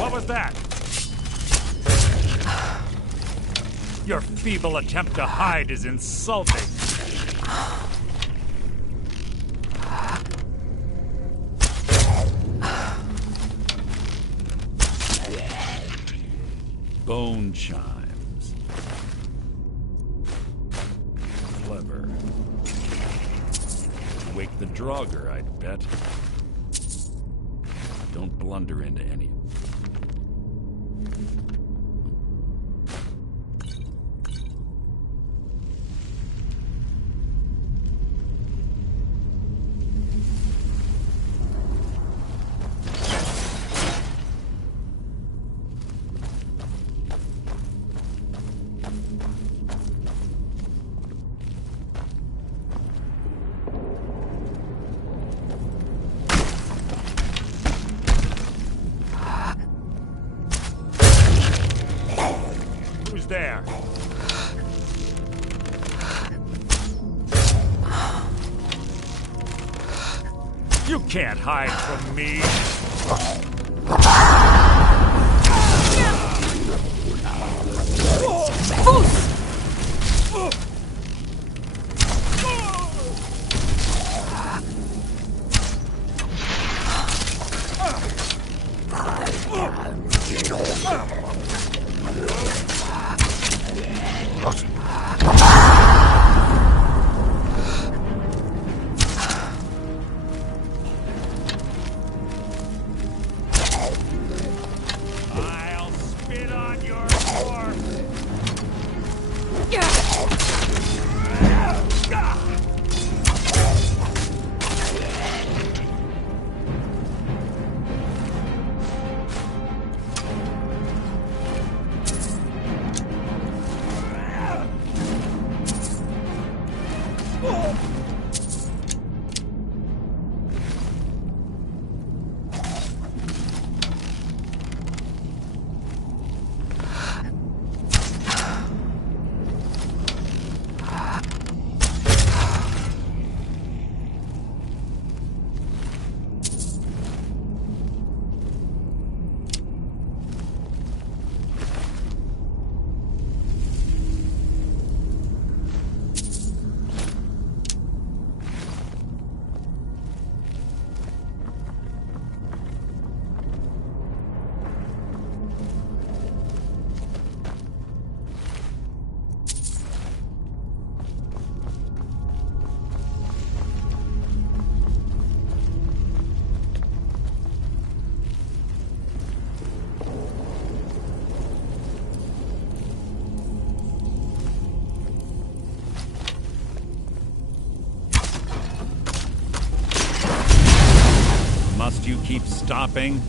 What was that? Your feeble attempt to hide is insulting. Bone chimes. Clever. Wake the Draugr, I'd bet. Don't blunder into any. There. You can't hide from me. you keep stopping?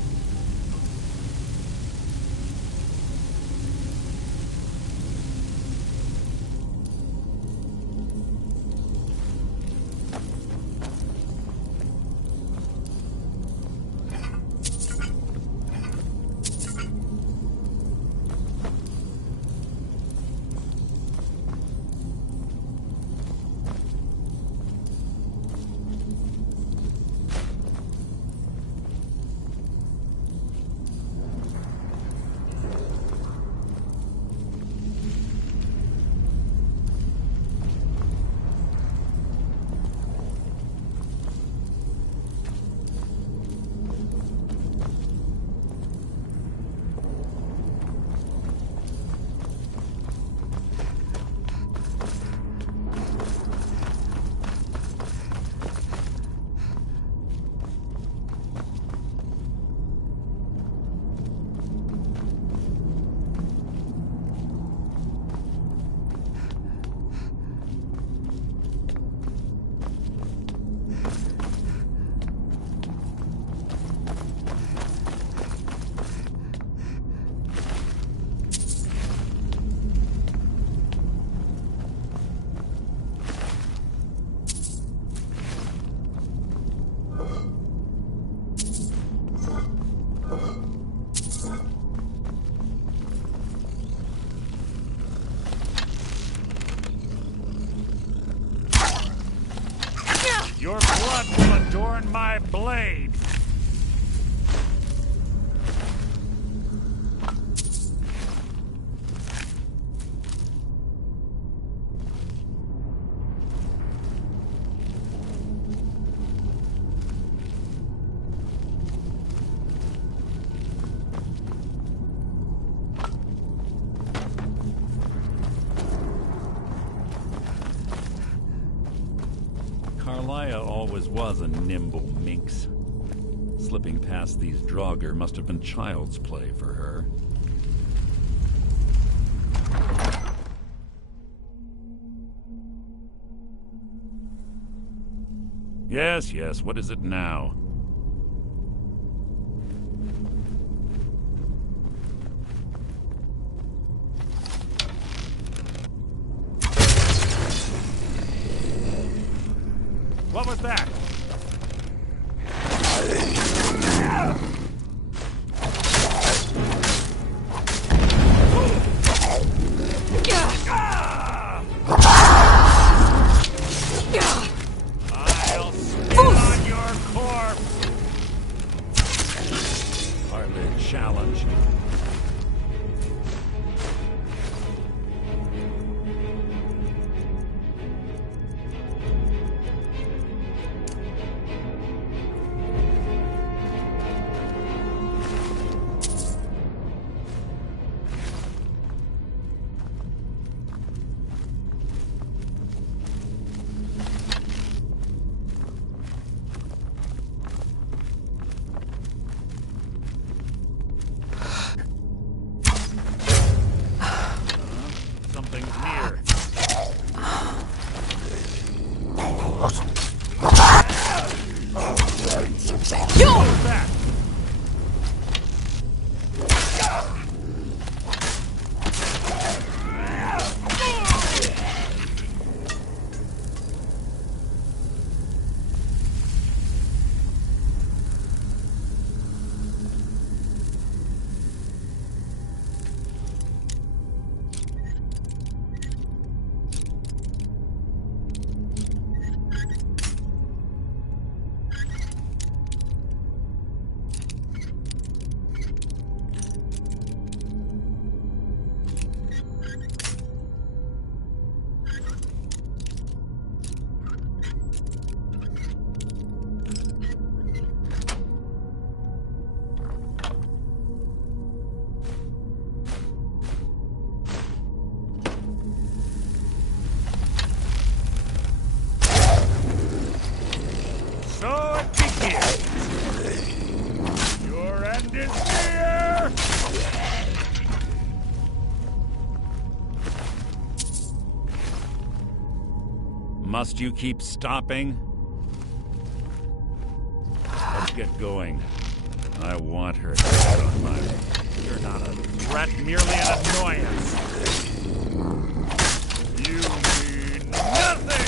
Your blood will adorn my blade! Carlia always was a nimble minx. Slipping past these Draugr must have been child's play for her. Yes, yes, what is it now? What was that? I'll spit on your corpse! Hardly a challenge. Something's near. What was that? So it begins. Your end is near. Must you keep stopping? A get going. I want her dead on my... You're not a threat, merely an annoyance. You mean nothing!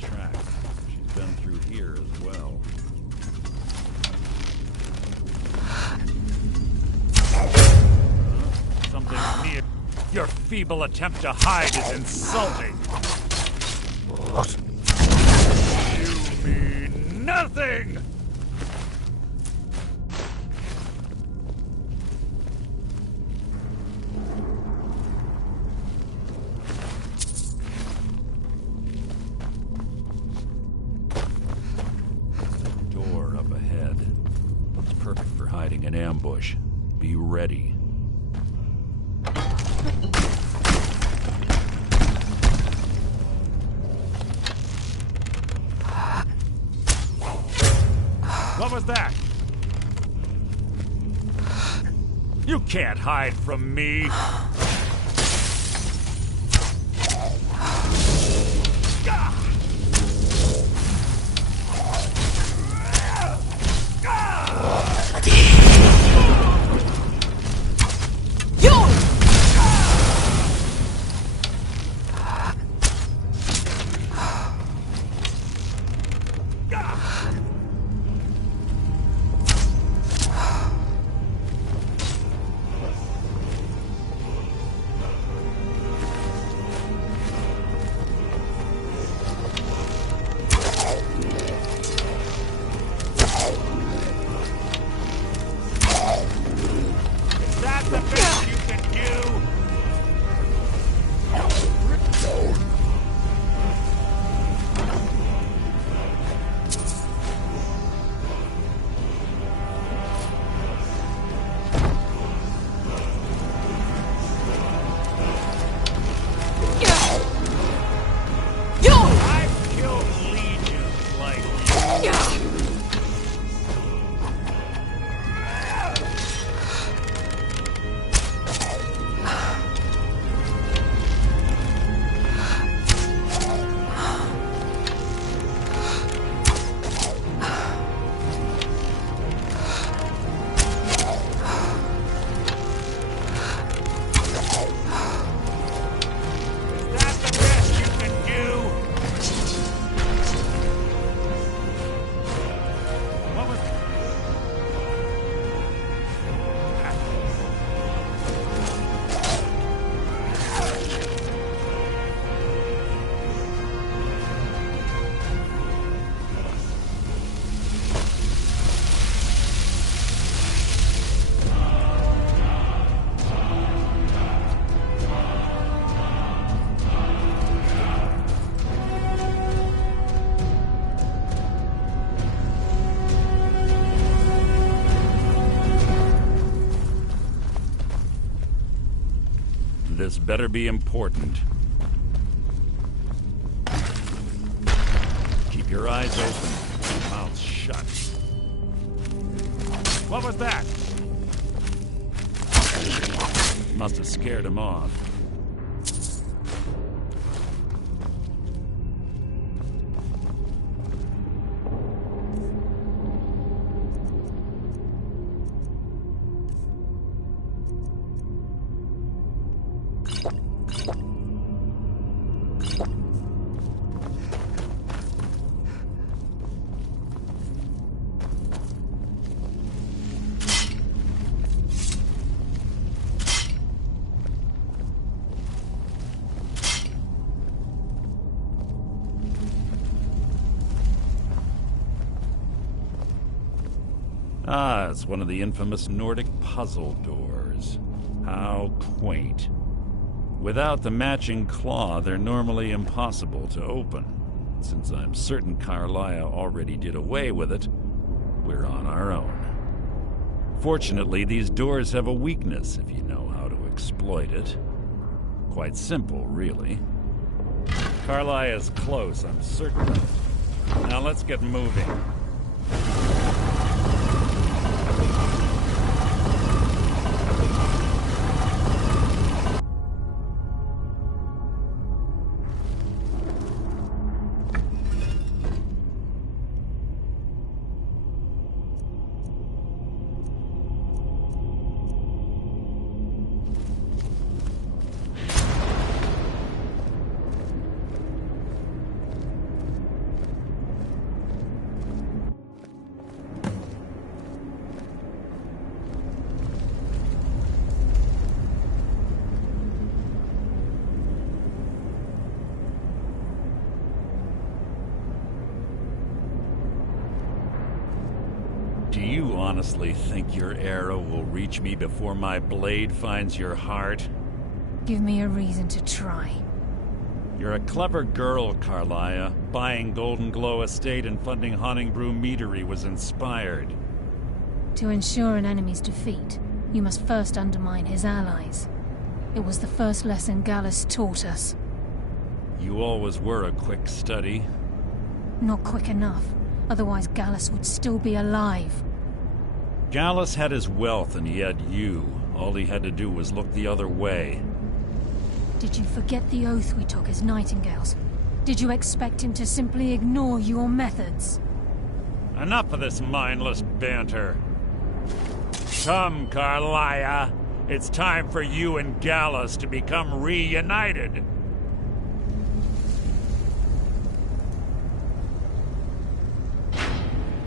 Track. She's been through here as well. Something near. Your feeble attempt to hide is insulting. What? You mean nothing! An ambush. Be ready. What was that? You can't hide from me. This better be important. Keep your eyes open, mouth shut. What was that? Must have scared him off. Ah, it's one of the infamous Nordic puzzle doors. How quaint. Without the matching claw, they're normally impossible to open. Since I'm certain Carlia already did away with it, we're on our own. Fortunately, these doors have a weakness if you know how to exploit it. Quite simple, really. Carlia is close, I'm certain of it. Now let's get moving. Do you honestly think your arrow will reach me before my blade finds your heart? Give me a reason to try. You're a clever girl, Carlia. Buying Golden Glow Estate and funding Honningbrew Meadery was inspired. To ensure an enemy's defeat, you must first undermine his allies. It was the first lesson Gallus taught us. You always were a quick study. Not quick enough. Otherwise Gallus would still be alive. Gallus had his wealth and he had you. All he had to do was look the other way. Did you forget the oath we took as Nightingales? Did you expect him to simply ignore your methods? Enough of this mindless banter. Come, Carlia. It's time for you and Gallus to become reunited.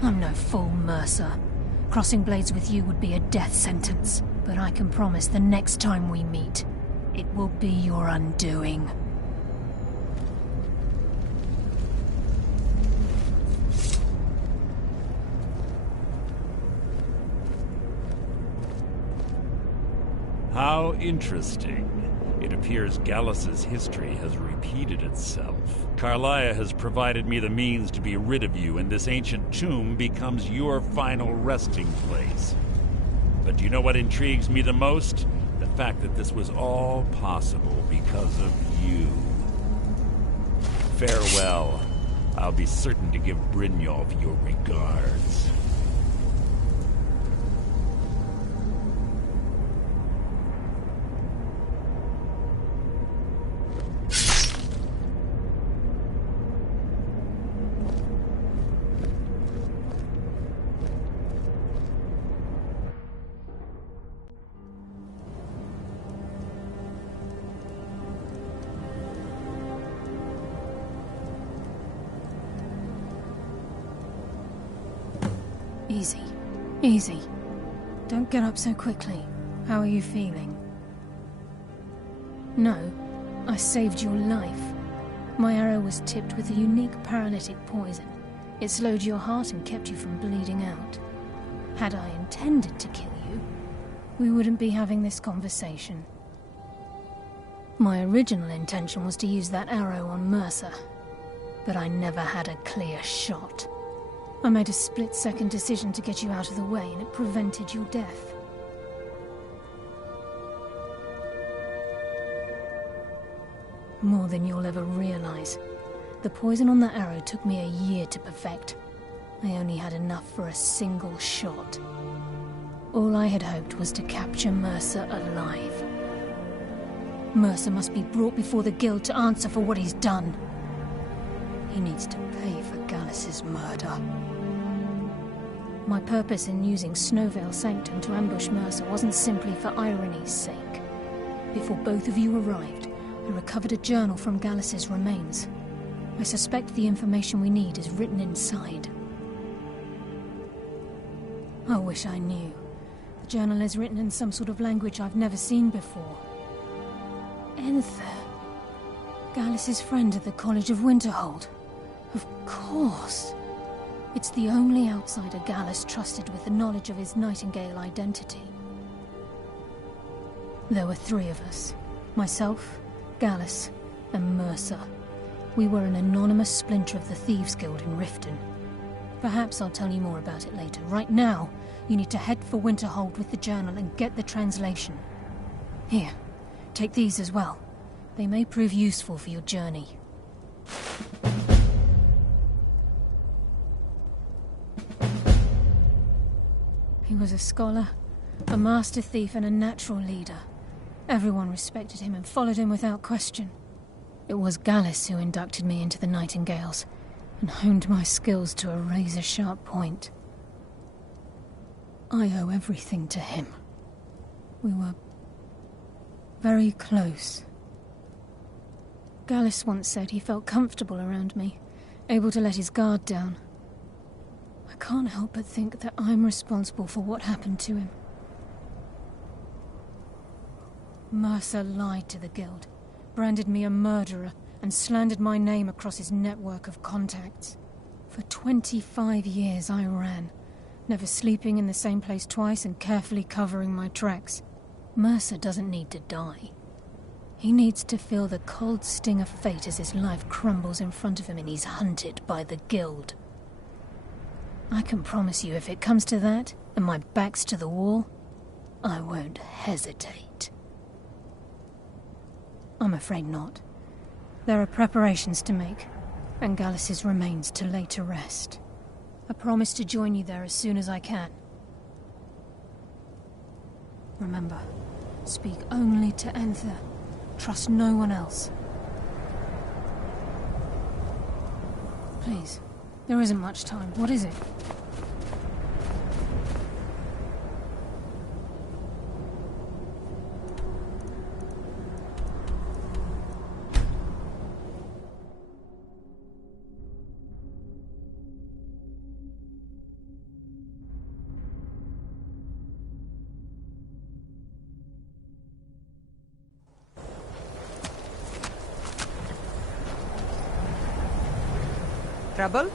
I'm no fool, Mercer. Crossing blades with you would be a death sentence. But I can promise the next time we meet, it will be your undoing. How interesting. It appears Gallus's history has repeated itself. Carlia has provided me the means to be rid of you, and this ancient tomb becomes your final resting place. But do you know what intrigues me the most? The fact that this was all possible because of you. Farewell. I'll be certain to give Brynjolf your regards. Easy. Easy. Don't get up so quickly. How are you feeling? No, I saved your life. My arrow was tipped with a unique paralytic poison. It slowed your heart and kept you from bleeding out. Had I intended to kill you, we wouldn't be having this conversation. My original intention was to use that arrow on Mercer, but I never had a clear shot. I made a split-second decision to get you out of the way, and it prevented your death. More than you'll ever realize. The poison on that arrow took me a year to perfect. I only had enough for a single shot. All I had hoped was to capture Mercer alive. Mercer must be brought before the Guild to answer for what he's done. He needs to pay for Gallus's murder. My purpose in using Snowvale Sanctum to ambush Mercer wasn't simply for irony's sake. Before both of you arrived, I recovered a journal from Gallus's remains. I suspect the information we need is written inside. I wish I knew. The journal is written in some sort of language I've never seen before. Enther. Gallus's friend at the College of Winterhold. Of course. It's the only outsider Gallus trusted with the knowledge of his Nightingale identity. There were 3 of us. Myself, Gallus, and Mercer. We were an anonymous splinter of the Thieves' Guild in Riften. Perhaps I'll tell you more about it later. Right now, you need to head for Winterhold with the journal and get the translation. Here, take these as well. They may prove useful for your journey. He was a scholar, a master thief, and a natural leader. Everyone respected him and followed him without question. It was Gallus who inducted me into the Nightingales, and honed my skills to a razor-sharp point. I owe everything to him. We were very close. Gallus once said he felt comfortable around me, able to let his guard down. I can't help but think that I'm responsible for what happened to him. Mercer lied to the Guild, branded me a murderer, and slandered my name across his network of contacts. For 25 years I ran, never sleeping in the same place twice and carefully covering my tracks. Mercer doesn't need to die. He needs to feel the cold sting of fate as his life crumbles in front of him and he's hunted by the Guild. I can promise you if it comes to that, and my back's to the wall, I won't hesitate. I'm afraid not. There are preparations to make, and Gallus's remains to lay to rest. I promise to join you there as soon as I can. Remember, speak only to Anther. Trust no one else. Please, there isn't much time. What is it? Trouble?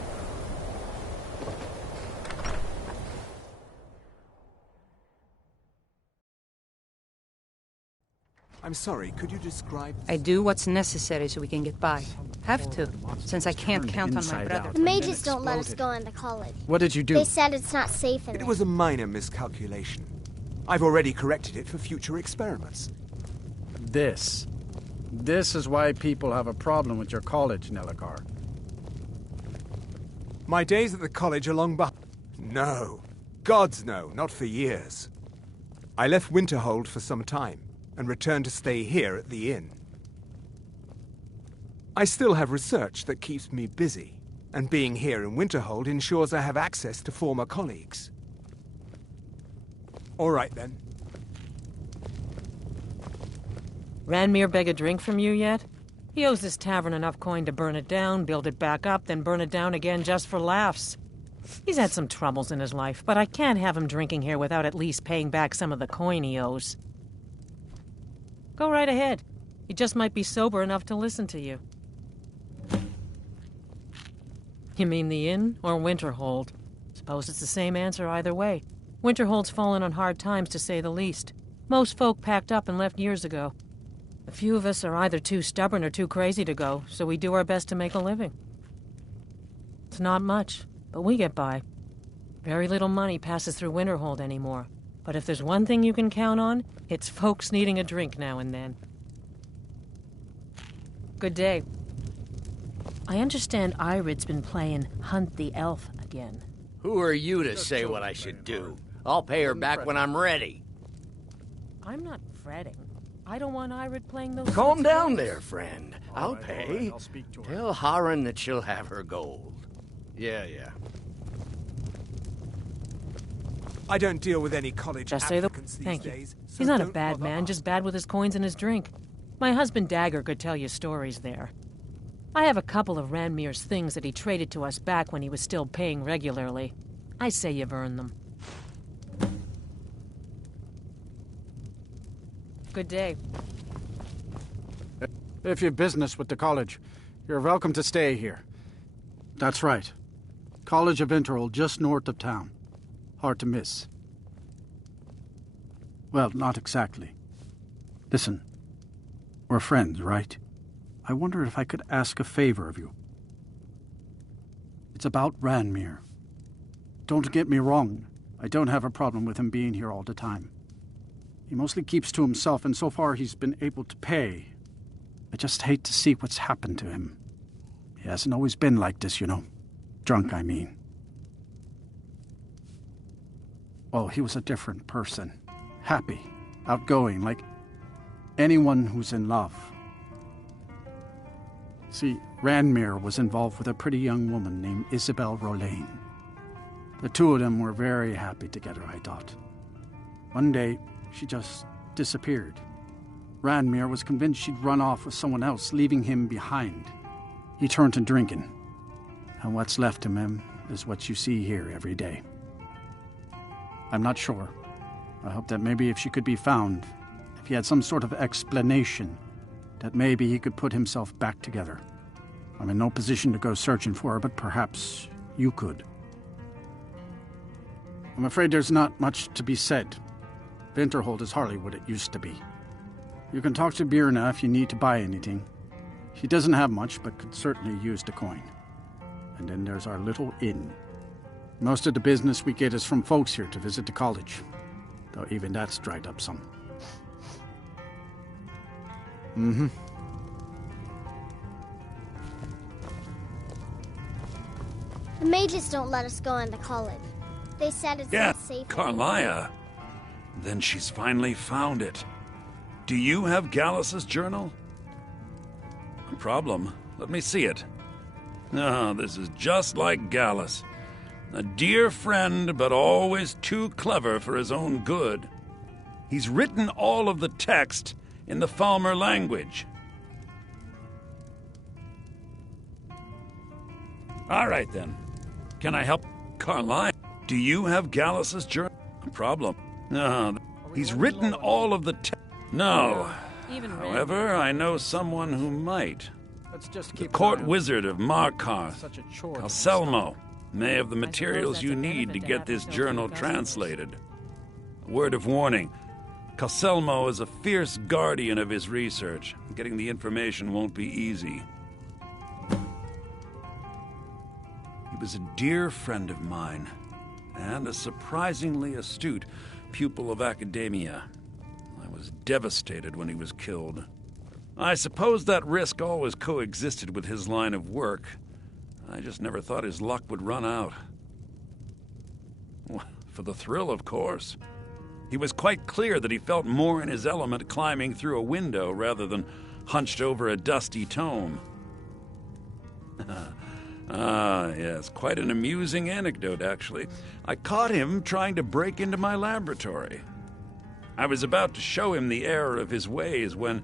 I'm sorry, could you describe... I do what's necessary so we can get by. Have to, since I can't count on my brother. The mages don't let us go into college. What did you do? They said it's not safe in It there. was a minor miscalculation. I've already corrected it for future experiments. This is why people have a problem with your college, Nelagar. My days at the college are long behind. No. Gods no, not for years. I left Winterhold for some time, and returned to stay here at the inn. I still have research that keeps me busy, and being here in Winterhold ensures I have access to former colleagues. All right, then. Ranmir beg a drink from you yet? He owes this tavern enough coin to burn it down, build it back up, then burn it down again just for laughs. He's had some troubles in his life, but I can't have him drinking here without at least paying back some of the coin he owes. Go right ahead. He just might be sober enough to listen to you. You mean the inn or Winterhold? Suppose it's the same answer either way. Winterhold's fallen on hard times, to say the least. Most folk packed up and left years ago. A few of us are either too stubborn or too crazy to go, so we do our best to make a living. It's not much, but we get by. Very little money passes through Winterhold anymore. But if there's one thing you can count on, it's folks needing a drink now and then. Good day. I understand Irid's been playing Hunt the Elf again. Who are you to say what I should do? I'll pay her back when I'm ready. I'm not fretting. I don't want Irid playing those... Calm down there, friend. I'll pay. Tell Harren that she'll have her gold. Yeah. I don't deal with any college Just say the... applicants these Thank you. days. So He's not a don't bad bother man, just bad with his coins and his drink. My husband Dagger could tell you stories there. I have a couple of Ranmir's things that he traded to us back when he was still paying regularly. I say you've earned them. Good day. If you've business with the college, you're welcome to stay here. That's right. College of Winterhold, just north of town. Hard to miss. Well, not exactly. Listen, we're friends, right? I wonder if I could ask a favor of you. It's about Ranmir. Don't get me wrong. I don't have a problem with him being here all the time. He mostly keeps to himself, and so far he's been able to pay. I just hate to see what's happened to him. He hasn't always been like this, you know. Drunk, I mean. Well, he was a different person. Happy, outgoing, like anyone who's in love. See, Ranmir was involved with a pretty young woman named Isabel Rolane. The two of them were very happy together, I thought. One day, she just disappeared. Ranmir was convinced she'd run off with someone else, leaving him behind. He turned to drinking. And what's left of him is what you see here every day. I'm not sure. I hope that maybe if she could be found, if he had some sort of explanation, that maybe he could put himself back together. I'm in no position to go searching for her, but perhaps you could. I'm afraid there's not much to be said. Winterhold is hardly what it used to be. You can talk to Birna if you need to buy anything. She doesn't have much, but could certainly use the coin. And then there's our little inn. Most of the business we get is from folks here to visit the college, though even that's dried up some. Mm-hmm. The mages don't let us go into college. They said it's not safe. Carlia. Then she's finally found it. Do you have Gallus's journal? No problem. Let me see it. Ah, this is just like Gallus. A dear friend, but always too clever for his own good. He's written all of the text in the Falmer language. All right, then. Can I help Carlisle? Do you have Gallus's journal? No problem. No, he's written all of the text. No. However, I know someone who might. The court wizard of Markarth, Calselmo, may have the materials you need to get this journal translated. A word of warning. Calselmo is a fierce guardian of his research. Getting the information won't be easy. He was a dear friend of mine, and a surprisingly astute pupil of academia. I was devastated when he was killed. I suppose that risk always coexisted with his line of work. I just never thought his luck would run out. For the thrill, of course. He was quite clear that he felt more in his element climbing through a window rather than hunched over a dusty tome. Ah, yes, quite an amusing anecdote, actually. I caught him trying to break into my laboratory. I was about to show him the error of his ways when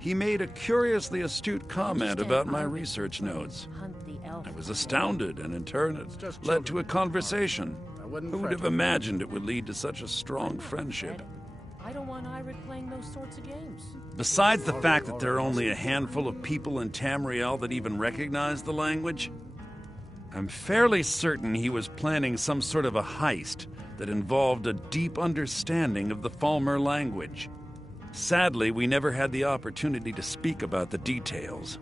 he made a curiously astute comment about my research notes. I was astounded, and in turn it led to a conversation. Who would have imagined it would lead to such a strong friendship? I don't want Irid playing those sorts of games. Besides the fact that there are only a handful of people in Tamriel that even recognize the language, I'm fairly certain he was planning some sort of a heist that involved a deep understanding of the Falmer language. Sadly, we never had the opportunity to speak about the details.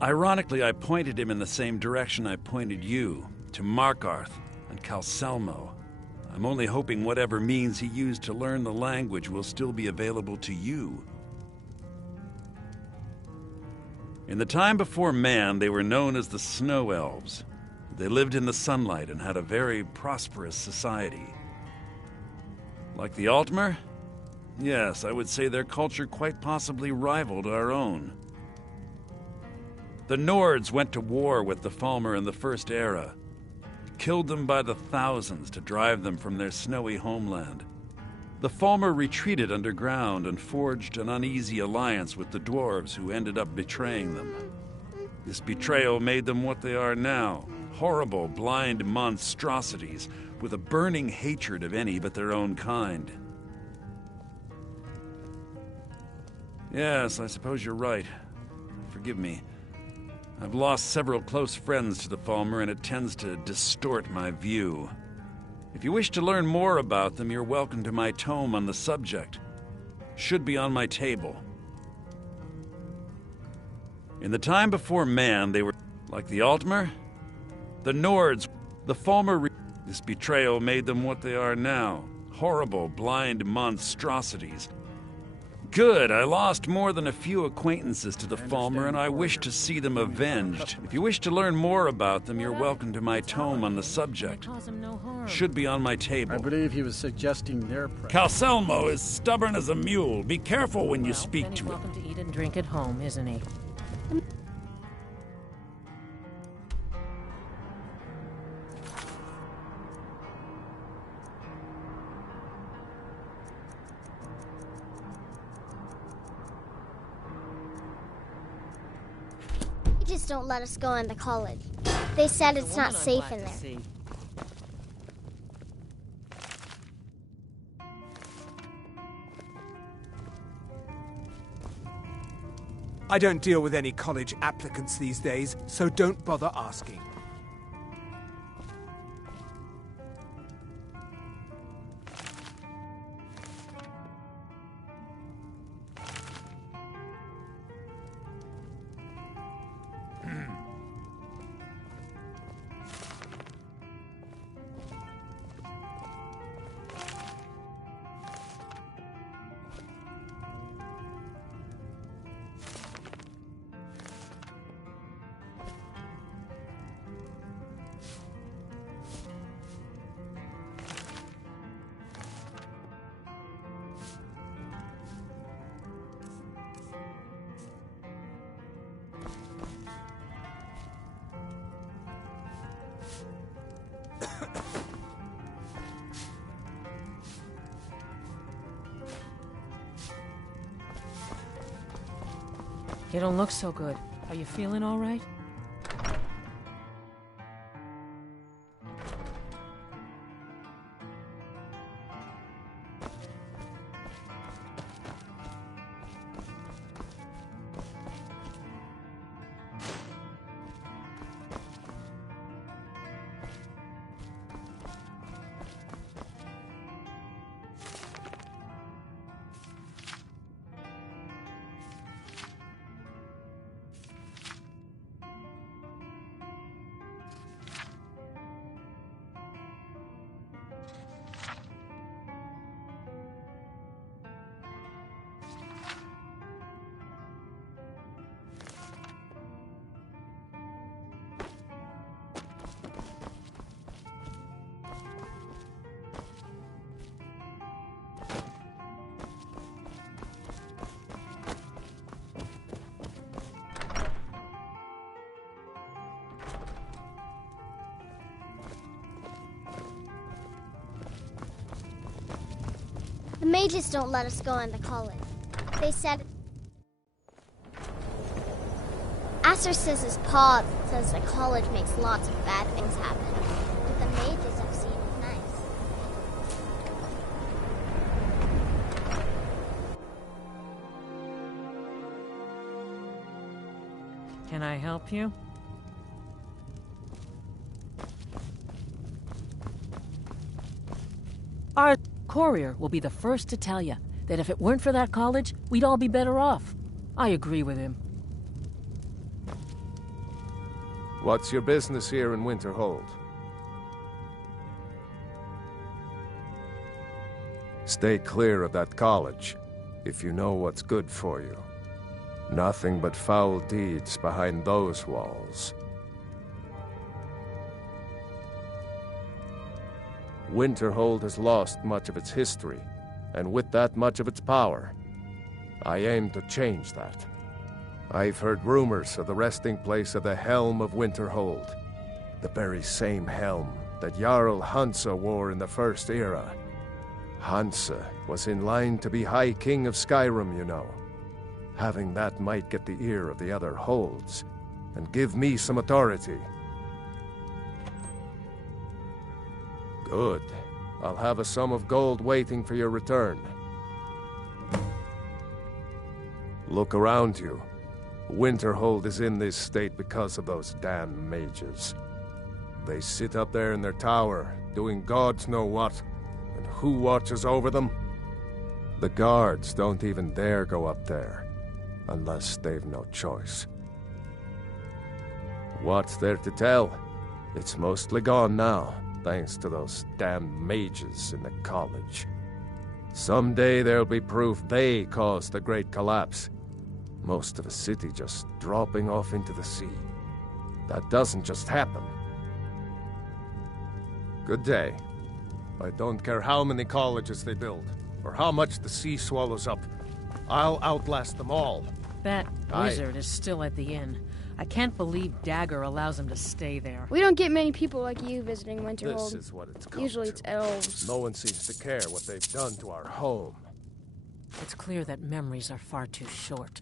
Ironically, I pointed him in the same direction I pointed you, to Markarth and Calselmo. I'm only hoping whatever means he used to learn the language will still be available to you. In the time before man, they were known as the Snow Elves. They lived in the sunlight and had a very prosperous society. Like the Altmer? Yes, I would say their culture quite possibly rivaled our own. The Nords went to war with the Falmer in the First Era, killed them by the thousands to drive them from their snowy homeland. The Falmer retreated underground and forged an uneasy alliance with the dwarves who ended up betraying them. This betrayal made them what they are now, horrible, blind monstrosities with a burning hatred of any but their own kind. Yes, I suppose you're right. Forgive me. I've lost several close friends to the Falmer, and it tends to distort my view. If you wish to learn more about them, you're welcome to my tome on the subject. Should be on my table. In the time before man, they were like the Altmer, the Nords, the Falmer. This betrayal made them what they are now. Horrible, blind monstrosities. Good, I lost more than a few acquaintances to the Falmer, and I wish to see them avenged. If you wish to learn more about them, you're welcome to my tome on the subject. Should be on my table. I believe he was suggesting their presence. Calselmo is stubborn as a mule. Be careful when you speak to him. Welcome to eat and drink at home, isn't he? They just don't let us go into college. They said it's not safe in there. I don't deal with any college applicants these days, so don't bother asking. You don't look so good. Are you feeling all right? The mages don't let us go into college. They said... Aster says his pa says the college makes lots of bad things happen. But the mages have seen it nice. Can I help you? Our courier will be the first to tell you that if it weren't for that college, we'd all be better off. I agree with him. What's your business here in Winterhold? Stay clear of that college, if you know what's good for you. Nothing but foul deeds behind those walls. Winterhold has lost much of its history, and with that much of its power. I aim to change that. I've heard rumors of the resting place of the Helm of Winterhold, the very same helm that Jarl Hansa wore in the First Era. Hansa was in line to be High King of Skyrim, you know. Having that might get the ear of the other holds, and give me some authority. Good. I'll have a sum of gold waiting for your return. Look around you. Winterhold is in this state because of those damn mages. They sit up there in their tower, doing gods know what. And who watches over them? The guards don't even dare go up there, unless they've no choice. What's there to tell? It's mostly gone now, thanks to those damn mages in the college. Someday there'll be proof they caused the Great Collapse. Most of a city just dropping off into the sea. That doesn't just happen. Good day. I don't care how many colleges they build, or how much the sea swallows up. I'll outlast them all. That wizard is still at the inn. I can't believe Dagger allows him to stay there. We don't get many people like you visiting Winterhold. This is what it's come Usually to. it's elves. No one seems to care what they've done to our home. It's clear that memories are far too short.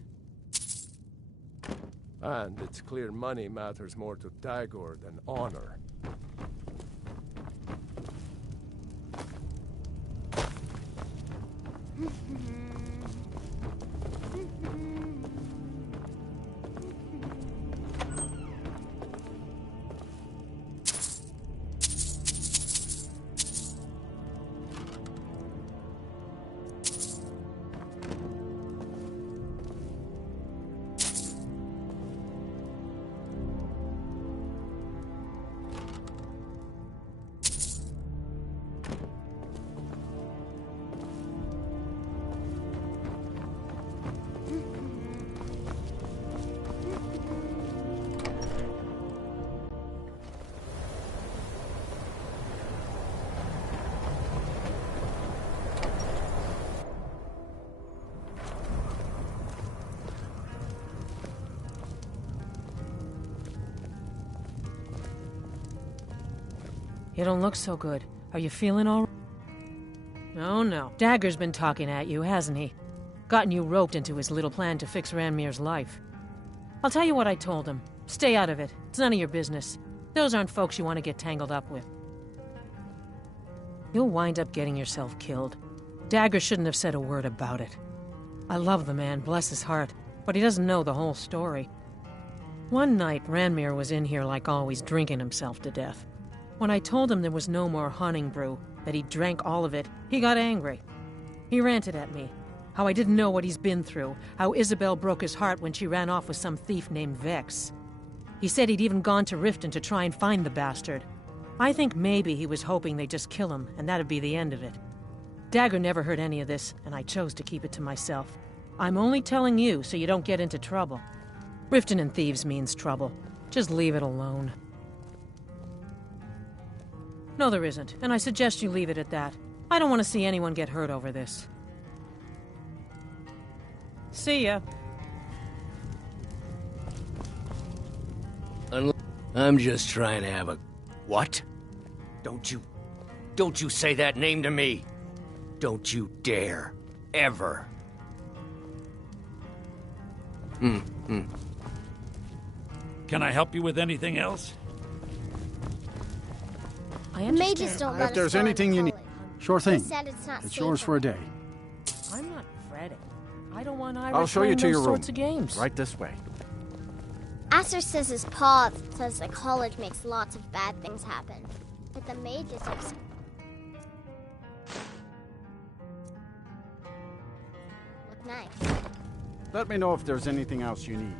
And it's clear money matters more to Dagor than honor. You don't look so good. Are you feeling all right? Oh no. Dagger's been talking at you, hasn't he? Gotten you roped into his little plan to fix Ranmir's life. I'll tell you what I told him. Stay out of it. It's none of your business. Those aren't folks you want to get tangled up with. You'll wind up getting yourself killed. Dagger shouldn't have said a word about it. I love the man, bless his heart, but he doesn't know the whole story. One night, Ranmir was in here like always, drinking himself to death. When I told him there was no more hunting brew, that he drank all of it, he got angry. He ranted at me. How I didn't know what he's been through. How Isabel broke his heart when she ran off with some thief named Vex. He said he'd even gone to Riften to try and find the bastard. I think maybe he was hoping they'd just kill him, and that'd be the end of it. Dagger never heard any of this, and I chose to keep it to myself. I'm only telling you so you don't get into trouble. Riften and thieves means trouble. Just leave it alone. No, there isn't, and I suggest you leave it at that. I don't want to see anyone get hurt over this. See ya. I'm just trying to have a... What? Don't you say that name to me. Don't you dare. Ever. Can I help you with anything else? Mages don't let us If there's go into anything you need, college. sure They thing. said it's not It's safe yours for a day. I'm not fretting. I don't want Irish I'll show you playing to those your room. sorts of games. Right this way. Aster says his pa says the college makes lots of bad things happen. But the mages are... Look nice. Let me know if there's anything else you need.